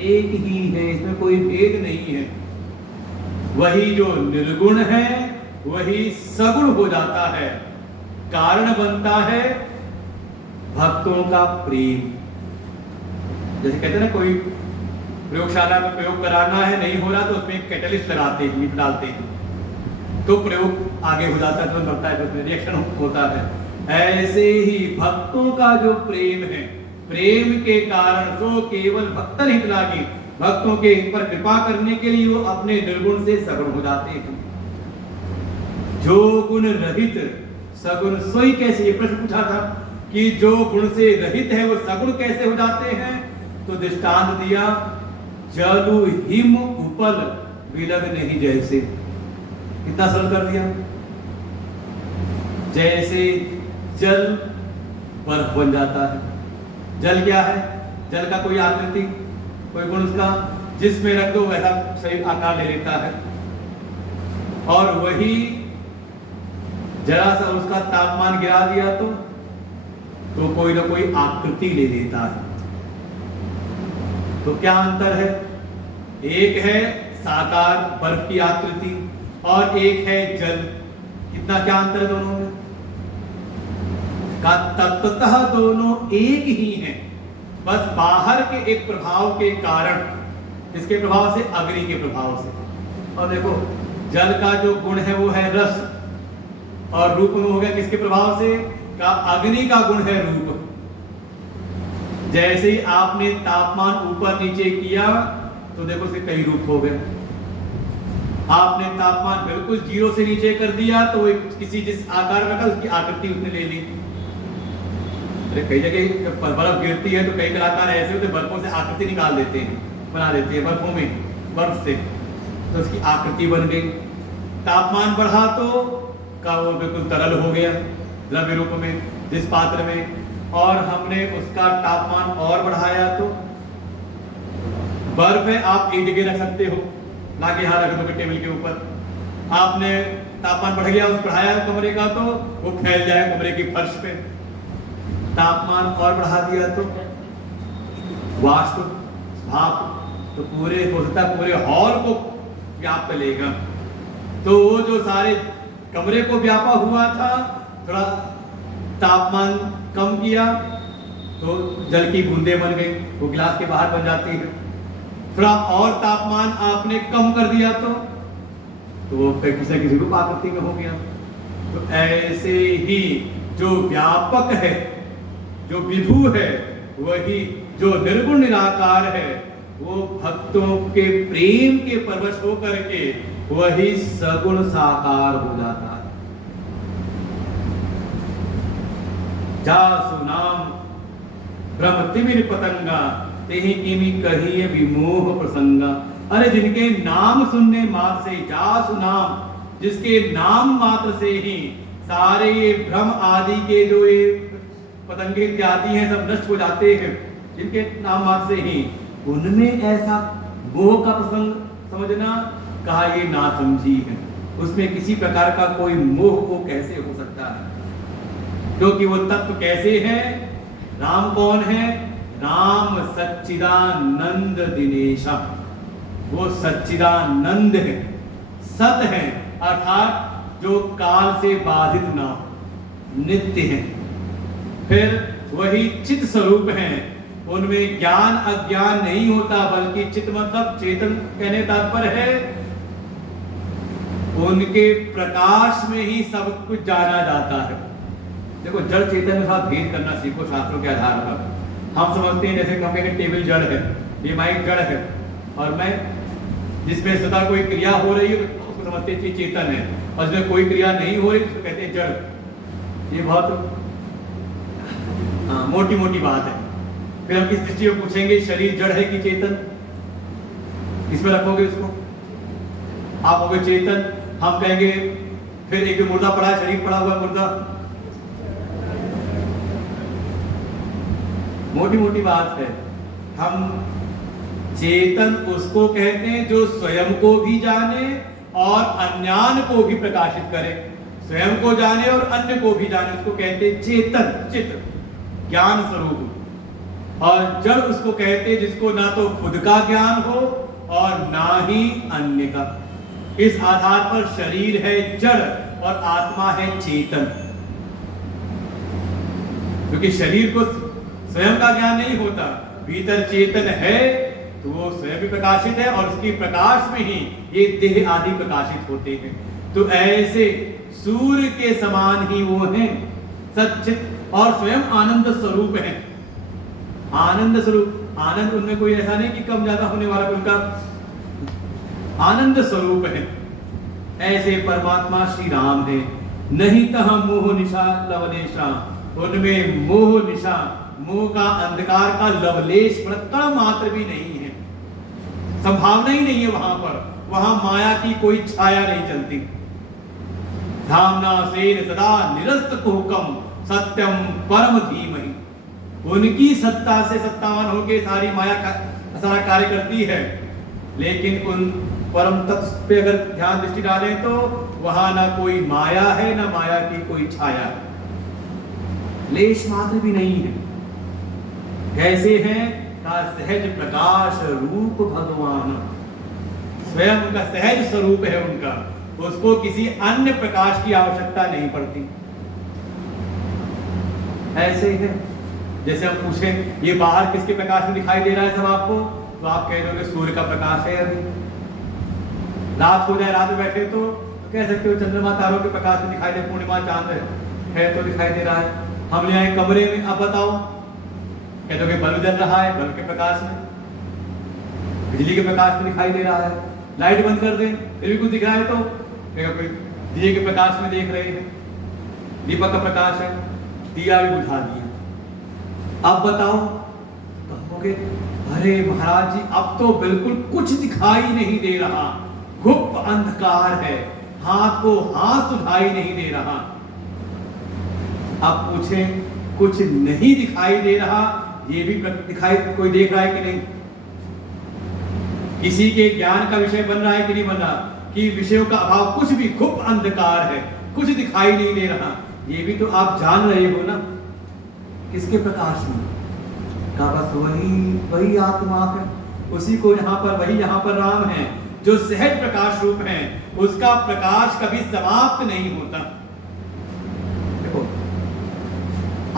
एक ही है, इसमें कोई भेद नहीं है। वही जो निर्गुण है वही सगुण हो जाता है, कारण बनता है भक्तों का प्रेम। जैसे कहते हैं ना, कोई प्रयोगशाला में प्रयोग कराना है, नहीं हो रहा तो उसमें कैटलिस्ट लगाते हैं, मीट डालते हैं, तो प्रयोग आगे हो जाता है, तो बढ़ता है, उसमें रिएक्शन होता है। ऐसे ही भक्तों का जो प्रेम है, प्रेम के कारण तो केवल भक्त नहीं लागी, भक्तों के पर कृपा करने के लिए वो अपने निर्गुण से सगुण हो जाते हैं। जो गुण रहित सगुण सोई कैसे, ये प्रश्न पूछा था कि जो गुण से रहित है वो सगुण कैसे हो जाते हैं? तो दृष्टांत दिया, जलु हिम उपल विलग नहीं जैसे। कितना सरल कर दिया। जैसे जल बर्फ बन जाता है। जल क्या है? जल का कोई आकृति, कोई गुण उसका, जिसमें रख दो वैसा सही आकार ले लेता है, और वही जरा सा उसका तापमान गिरा दिया तो कोई ना कोई आकृति ले लेता है। तो क्या अंतर है? एक है साकार बर्फ की आकृति और एक है जल। कितना क्या अंतर है दोनों में? का तत्वतः दोनों एक ही हैं, बस बाहर के एक प्रभाव के कारण, इसके प्रभाव से, अग्नि के प्रभाव से। और देखो, जल का जो गुण है वो है रस, और रूप में हो गया किसके प्रभाव से? का अग्नि का गुण है रूप। जैसे ही आपने तापमान ऊपर नीचे किया तो देखो उसके कई रूप हो गए। आपने तापमान बिल्कुल 0 से नीचे कर दिया तो किसी जिस आकार में रखा उसकी आकृति उसने ले ली। अरे कई जगह बर्फ गिरती है तो कई कलाकार ऐसे होते बर्फों से आकृति निकाल देते हैं, बना देते हैं बर्फों में, बर्फ से, तो उसकी आकृति बन गई। तापमान बढ़ा तो का वो बिल्कुल तरल हो गया द्रव्य रूप में जिस पात्र में, और हमने उसका तापमान और बढ़ाया तो बर्फ है, आप एक जगह रख सकते हो, ना कि यहाँ रख दो टेबल के ऊपर। आपने तापमान बढ़ गया, उस बढ़ाया कमरे का तो वो फैल जाए कमरे की फर्श पे। तापमान और बढ़ा दिया तो वाष्प भाप तो पूरे हो सकता है पूरे हॉल को व्याप्त लेगा। तो वो जो सारे कमरे को व्यापा हुआ था, थोड़ा तापमान कम किया तो जल की बूंदें बन गई, वो गिलास के बाहर बन जाती है। थोड़ा और तापमान आपने कम कर दिया तो वो किसी किसी रूप आकृति में हो गया। तो ऐसे ही जो व्यापक है, जो विभु है, वही जो निर्गुण निराकार है, वो भक्तों के प्रेम के परवश होकर के वही सगुण साकार हो जाता है। जासु नाम ब्रह्म तिमिर पतंगा तेहि किमि कहिए विमोह प्रसंगा। अरे जिनके नाम सुनने मात्र से, जासु नाम, जिसके नाम मात्र से ही सारे ये भ्रम आदि के जो ये पतंगे इत्यादि हैं सब नष्ट हो जाते हैं जिनके नाम मात्र से ही, उनमें ऐसा मोह का प्रसंग समझना, कहा ये नासमझी है। उसमें किसी प्रकार का कोई मोह को कैसे हो सकता है, क्योंकि वो तत्व कैसे है। राम कौन है? राम सच्चिदानंद दिनेशा, वो सच्चिदानंद है, सत है, अर्थात जो काल से बाधित ना हो, नित्य है। फिर वही चित स्वरूप है, उनमें ज्ञान अज्ञान नहीं होता, बल्कि चित मतलब चेतन कहने तात्पर्य है उनके प्रकाश में ही सब कुछ जाना जाता है। देखो जड़ चेतन के साथ भेद करना सीखो शास्त्रों के आधार पर। हम समझते हैं जैसे हम कहेंगे टेबल जड़ है, ये माइक जड़ है, और मैं जिसमें सदा कोई क्रिया हो रही है उसको समझते हैं चेतन है, और जिसमें कोई क्रिया नहीं हो रही उसको कहते हैं जड़। ये बहुत मोटी मोटी बात है। फिर हम इस दृष्टि में पूछेंगे शरीर जड़ है कि चेतन, इसमें रखोगे इसको, आप होगे चेतन, हम कहेंगे फिर एक मुर्दा पड़ा है, शरीर पड़ा हुआ मुर्दा, मोटी मोटी बात है। हम चेतन उसको कहते हैं जो स्वयं को भी जाने और अन्यान को भी प्रकाशित करे, स्वयं को जाने और अन्य को भी जाने, उसको कहते हैं चेतन, चित्त ज्ञान स्वरूप। और जड़ उसको कहते हैं जिसको ना तो खुद का ज्ञान हो और ना ही अन्य का। इस आधार पर शरीर है जड़ और आत्मा है चेतन, क्योंकि शरीर को स्वयं का ज्ञान नहीं होता, भीतर चेतन है तो वो स्वयं भी प्रकाशित है और उसकी प्रकाश में ही ये देह आदि प्रकाशित होते हैं। तो ऐसे सूर्य के समान ही वो हैं, सच्चित और स्वयं आनंद स्वरूप है। आनंद स्वरूप, आनंद उनमें कोई ऐसा नहीं कि कम ज्यादा होने वाला, उनका आनंद स्वरूप है। ऐसे परमात्मा श्री राम है। नहीं तह मोह निशा लवलेशा, उनमें मोह निशा, मोह का अंधकार का लवलेश प्रकण मात्र भी नहीं है, संभावना ही नहीं है वहां पर। वहां माया की कोई छाया नहीं चलती। धामना सेन सदा निरस्त कुहकम सत्यम परम धीमहि, उनकी सत्ता से सत्तावान होकर सारी माया का सारा कार्य करती है, लेकिन उन परम तत्व पे अगर ध्यान दृष्टि डालें तो वहां ना कोई माया है ना माया की कोई छाया है, लेश मात्र भी नहीं है। कैसे हैं? का सहज प्रकाश रूप भगवान, स्वयं उनका सहज स्वरूप है उनका, उसको किसी अन्य प्रकाश की आवश्यकता नहीं पड़ती। ऐसे ही है जैसे हम पूछें ये बाहर किसके प्रकाश में दिखाई दे रहा है सब आपको, तो आप कह दोगे सूर्य का प्रकाश है। अभी रात हो जाए, रात में बैठे तो कह सकते हो चंद्रमा तारों के प्रकाश में दिखाई दे, पूर्णिमा चांद है तो दिखाई दे रहा है। हम ले आए कमरे में, अब बताओ, कह दोगे बल्ब जल रहा है, बल्ब के प्रकाश में, बिजली के प्रकाश में दिखाई दे रहा है। लाइट बंद कर दें फिर भी कुछ दिख रहा है, तो कोई दिए के प्रकाश में देख रहे हैं, दीपक का प्रकाश है, दिया भी बुझा दिया। अब बताओ, कहोगे अरे महाराज जी अब तो बिल्कुल कुछ दिखाई नहीं दे रहा, गुप्त अंधकार है, हाथ को हाथ सुझाई नहीं दे रहा। अब पूछें कुछ नहीं दिखाई दे रहा, ये भी दिखाई कोई देख रहा है कि नहीं? किसी के ज्ञान का विषय बन रहा है कि नहीं बन रहा? कि विषयों का अभाव, कुछ भी गुप्त अंधकार है, कुछ दिखाई नहीं दे रहा, ये भी तो आप जान रहे हो ना। किसके प्रकाश में? का बस वही आत्मा है, उसी को यहाँ पर, वही यहाँ पर राम है जो सहज प्रकाश रूप है, उसका प्रकाश कभी समाप्त नहीं होता। देखो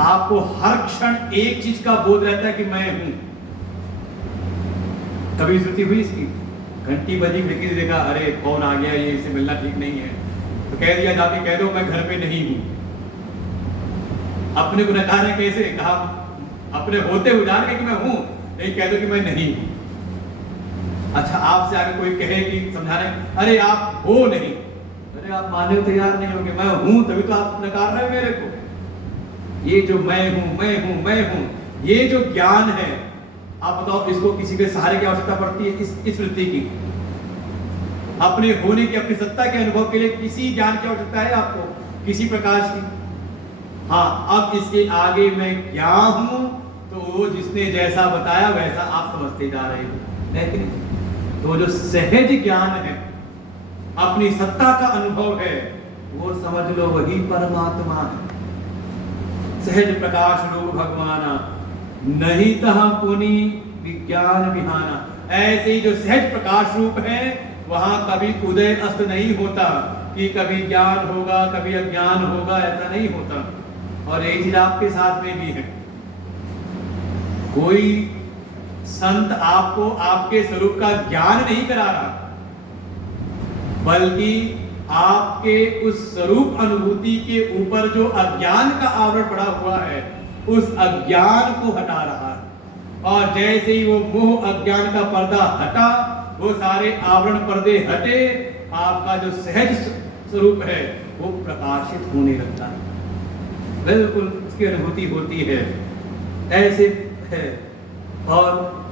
आपको हर क्षण एक चीज का बोध रहता है कि मैं हूं। कभी स्मृति हुई इसकी? घंटी बजी, खिड़की से देखा, अरे फोन आ गया, ये इससे मिलना ठीक नहीं है, तो कह दिया जाके कह दो मैं घर पे नहीं हूं। अपने को नकार है कैसे? कहा अपने होते हुए जान के कि मैं हूं, नहीं कह दो कि मैं नहीं हूं। अच्छा आपसे आगे कोई कहे कि समझाने, अरे आप हो नहीं, अरे आप मानने को तैयार नहीं होंगे, मैं हूं तभी तो आप नकार रहे मेरे को। ये जो मैं हूं, ये जो ज्ञान है, आप बताओ इसको किसी के सहारे की आवश्यकता पड़ती है? इस वृत्ति की, अपने होने की, अपनी सत्ता के अनुभव के लिए किसी ज्ञान की आवश्यकता है आपको? किसी प्रकाश की? हाँ, अब इसके आगे मैं क्या हूं, तो वो जिसने जैसा बताया वैसा आप समझते जा रहे हो। लेकिन तो जो सहज ज्ञान है, अपनी सत्ता का अनुभव है, वो समझ लो वही परमात्मा है। सहज प्रकाश रूप भगवाना, नहीं तह पुनि विज्ञान विहाना। ऐसे ही जो सहज प्रकाश रूप है, वहां कभी उदय अस्त नहीं होता कि कभी ज्ञान होगा कभी अज्ञान होगा, ऐसा नहीं होता। और यही चीज आपके साथ में भी है। कोई संत आपको आपके स्वरूप का ज्ञान नहीं करा रहा, बल्कि आपके उस स्वरूप अनुभूति के ऊपर जो अज्ञान का आवरण पड़ा हुआ है, उस अज्ञान को हटा रहा है। और जैसे ही वो मोह अज्ञान का पर्दा हटा, वो सारे आवरण पर्दे हटे, आपका जो सहज स्वरूप है वो प्रकाशित होने लगता है। बिल्कुल उसकी अनुभूति होती है, ऐसे है। और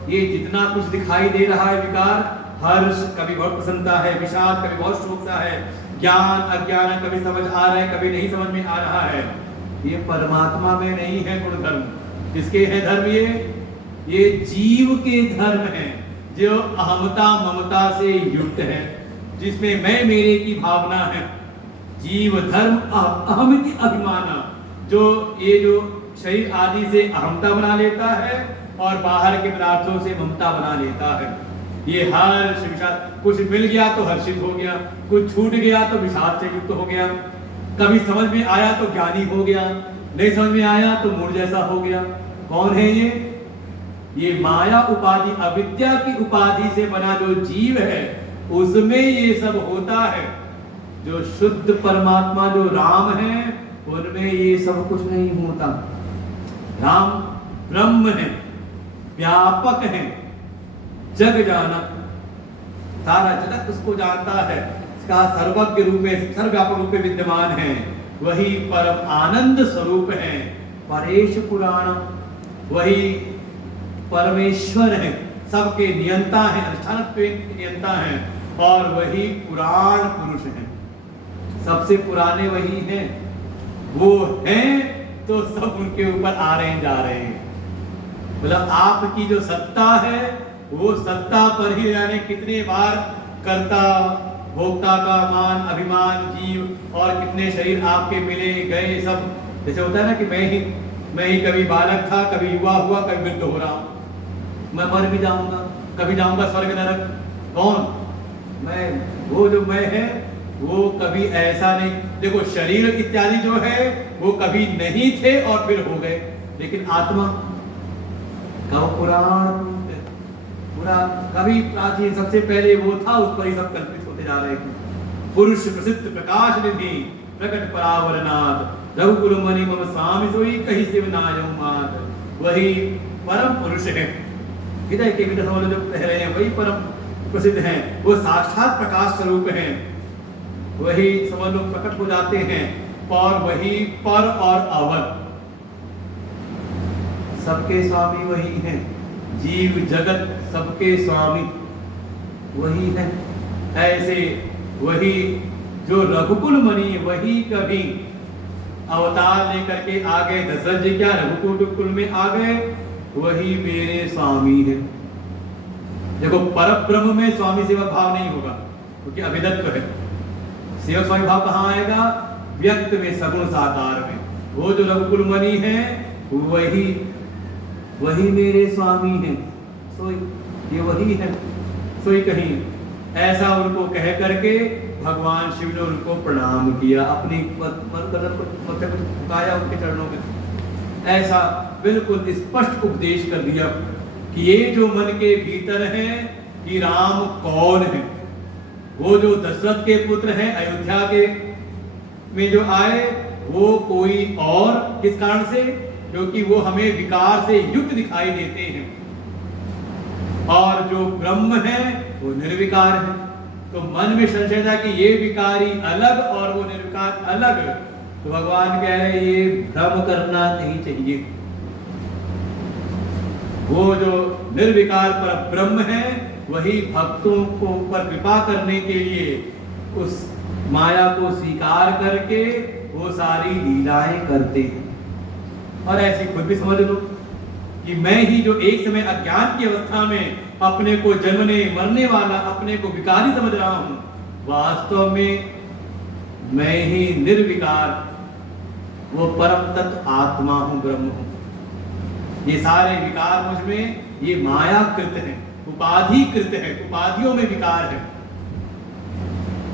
ये जितना कुछ दिखाई दे रहा है विकार, हर्ष कभी बहुत प्रसन्नता है, विषाद कभी बहुत शोक सा है, ज्ञान अज्ञान कभी समझ आ रहा है कभी नहीं समझ में आ रहा है, ये परमात्मा में नहीं है गुण धर्म। किसके है धर्म? ये जीव के धर्म है, जो अहमता ममता से युक्त है, जिसमें मैं मेरे की भावना है। जीव धर्म अहमिति अभिमाना, जो ये जो शरीर आदि से अहमता बना लेता है और बाहर के पदार्थों से ममता बना लेता है। ये हर्ष विषाद, कुछ मिल गया तो हर्षित हो गया, कुछ छूट गया तो विषाद से युक्त हो गया, कभी समझ में आया तो ज्ञानी हो गया, नहीं समझ में आया तो मूढ़ जैसा हो गया। कौन है ये माया उपाधि, अविद्या की उपाधि से बना जो जीव है, उसमें ये सब होता है। जो शुद्ध परमात्मा जो राम है, उनमें ये सब कुछ नहीं होता। राम ब्रह्म है, व्यापक है, जग जाना, सारा जगत उसको जानता है, इसका सर्वज्ञ रूप में सर्वव्यापक रूप में विद्यमान है। वही परम आनंद स्वरूप है, परेश पुराण, वही परमेश्वर है, सबके नियंता है, अधिष्ठानत्व के नियंता है, और वही पुराण पुरुष है, सबसे पुराने वही हैं। वो हैं तो सब उनके ऊपर आ रहे हैं जा रहे हैं। मतलब आपकी जो सत्ता है, वो सत्ता पर ही जाने कितने बार कर्ता भोक्ता का मान अभिमान जीव, और कितने शरीर आपके मिले गए सब। जैसे होता है ना कि मैं ही कभी बालक था, कभी युवा हुआ, कभी वृद्ध हो रहा हूं, मैं मर भी जाऊंगा, कभी जाऊंगा स्वर्ग नरक। कौन? मैं। वो जो मैं है वो कभी ऐसा नहीं। देखो शरीर इत्यादि जो है वो कभी नहीं थे और फिर हो गए, लेकिन आत्मा का पुराण पूरा कभी प्राचीन सबसे पहले वो था, उस पर ही सब कल्पित होते जा रहे हैं। पुरुष प्रसिद्ध प्रकाश निधि प्रकट परावरनाथ रघुकुल मणि मम स्वामी सोई कहीं शिव नायौ मात। वही परम पुरुष है, हृदय के भीतर समझ जो कह रहे हैं वही परम प्रसिद्ध हैं, वो साक्षात प्रकाश स्वरूप हैं, वही समझ लोग प्रकट हो जाते हैं। और वही पर और अवर सबके स्वामी वही हैं, जीव जगत सबके स्वामी वही है। ऐसे वही जो रघुकुल मणि, वही कभी अवतार लेकर के आ गए, दशरथ जी क्या रघुकुल में आ गए, वही मेरे स्वामी है। देखो पर ब्रह्म में स्वामी सेवक भाव नहीं होगा, क्योंकि अभिदत्व है। सेवक स्वामी भाव कहाँ आएगा? व्यक्त में, सगुण साकार में। वो जो रघुकुल मणि है वही मेरे स्वामी है, सोई ये वही है, सोई कहीं। ऐसा उनको कह करके भगवान शिव ने उनको प्रणाम किया, अपनी मस्तक को झुकाया उनके चरणों में। ऐसा बिल्कुल स्पष्ट उपदेश कर दिया कि ये जो मन के भीतर है कि राम कौन है। वो जो दशरथ के पुत्र हैं, अयोध्या के में जो आए, वो कोई और किस कारण से? क्योंकि वो हमें विकार से युक्त दिखाई देते हैं, और जो ब्रह्म है वो निर्विकार है। तो मन में संशय था कि ये विकारी अलग और वो निर्विकार अलग, तो भगवान कह रहे ये भ्रम करना नहीं चाहिए। वो जो निर्विकार पर ब्रह्म है, वही भक्तों को पर कृपा करने के लिए उस माया को स्वीकार करके वो सारी लीलाएं करते हैं। और ऐसी खुद भी समझ लो कि मैं ही जो एक समय अज्ञान की अवस्था में अपने को जन्मने मरने वाला, अपने को विकारी समझ रहा हूं, वास्तव में मैं ही निर्विकार वो परम तत्व आत्मा हूं, ब्रह्म हूं। ये सारे विकार मुझ में ये माया कृत है, उपाधि कृत है, उपाधियों में विकार है।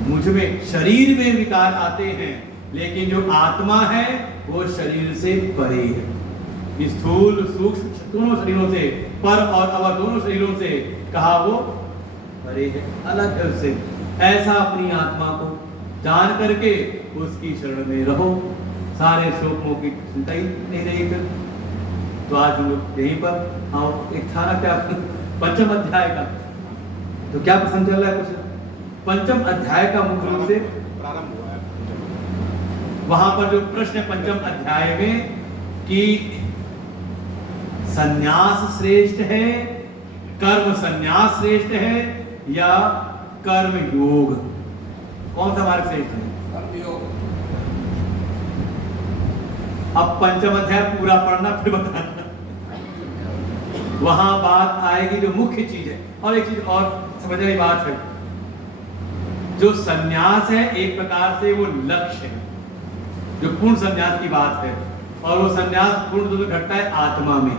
मुझ में शरीर में विकार आते हैं, लेकिन जो आत्मा है वो शरीर से परे है। स्थूल सूक्ष्म दोनों शरीरों से, पर और अवर दोनों शरीरों से कहा वो परे है, अलग है उससे। ऐसा अपनी आत्मा को जान करके उसकी शरण में रहो, सारे शोकों की चिंता ही नहीं रही। फिर तो आज हम लोग यहीं पर आओ, एक था ना क्या पंचम अध्याय का, तो क्या पसंद चल रहा है कुछ? पंचम अध्याय का मुख्य रूप से प्रारंभ हुआ है। वहां पर जो प्रश्न है पंचम अध्याय में कि संन्यास श्रेष्ठ है, कर्म संन्यास श्रेष्ठ है या कर्म योग, कौन सा मार्ग श्रेष्ठ है? कर्मयोग। अब पंचम अध्याय पूरा पढ़ना फिर बताना, वहां बात आएगी जो मुख्य चीज है। और एक चीज और समझने की बात है, जो संन्यास है एक प्रकार से वो लक्ष्य है, जो पूर्ण संन्यास की बात है, और वो संन्यास पूर्ण रूप से घटता है आत्मा में।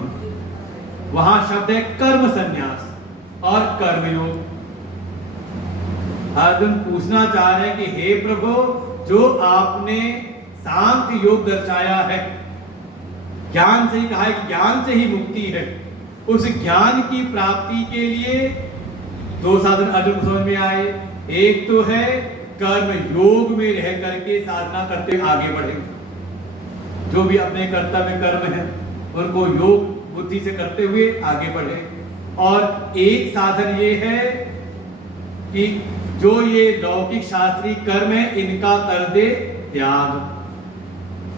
वहां शब्द है कर्म संन्यास और कर्मयोग। अर्जुन पूछना चाह रहे हैं कि हे प्रभु, जो आपने सांख्य योग दर्शाया है, ज्ञान से ही कहा है कि ज्ञान से ही मुक्ति है, उस ज्ञान की प्राप्ति के लिए दो साधन अर्जुन को समझ में आए। एक तो है कर्म योग में रह करके साधना करते हुए आगे बढ़े, जो भी अपने कर्तव्य कर्म है उनको योग बुद्धि से करते हुए आगे बढ़े। और एक साधन ये है कि जो ये लौकिक शास्त्रीय कर्म है इनका कर दे त्याग,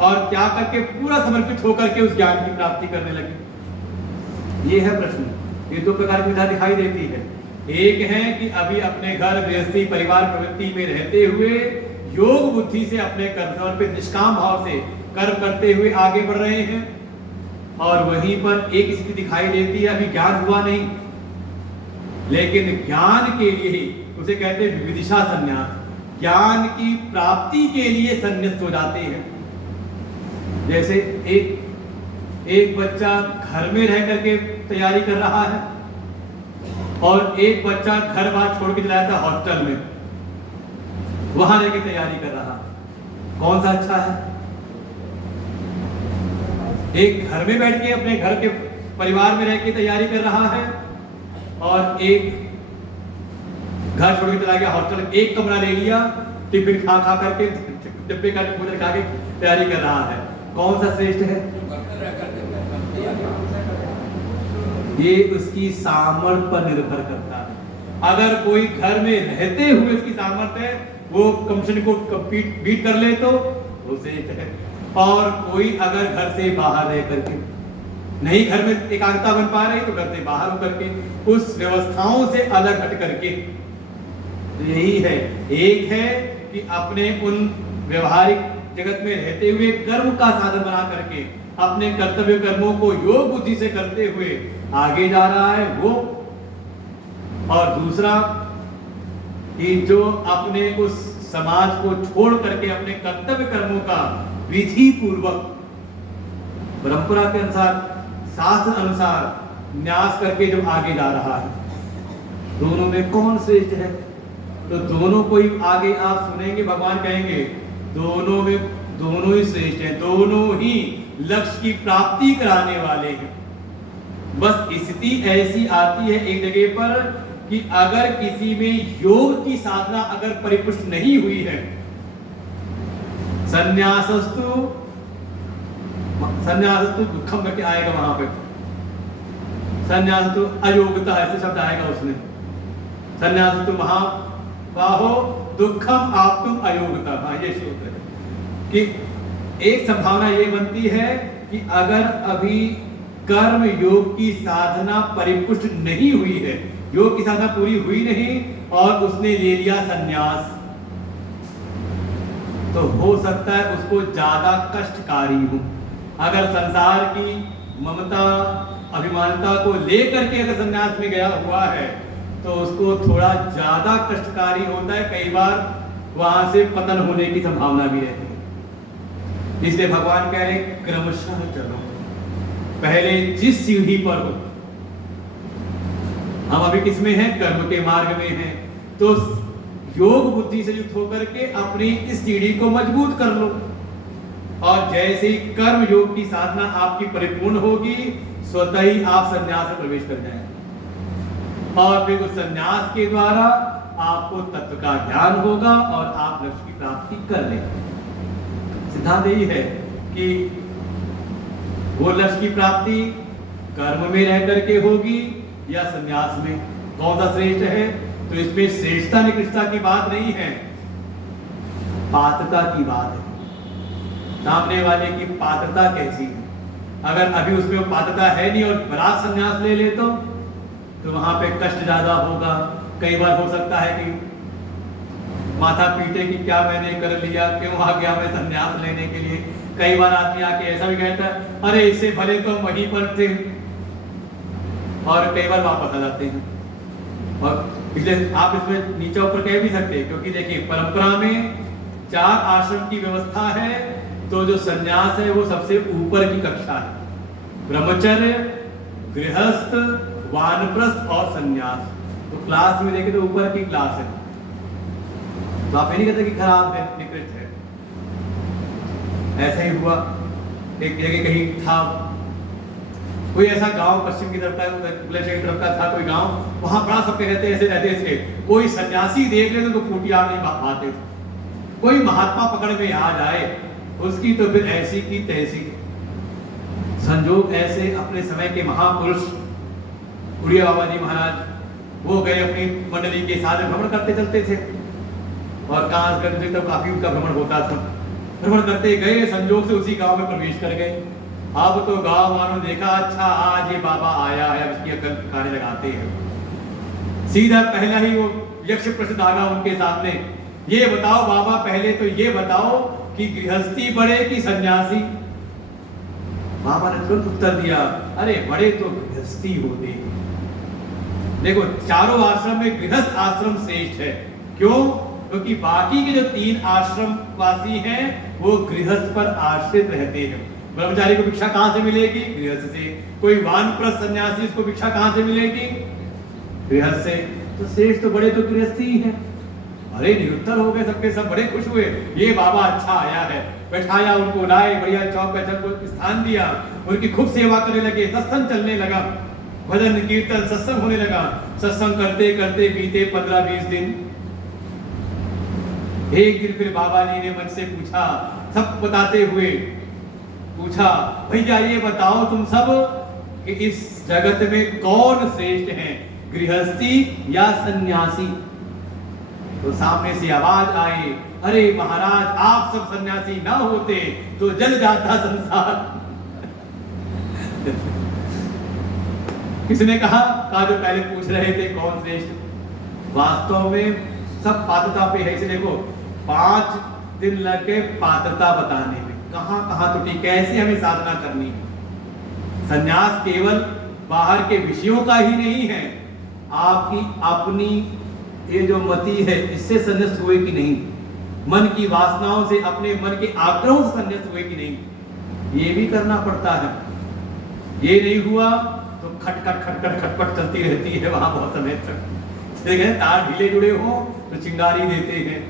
और त्याग करके पूरा समर्पित होकर के उस ज्ञान की प्राप्ति करने लगे। ये है प्रश्न। ये दो प्रकार की विधा दिखाई देती है। एक है कि अभी अपने घर गृहस्थी परिवार प्रवृत्ति में रहते हुए योग बुद्धि से अपने कर्म समर्पित निष्काम भाव से कर्म करते हुए आगे बढ़ रहे हैं, और वहीं पर एक स्थिति दिखाई देती है अभी ज्ञान हुआ नहीं, लेकिन ज्ञान के लिए ही उसे कहते हैं विदिशा संन्यास, ज्ञान की प्राप्ति के लिए संन्यास्त हो जाते हैं। जैसे एक बच्चा घर में रह करके तैयारी कर रहा है और एक बच्चा घर बार छोड़ के चला जाता है हॉस्टल में, वहां रह के तैयारी कर रहा है। कौन सा अच्छा है? एक घर में बैठ के अपने घर के परिवार में रह के तैयारी कर रहा है, और एक घर छोड़ के चला गया हॉस्टल, एक कमरा ले लिया, टिफिन खा करके डिब्बे का भोजन खा के तैयारी कर रहा है। कौन सा श्रेष्ठ है? ये उसकी सामर्थ्य पर निर्भर करता है। अगर कोई घर में रहते हुए उसकी सामर्थ्य है, वो कंपनी को बीट कर ले तो वो श्रेष्ठ है। और कोई अगर घर से बाहर रह करके नहीं घर में एकाग्रता बन पा रही, तो घर से बाहर होकर के उस व्यवस्थाओं से अलग हट करके, तो यही है। एक है कि अपने उन व्यवहारिक जगत में रहते हुए कर्म का साधन बना करके अपने कर्तव्य कर्मों को योग बुद्धि से करते हुए आगे जा रहा है वो, और दूसरा कि जो अपने उस समाज को छोड़ करके अपने कर्तव्य कर्मों का विधि पूर्वक परंपरा के अनुसार शास्त्र अनुसार न्यास करके जो आगे जा रहा है, दोनों में कौन श्रेष्ठ है? तो दोनों को ही आगे आप सुनेंगे, भगवान कहेंगे दोनों में दोनों ही श्रेष्ठ हैं, दोनों ही लक्ष्य की प्राप्ति कराने वाले हैं। बस स्थिति ऐसी आती है एक जगह पर कि अगर किसी में योग की साधना अगर परिपुष्ट नहीं हुई है, संन्यासस्तु दुखम करके आएगा वहां पे, संन्यासस्तु अयोग्यता ऐसे शब्द आएगा उसमें, संन्यासस्तु महाबाहो दुखम आप्तुम अयोग्यता। हाँ, ये श्लोक है कि एक संभावना ये बनती है कि अगर अभी कर्म योग की साधना परिपुष्ट नहीं हुई है, योग की साधना पूरी हुई नहीं और उसने ले लिया संन्यास, तो हो सकता है उसको ज्यादा कष्टकारी हो। अगर संसार की ममता अभिमानता को लेकर के अगर संन्यास में गया हुआ है तो उसको थोड़ा ज्यादा कष्टकारी होता है, कई बार वहां से पतन होने की संभावना भी रहती है। इसलिए भगवान कह रहे हैं क्रमशः चलो, पहले जिस सीढ़ी पर हो, हम अभी किसमें हैं? कर्म के मार्ग में हैं, तो योग बुद्धि से युक्त होकर के अपनी इस सीढ़ी को मजबूत कर लो, और जैसे ही कर्म योग की साधना आपकी परिपूर्ण होगी, स्वतः ही आप संन्यास में प्रवेश कर जाएंगे, और फिर उस संन्यास के द्वारा आपको तत्व का ज्ञान होगा और आप लक्ष्य की प्राप्ति कर लेंगे। सिद्धांत यही है कि वो लक्ष्य की प्राप्ति कर्म में रह करके होगी या संन्यास में, कौन सा श्रेष्ठ है? तो इसमें श्रेष्ठता निकृष्टता की बात नहीं है, पात्रता की बात है। सामने वाले की पात्रता कैसी है? अगर अभी उसमें पात्रता है नहीं और बरात संन्यास ले ले तो वहां पे कष्ट ज्यादा होगा। कई बार हो सकता है कि माथा पीटे कि क्या मैंने कर लिया, क्यों आ गया मैं संन्यास लेने के लिए। कई बार आदमी आके ऐसा भी कहता है, अरे इससे भले तो वहीं पर थे, और कई बार वापस आ जाते हैं। और इसलिए आप इसमें नीचे ऊपर कह भी सकते हैं, क्योंकि देखिए परंपरा में 4 आश्रम की व्यवस्था है, तो जो संन्यास है वो सबसे ऊपर की कक्षा है। ब्रह्मचर्य, गृहस्थ, वानप्रस्थ और संन्यास। तो क्लास में देखें तो ऊपर की क्लास है, तो आप ये नहीं कहते कि खराब है, निकृष्ट है। ऐसा ही हुआ, एक जगह कहीं था, कोई ऐसा गांव पश्चिम की तरफ का, की तरफ का था कोई गांव, वहां बड़ा सबके रहते ऐसे रहते थे, कोई सन्यासी देख ले तो फूटी आग नहीं पाते थे। कोई महात्मा पकड़ में आ जाए उसकी तो फिर ऐसी की तैसी। संजोग ऐसे अपने समय के महापुरुष उड़िया बाबा जी महाराज, वो गए अपनी मंडली के साथ भ्रमण करते चलते थे, और कहाँ करते थे तो काफी उनका भ्रमण होता था। भ्रमण करते गए, संजोग से उसी गांव में प्रवेश कर गए। अब तो गांव वालों देखा, अच्छा आज ये बाबा आया है, अब इसकी अकल ठिकाने लगाते हैं। सीधा पहला ही वो यक्ष प्रश्न डाला उनके सामने, ये बताओ बाबा, पहले तो ये बताओ कि गृहस्थी बड़े कि सन्यासी? बाबा ने तुरंत उत्तर दिया, अरे बड़े तो गृहस्थी होते हैं। देखो, चारों आश्रम में गृहस्थ आश्रम श्रेष्ठ है। क्यों? क्योंकि बाकी के जो 3 आश्रम वासी हैं वो गृहस्थ पर आश्रित रहते हैं। ब्रह्मचारी को भिक्षा कहां से मिलेगी? गृहस्थ से। कोई वानप्रस्थ सन्यासी, इसको भिक्षा कहां से मिलेगी? गृहस्थ से। तो श्रेष्ठ तो बड़े तो गृहस्थी ही है। अरे निरुत्तर हो गए सबके सब, बड़े खुश हुए, ये बाबा अच्छा आया है। बैठाया, उनको लाए, बढ़िया चौक बैठक को स्थान दिया, उनकी खूब सेवा करने लगे, सत्संग चलने लगा, भजन कीर्तन सत्संग होने लगा। सत्संग करते करते बीते 15-20 दिन। एक दिन फिर बाबा जी ने मन से पूछा, सब बताते हुए पूछा, भैया ये बताओ तुम सब कि इस जगत में कौन श्रेष्ठ है, गृहस्थी या सन्यासी? तो सामने से आवाज आई, अरे महाराज, आप सब सन्यासी ना होते तो जल जाता संसार। किसने कहा? जो पहले पूछ रहे थे कौन श्रेष्ठ। वास्तव में सब पात्रता पे है। इसे देखो, 5 दिन लगे पात्रता बताने में, कहां कहां त्रुटि, कैसे हमें साधना करनी है। संन्यास केवल बाहर के विषयों का ही नहीं है, आपकी अपनी ये जो मति है इससे संन्यास हुए कि नहीं, मन की वासनाओं से, अपने मन के आग्रहों से संन्यास हुए कि नहीं, ये भी करना पड़ता है। ये नहीं हुआ तो खटखट खटखट खटपट चलती रहती है वहां बहुत समय तक। देखें, तार ढीले जुड़े हो तो चिंगारी देते हैं,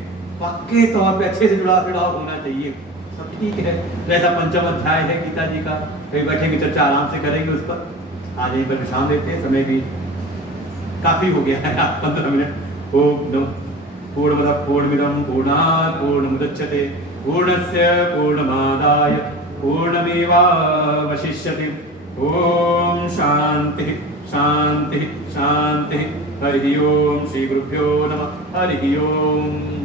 पक्के तौर पे अच्छे से जुड़ाव होना चाहिए। सब ठीक है। जैसा 5वां अध्याय है गीता जी का, कहीं बैठेंगे चर्चा आराम से करेंगे उस पर। आज यहीं पर विश्राम देते हैं, समय भी काफी हो गया है, 15 मिनट। ओम पूर्णमदः पूर्णमिदं पूर्णात् पूर्णमुदच्यते पूर्णस्य पूर्णमादाय पूर्णमेवावशिष्यते। ओम शांति शांति शांति। हरि ओम। श्री गुरुभ्यो नमः। हरि ओम।